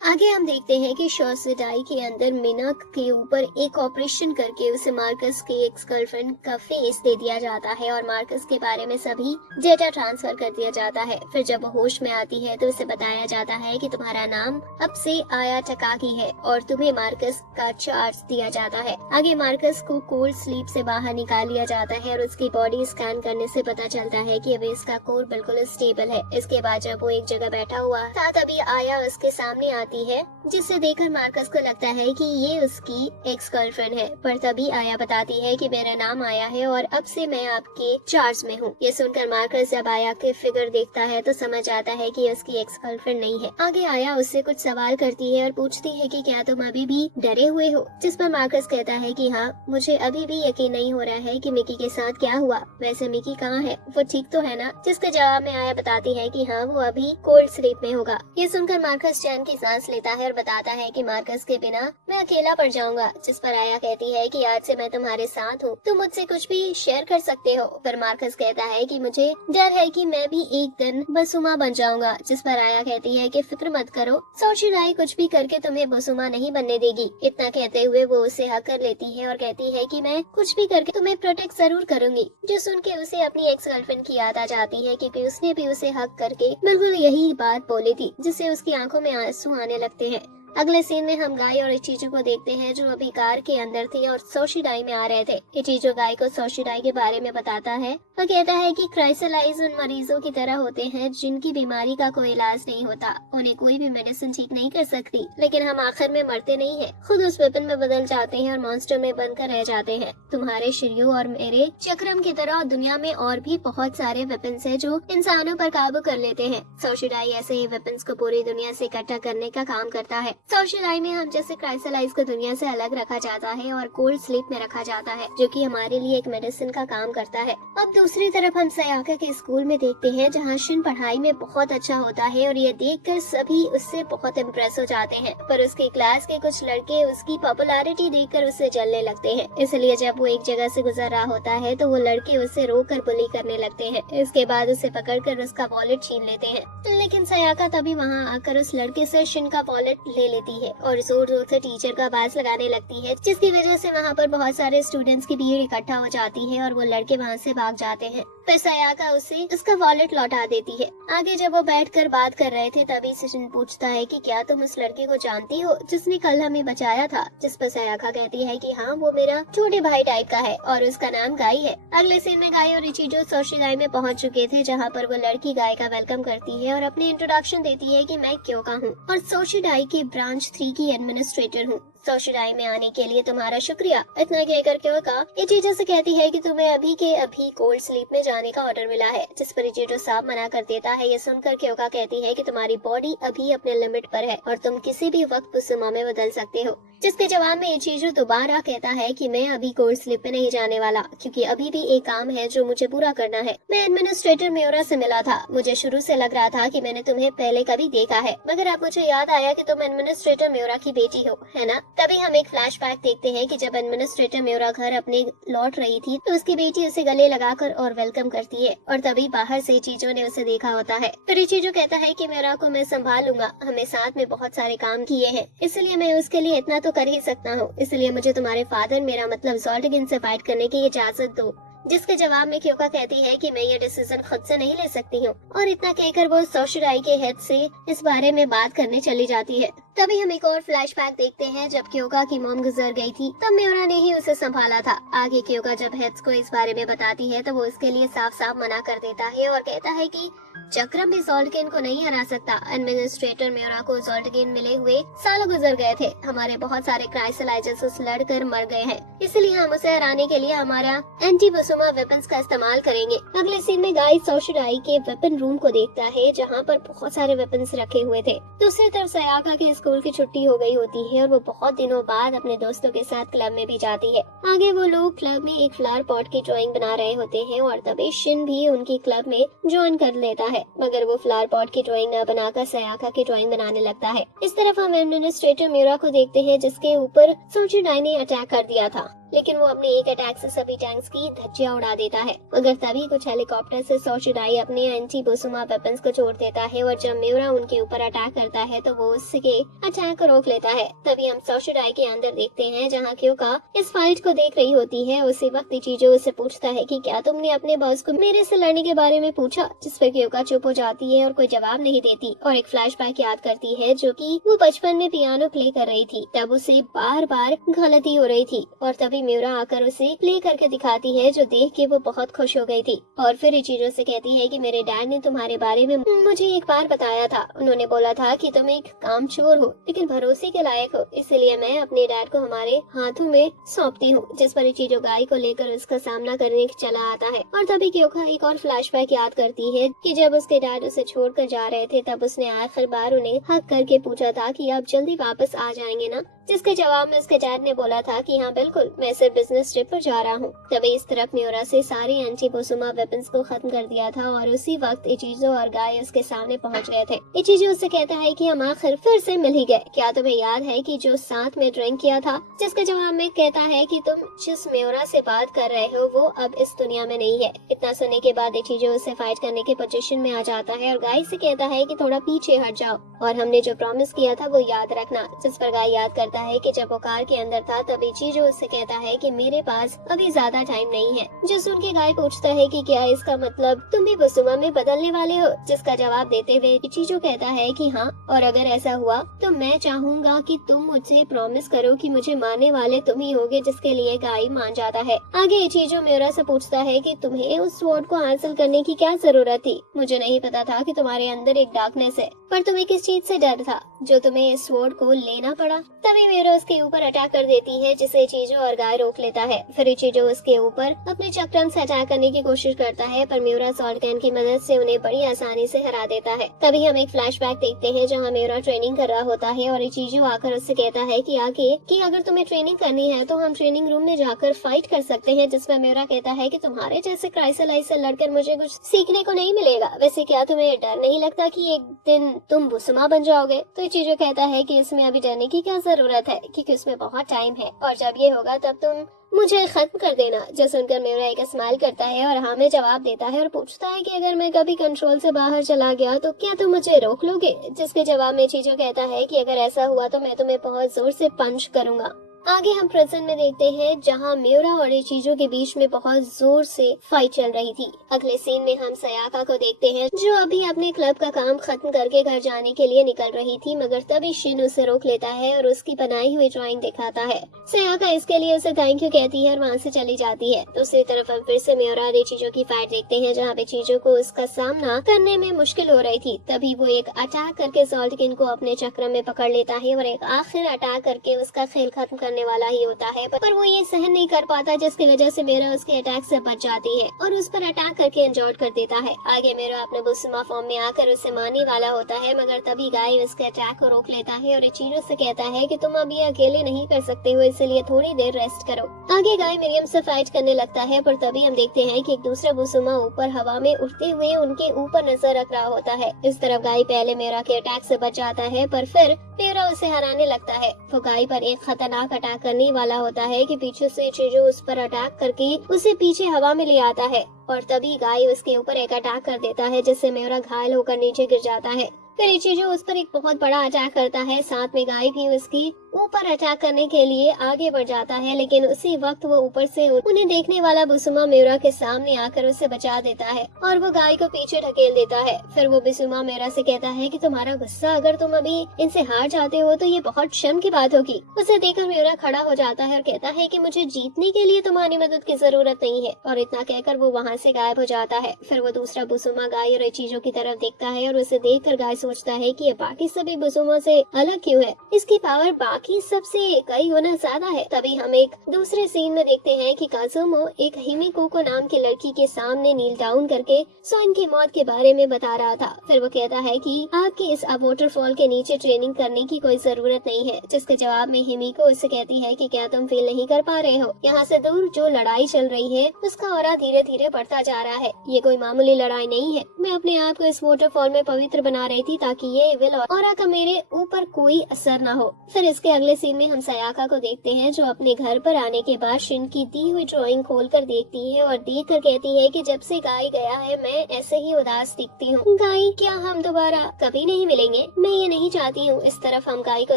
आगे हम देखते हैं कि शोसेडाई के अंदर मिनक के ऊपर एक ऑपरेशन करके उसे मार्कस के एक्स गर्लफ्रेंड का फेस दे दिया जाता है और मार्कस के बारे में सभी डेटा ट्रांसफर कर दिया जाता है। फिर जब वो होश में आती है तो उसे बताया जाता है कि तुम्हारा नाम अब से आया टकाकी है और तुम्हें मार्कस का चार्ज दिया जाता है। आगे मार्कस को कोल्ड स्लीप से बाहर निकाल लिया जाता है और उसकी बॉडी स्कैन करने से पता चलता है कि अभी इसका कोर बिल्कुल स्टेबल है। इसके बाद जब वो एक जगह बैठा हुआ था तभी आया उसके सामने है, जिसे देखकर मार्कस को लगता है कि ये उसकी एक्स गर्लफ्रेंड है। पर तभी आया बताती है कि मेरा नाम आया है और अब से मैं आपके चार्ज में हूँ। ये सुनकर मार्कस जब आया के फिगर देखता है तो समझ आता है कि उसकी एक्स गर्लफ्रेंड नहीं है। आगे आया उससे कुछ सवाल करती है और पूछती है कि क्या तुम अभी भी डरे हुए हो, जिस पर मार्कस कहता है कि हाँ, मुझे अभी भी यकीन नहीं हो रहा है कि मिकी के साथ क्या हुआ। वैसे मिकी कहाँ है, वो ठीक तो है ना? जिसके जवाब में आया बताती है कि हाँ, वो अभी कोल्ड स्लीप में होगा। ये सुनकर मार्कस चैन की सांस लेता है और बताता है कि मार्कस के बिना मैं अकेला पड़ जाऊंगा। जिस पर आया कहती है कि आज से मैं तुम्हारे साथ हूँ, तुम मुझसे कुछ भी शेयर कर सकते हो। पर मार्कस कहता है कि मुझे डर है कि मैं भी एक दिन बसुमा बन जाऊंगा। जिस पर आया कहती है कि फिक्र मत करो, सोशिराई कुछ भी करके तुम्हें बसुमा नहीं बनने देगी। इतना कहते हुए वो उसे हक कर लेती है और कहती है कि मैं कुछ भी करके तुम्हें प्रोटेक्ट जरूर करूंगी। जो सुन के उसे अपनी एक्स गर्लफ्रेंड की याद आ जाती है, क्योंकि उसने भी उसे हक करके बिल्कुल यही बात बोली थी, जिससे उसकी आंखों में आंसू आने लगते हैं। अगले सीन में हम गाय और इचिजो को देखते हैं जो अभी कार के अंदर थे और सोशिडाई में आ रहे थे। इचिजो गाय को सोशिडाई के बारे में बताता है और कहता है कि क्राइसलाइज उन मरीजों की तरह होते हैं जिनकी बीमारी का कोई इलाज नहीं होता, उन्हें कोई भी मेडिसिन ठीक नहीं कर सकती, लेकिन हम आखिर में मरते नहीं है, खुद उस वेपन में बदल जाते हैं और मॉन्स्टर में बनकर रह जाते हैं। तुम्हारे शिर्यू और मेरे चक्रम की तरह दुनिया में और भी बहुत सारे वेपन्स हैं जो इंसानों पर काबू कर लेते हैं। सोशिडाई ऐसे ही वेपन्स को पूरी दुनिया से इकट्ठा करने का काम करता है। सोशिडाई में हम जैसे क्राइसलाइज को दुनिया से अलग रखा जाता है और कोल्ड स्लीप में रखा जाता है, जो कि हमारे लिए एक मेडिसिन का काम करता है। अब दूसरी तरफ हम सयाका के स्कूल में देखते हैं जहाँ शिन पढ़ाई में बहुत अच्छा होता है और ये देखकर सभी उससे बहुत इम्प्रेस हो जाते हैं, पर उसके क्लास के कुछ लड़के उसकी पॉपुलैरिटी देखकर उससे जलने लगते हैं। इसलिए जब वो एक जगह से गुजर रहा होता है तो वो लड़के उसे रोककर बुली करने लगते हैं। इसके बाद उसे पकड़कर उसका वॉलेट छीन लेते हैं, लेकिन सयाका तभी वहाँ आकर उस लड़के से शिन का वॉलेट ले लेती है और जोर जोर से टीचर का आवाज लगाने लगती है, जिसकी वजह से वहाँ पर बहुत सारे स्टूडेंट्स की भीड़ इकट्ठा हो जाती है और वो लड़के वहाँ से भाग जाते हैं। फिर सयाका उसे उसका वॉलेट लौटा देती है। आगे जब वो बैठकर बात कर रहे थे तभी शिन पूछता है कि क्या तुम उस लड़के को जानती हो जिसने कल हमें बचाया था? जिस पर सयाका कहती है कि हाँ, वो मेरा छोटे भाई टाइप का है और उसका नाम गाय है। अगले सीन में गाय और इचिजो सोशिडाई में पहुँच चुके थे, जहाँ पर वो लड़की गाय का वेलकम करती है और अपनी इंट्रोडक्शन देती है कि मैं क्योका हूँ और सोशिडाई के ब्रांच 3 की एडमिनिस्ट्रेटर हूँ। सोशिडाई में आने के लिए तुम्हारा शुक्रिया। इतना कहकर क्योका इचिजो से कहती है कि तुम्हें अभी के अभी कोल्ड स्लीप में जाने का ऑर्डर मिला है, जिस पर इचिजो साफ मना कर देता है। ये सुनकर क्योका कहती है कि तुम्हारी बॉडी अभी अपने लिमिट पर है और तुम किसी भी वक्त बुसुमा में बदल सकते हो, जिसके जवाब में इचिजो दोबारा कहता है कि मैं अभी कोल्ड स्लीप में नहीं जाने वाला, क्योंकि अभी भी एक काम है जो मुझे पूरा करना है। मैं एडमिनिस्ट्रेटर मेयोरा से मिला था। मुझे शुरू से लग रहा था कि मैंने तुम्हें पहले कभी देखा है, मगर अब मुझे याद आया कि तुम एडमिनिस्ट्रेटर मेयोरा की बेटी हो, है ना? तभी हम एक फ्लैशबैक देखते हैं कि जब एडमिनिस्ट्रेटर मेयोरा घर अपने लौट रही थी तो उसकी बेटी उसे गले लगाकर और वेलकम करती है और तभी बाहर से इचिजो ने उसे देखा होता है। फिर इचिजो कहता है कि मेयोरा को मैं संभाल लूंगा, हमें साथ में बहुत सारे काम किए हैं, इसलिए मैं उसके लिए इतना तो कर ही सकता हूँ, इसलिए मुझे तुम्हारे फादर, मेरा मतलब ज़ोल्टकिन से फाइट करने की इजाजत दो। जिसके जवाब में क्योका कहती है कि मैं ये डिसीजन खुद से नहीं ले सकती हूँ, और इतना कहकर वो सोशिराई के हेड से इस बारे में बात करने चली जाती है। तभी हम एक और फ्लैशबैक देखते हैं जब क्योका की मॉम गुजर गई थी, तब म्यूरा ने ही उसे संभाला था। आगे क्योका जब हेड्स को इस बारे में बताती है तो वो इसके लिए साफ साफ मना कर देता है और कहता है कि चक्रम भी जोल्टकिन को नहीं हरा सकता। एडमिनिस्ट्रेटर म्यूरा को जोल्टकिन मिले हुए सालों गुजर गए थे। हमारे बहुत सारे क्राइसलाइजर्स लड़कर मर गए हैं, इसलिए हम उसे हराने के लिए हमारा एंटी बुसुमा वेपन्स का इस्तेमाल करेंगे। अगले सीन में गाई सोशिराई के वेपन रूम को देखता है जहाँ पर बहुत सारे वेपन्स रखे हुए थे। दूसरी तरफ सयाका के स्कूल की छुट्टी हो गई होती है और वो बहुत दिनों बाद अपने दोस्तों के साथ क्लब में भी जाती है। आगे वो लोग क्लब में एक फ्लावर पॉट की ड्राइंग बना रहे होते हैं और तभी शिन भी उनकी क्लब में ज्वाइन कर लेता है, मगर वो फ्लावर पॉट की ड्राइंग न बनाकर सयाका की ड्राइंग बनाने लगता है। इस तरफ हम एडमिनिस्ट्रेटर म्यूरा को देखते हैं जिसके ऊपर सोचिराई ने अटैक कर दिया था, लेकिन वो अपने एक अटैक से सभी टैंक्स की धज्जियां उड़ा देता है। मगर तभी कुछ हेलीकॉप्टर से सोशिराई अपने एंटी बुसुमा वेपन्स को छोड़ देता है और जब म्यूरा उनके ऊपर अटैक करता है तो वो उसके अटैक को रोक लेता है। तभी हम सोशिराई के अंदर देखते हैं जहाँ क्योका इस फाइट को देख रही होती है। उसी वक्त इचिजो उससे पूछता है कि क्या तुमने अपने बॉस को मेरे से लड़ने के बारे में पूछा, जिस पर क्योका चुप हो जाती है और कोई जवाब नहीं देती और एक फ्लैशबैक याद करती है जो कि वो बचपन में पियानो प्ले कर रही थी, तब उसे बार बार गलती हो रही थी और तभी म्यूरा आकर उसे प्ले करके दिखाती है, जो देख के वो बहुत खुश हो गई थी। और फिर इचिरो से कहती है कि मेरे डैड ने तुम्हारे बारे में मुझे एक बार बताया था। उन्होंने बोला था कि तुम एक कामचोर हो लेकिन भरोसे के लायक हो, इसलिए मैं अपने डैड को हमारे हाथों में सौंपती हूँ। जिस पर इचिरो गाय को लेकर उसका सामना करने चला आता है। और तभी क्योका एक और फ्लैशबैक याद करती है कि जब उसके डैड उसे छोड़कर जा रहे थे तब उसने आखिर बार उन्हें हक करके पूछा था कि आप जल्दी वापस आ जाएंगे ना, जिसके जवाब में उसके डैड ने बोला था कि हाँ बिल्कुल, मैं सिर्फ बिजनेस ट्रिप पर जा रहा हूँ। तभी इस तरफ म्यूरा से सारे एंटी बुसुमा वेपन्स को खत्म कर दिया था और उसी वक्त इचिजो और गाय उसके सामने पहुँच गए थे। इचिजो उससे कहता है कि हम आखिर फिर से मिल ही गए, क्या तुम्हें याद है कि जो साथ में ड्रिंक किया था? जिसके जवाब में कहता है कि तुम जिस म्यूरा से बात कर रहे हो वो अब इस दुनिया में नहीं है। इतना सुनने के बाद इचिजो उससे फाइट करने के पोजीशन में आ जाता है और गाय से कहता है कि थोड़ा पीछे हट जाओ और हमने जो प्रॉमिस किया था वो याद रखना। जिस पर गाय याद करता है कि जब वो कार के अंदर था तब इचिजो उससे कहता है कि मेरे पास अभी ज्यादा टाइम नहीं है। जो सुन के गाय पूछता है कि क्या इसका मतलब तुम भी बुसुमा में बदलने वाले हो? जिसका जवाब देते हुए इचिजो कहता है कि हाँ, और अगर ऐसा हुआ तो मैं चाहूंगा कि तुम मुझसे प्रॉमिस करो कि मुझे मारने वाले तुम ही होगे, जिसके लिए गाय मान जाता है। आगे इचिजो म्यूरा से पूछता है कि तुम्हें उस स्वॉर्ड को हासिल करने की क्या जरूरत थी? मुझे नहीं पता था कि तुम्हारे अंदर एक डार्कनेस है, पर तुम्हें किस चीज से डर था जो तुम्हें इस स्वॉर्ड को लेना पड़ा? तभी म्यूरा उसके ऊपर अटैक कर देती है, जिसे इचिजो और गाय रोक लेता है। फिर इचिजो उसके ऊपर अपने चक्रम से अटैक करने की कोशिश करता है, पर म्यूरा सॉल्टकैन की मदद से उन्हें बड़ी आसानी से हरा देता है। तभी हम एक फ्लैशबैक देखते हैं जहाँ म्यूरा ट्रेनिंग कर रहा होता है और इचिजो आकर उससे कहता है कि आगे कि अगर तुम्हें ट्रेनिंग करनी है तो हम ट्रेनिंग रूम में जाकर फाइट कर सकते हैं। जिसमें म्यूरा कहता है कि तुम्हारे जैसे क्राइसलाइज से लड़कर मुझे कुछ सीखने को नहीं मिलेगा। वैसे क्या तुम्हें डर नहीं लगता कि एक दिन तुम बुसुमा बन जाओगे? तो इचिजो कहता है कि इसमें अभी डरने की क्या जरूरत है, क्योंकि उसमें बहुत टाइम है और जब ये होगा तब तुम मुझे खत्म कर देना। जो सुनकर म्यूरा एक स्माइल करता है और हाँ में जवाब देता है और पूछता है कि अगर मैं कभी कंट्रोल से बाहर चला गया तो क्या तुम मुझे रोक लोगे? जिसके जवाब में इचिजो कहता है कि अगर ऐसा हुआ तो मैं तुम्हें बहुत जोर से पंच करूंगा। आगे हम प्रेजेंट में देखते हैं जहां म्यूरा और इचिजो के बीच में बहुत जोर से फाइट चल रही थी। अगले सीन में हम सयाका को देखते हैं जो अभी अपने क्लब का काम खत्म करके घर जाने के लिए निकल रही थी, मगर तभी शिन उसे रोक लेता है और उसकी बनाई हुई ड्राइंग दिखाता है। सयाका इसके लिए उसे थैंक यू कहती है और वहाँ से चली जाती है। दूसरी तरफ हम फिर से म्यूरा और इचिजो की फाइट देखते हैं जहाँ पे इचिजो को उसका सामना करने में मुश्किल हो रही थी। तभी वो एक अटैक करके सॉल्टकिन को अपने चक्र में पकड़ लेता है और एक आखिर अटैक करके उसका खेल खत्म करने वाला ही होता है, पर वो ये सहन नहीं कर पाता, जिसकी वजह से मेरा उसके अटैक से बच जाती है और उस पर अटैक करके इंजॉर्ड कर देता है। आगे मेरा अपने बुसुमा फॉर्म में आकर उसे मारने वाला होता है, मगर तभी गाय उसके अटैक को रोक लेता है और इचिरो से कहता है कि तुम अब ये अकेले नहीं कर सकते हो, इसलिए थोड़ी देर रेस्ट करो। आगे गाय मिरियम से फाइट करने लगता है, पर तभी हम देखते हैं कि एक दूसरा बुसुमा ऊपर हवा में उड़ते हुए उनके ऊपर नजर रख रहा होता है। इस तरफ गाय पहले मेरा के अटैक से बच जाता है, पर फिर मेरा उसे हराने लगता है। वो गाय पर एक खतरनाक अटैक करने वाला होता है कि पीछे से इचिरो उस पर अटैक करके उसे पीछे हवा में ले आता है और तभी गाय उसके ऊपर एक अटैक कर देता है, जिससे मेरा घायल होकर नीचे गिर जाता है। फिर इचिरो उस पर एक बहुत बड़ा अटैक करता है, साथ में गाय भी उसकी ऊपर अटैक करने के लिए आगे बढ़ जाता है, लेकिन उसी वक्त वो ऊपर से उन्हें देखने वाला बुसुमा मेरा के सामने आकर उसे बचा देता है और वो गाय को पीछे ढकेल देता है। फिर वो बुसुमा मेरा से कहता है कि तुम्हारा गुस्सा, अगर तुम अभी इनसे हार जाते हो तो ये बहुत शर्म की बात होगी। उसे देखकर मेरा खड़ा हो जाता है और कहता है कि मुझे जीतने के लिए तुम्हारी मदद की जरूरत नहीं है, और इतना कहकर वो वहाँ से गायब हो जाता है। फिर वो दूसरा बुसुमा गाय और चीजों की तरफ देखता है और उसे देखकर गाय सोचता है कि ये बाकी सभी बुसुमा से अलग क्यों है, इसकी पावर बाकी सबसे कई गुना ज्यादा है। तभी हम एक दूसरे सीन में देखते हैं कि काजुमो एक हिमिको को नाम की लड़की के सामने नील डाउन करके सोइन की मौत के बारे में बता रहा था। फिर वो कहता है कि आपके इस वाटरफॉल के नीचे ट्रेनिंग करने की कोई जरूरत नहीं है, जिसके जवाब में हिमिको उससे कहती है कि क्या तुम फील नहीं कर पा रहे हो, यहाँ से दूर जो लड़ाई चल रही है उसका ऑरा धीरे धीरे बढ़ता जा रहा है। ये कोई मामूली लड़ाई नहीं है, मैं अपने आप को इस वाटरफॉल में पवित्र बना रही थी ताकि ये इविल ऑरा का मेरे ऊपर कोई असर न हो। फिर इसके अगले सीन में हम सयाका को देखते हैं जो अपने घर पर आने के बाद शिन की दी हुई ड्राइंग खोलकर देखती है और देख कर कहती है कि जब से गाय गया है मैं ऐसे ही उदास दिखती हूँ। गाय, क्या हम दोबारा कभी नहीं मिलेंगे? मैं ये नहीं चाहती हूँ। इस तरफ हम गाय को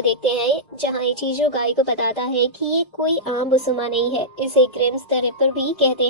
देखते हैं जहाँ इचिजो गाय को बताता है कि ये कोई आम बुसुमा नहीं है, इसे ग्रिम्स द रिपर भी कहते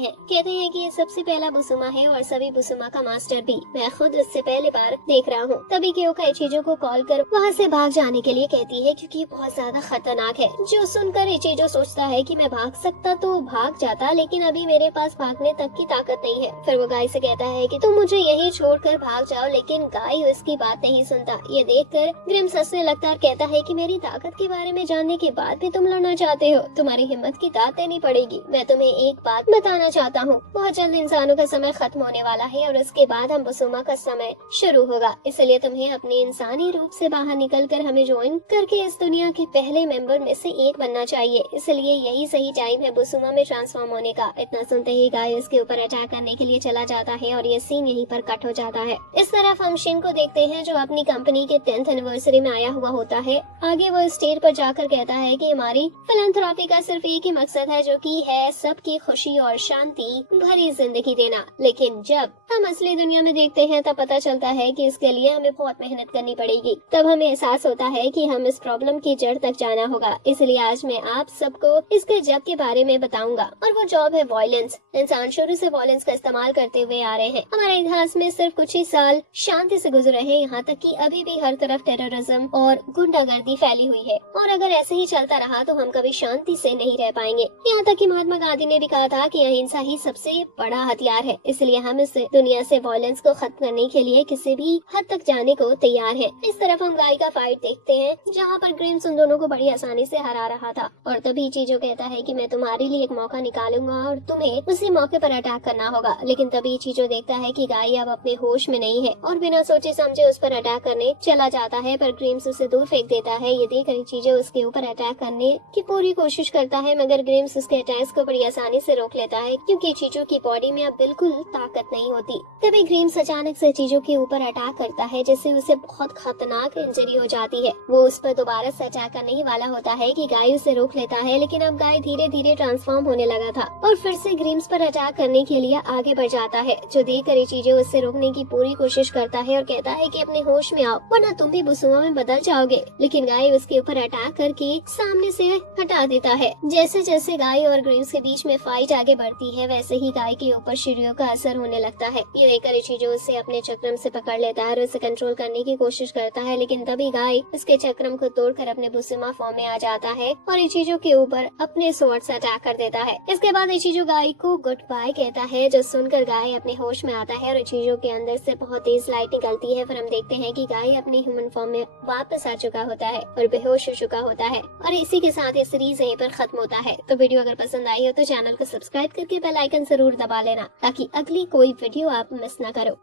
हैं कि ये सबसे पहला बुसुमा है और सभी बुसुमा का मास्टर भी। मैं खुद इससे पहले बार देख रहा हूँ। तभी क्योंकि इचिजो को कॉल कर वहाँ से भाग जाने के लिए कहती है क्योंकि ये बहुत ज्यादा खतरनाक है। जो सुनकर इचिजो सोचता है कि मैं भाग सकता तो भाग जाता, लेकिन अभी मेरे पास भागने तक की ताकत नहीं है। फिर वो गाय से कहता है कि तुम मुझे यही छोड़कर भाग जाओ, लेकिन गाय उसकी बात नहीं सुनता। ये देखकर ग्रिम्स हंसने लगता है और कहता है कि मेरी ताकत के बारे में जानने के बाद भी तुम लड़ना चाहते हो, तुम्हारी हिम्मत की दाद देनी पड़ेगी। मैं तुम्हें एक बात बताना चाहता हूँ, बहुत जल्द इंसानों का समय खत्म होने वाला है और उसके बाद हम बुसुमा का समय शुरू होगा, इसलिए तुम्हें अपने इंसानी रूप से बाहर निकलकर हमें ज्वाइन करके इस दुनिया के पहले मेंबर में से एक बनना चाहिए। इसलिए यही सही टाइम है बुसुमा में ट्रांसफॉर्म होने का। इतना सुनते ही गाय उसके ऊपर अटैक करने के लिए चला जाता है और ये सीन यहीं पर कट हो जाता है। इस तरफ हम शिन को देखते हैं जो अपनी कंपनी के 10th एनिवर्सरी में आया हुआ होता है। आगे वो स्टेज पर जाकर कहता है कि हमारी फिलैंथ्रोपी का सिर्फ एक ही मकसद है, जो कि है सबकी खुशी और शांति भरी जिंदगी देना। लेकिन जब हम असली दुनिया में देखते हैं तब पता चलता है कि इसके लिए हमें बहुत मेहनत करनी पड़ेगी। तब हमें एहसास होता है कि हम इस प्रॉब्लम की जड़ तक जाना होगा। इसलिए आज मैं आप सबको इसके जब के बारे में बताऊंगा, और वो जॉब है वायलेंस। इंसान शुरू से वायलेंस का इस्तेमाल करते हुए आ रहे हैं। हमारे इतिहास में सिर्फ कुछ ही साल शांति से गुजरे हैं, यहाँ तक कि अभी भी हर तरफ टेररिज्म और गुंडागर्दी फैली हुई है, और अगर ऐसे ही चलता रहा तो हम कभी शांति से नहीं रह पाएंगे। यहाँ तक कि महात्मा गांधी ने भी कहा था कि अहिंसा ही सबसे बड़ा हथियार है। इसलिए हम इस दुनिया से वायलेंस को खत्म करने के लिए किसी भी हद तक जाने को तैयार हैं। इस तरफ हम गाय का फाइट देखते हैं जहाँ पर ग्रिम्स उन दोनों को बड़ी आसानी से हरा रहा था, और तभी चीजो कहता है कि मैं तुम्हारे लिए एक मौका निकालूंगा और तुम्हें उसी मौके पर अटैक करना होगा। लेकिन तभी चीजो देखता है कि गाय अब अपने होश में नहीं है और बिना सोचे समझे उस पर अटैक करने चला जाता है, पर ग्रिम्स उसे दूर फेंक देता है। ये देखकर चीजो उसके ऊपर अटैक करने की पूरी कोशिश करता है, मगर ग्रिम्स उसके अटैक्स को बड़ी आसानी से रोक लेता है क्योंकि चीजो की बॉडी में अब बिल्कुल ताकत नहीं होती। तभी ग्रिम्स अचानक से चीजो के ऊपर अटैक करता है जिससे उसे बहुत खतरनाक इंजरी हो जाती है। वो उस पर दोबारा से अटैक करने ही वाला होता है कि गाय उसे रोक लेता है, लेकिन अब गाय धीरे धीरे ट्रांसफॉर्म होने लगा था और फिर से ग्रिम्स पर अटैक करने के लिए आगे बढ़ जाता है, जो देखकर चीजो उससे रोकने की पूरी कोशिश करता है और कहता है कि अपने होश में आओ वरना तुम भी बुसुमा में बदल जाओगे। लेकिन गाय उसके ऊपर अटैक करके सामने से हटा देता है। जैसे जैसे गाय और ग्रिम्स के बीच में फाइट आगे बढ़ती है वैसे ही गाय के ऊपर शिरियो का असर होने लगता है। ये देखकर चीजो उसे अपने चक्रम से पकड़ लेता है और उसे कंट्रोल करने की कोशिश करता है, लेकिन तभी गाय उसके चक्रम को तोड़कर अपने बुसुमा फॉर्म में आ जाता है और इचिजो के ऊपर अपने स्वॉर्ड से अटैक कर देता है। इसके बाद इचिजो गाय को गुड बाय कहता है, जो सुनकर गाय अपने होश में आता है और इचिजो के अंदर से बहुत तेज लाइट निकलती है। फिर हम देखते हैं कि गाय अपने ह्यूमन फॉर्म में वापस आ चुका होता है और बेहोश हो चुका होता है, और इसी के साथ ये सीरीज यहीं पर खत्म होता है। तो वीडियो अगर पसंद आई हो तो चैनल को सब्सक्राइब करके बेल आइकन जरूर दबा लेना ताकि अगली कोई वीडियो आप मिस ना करो।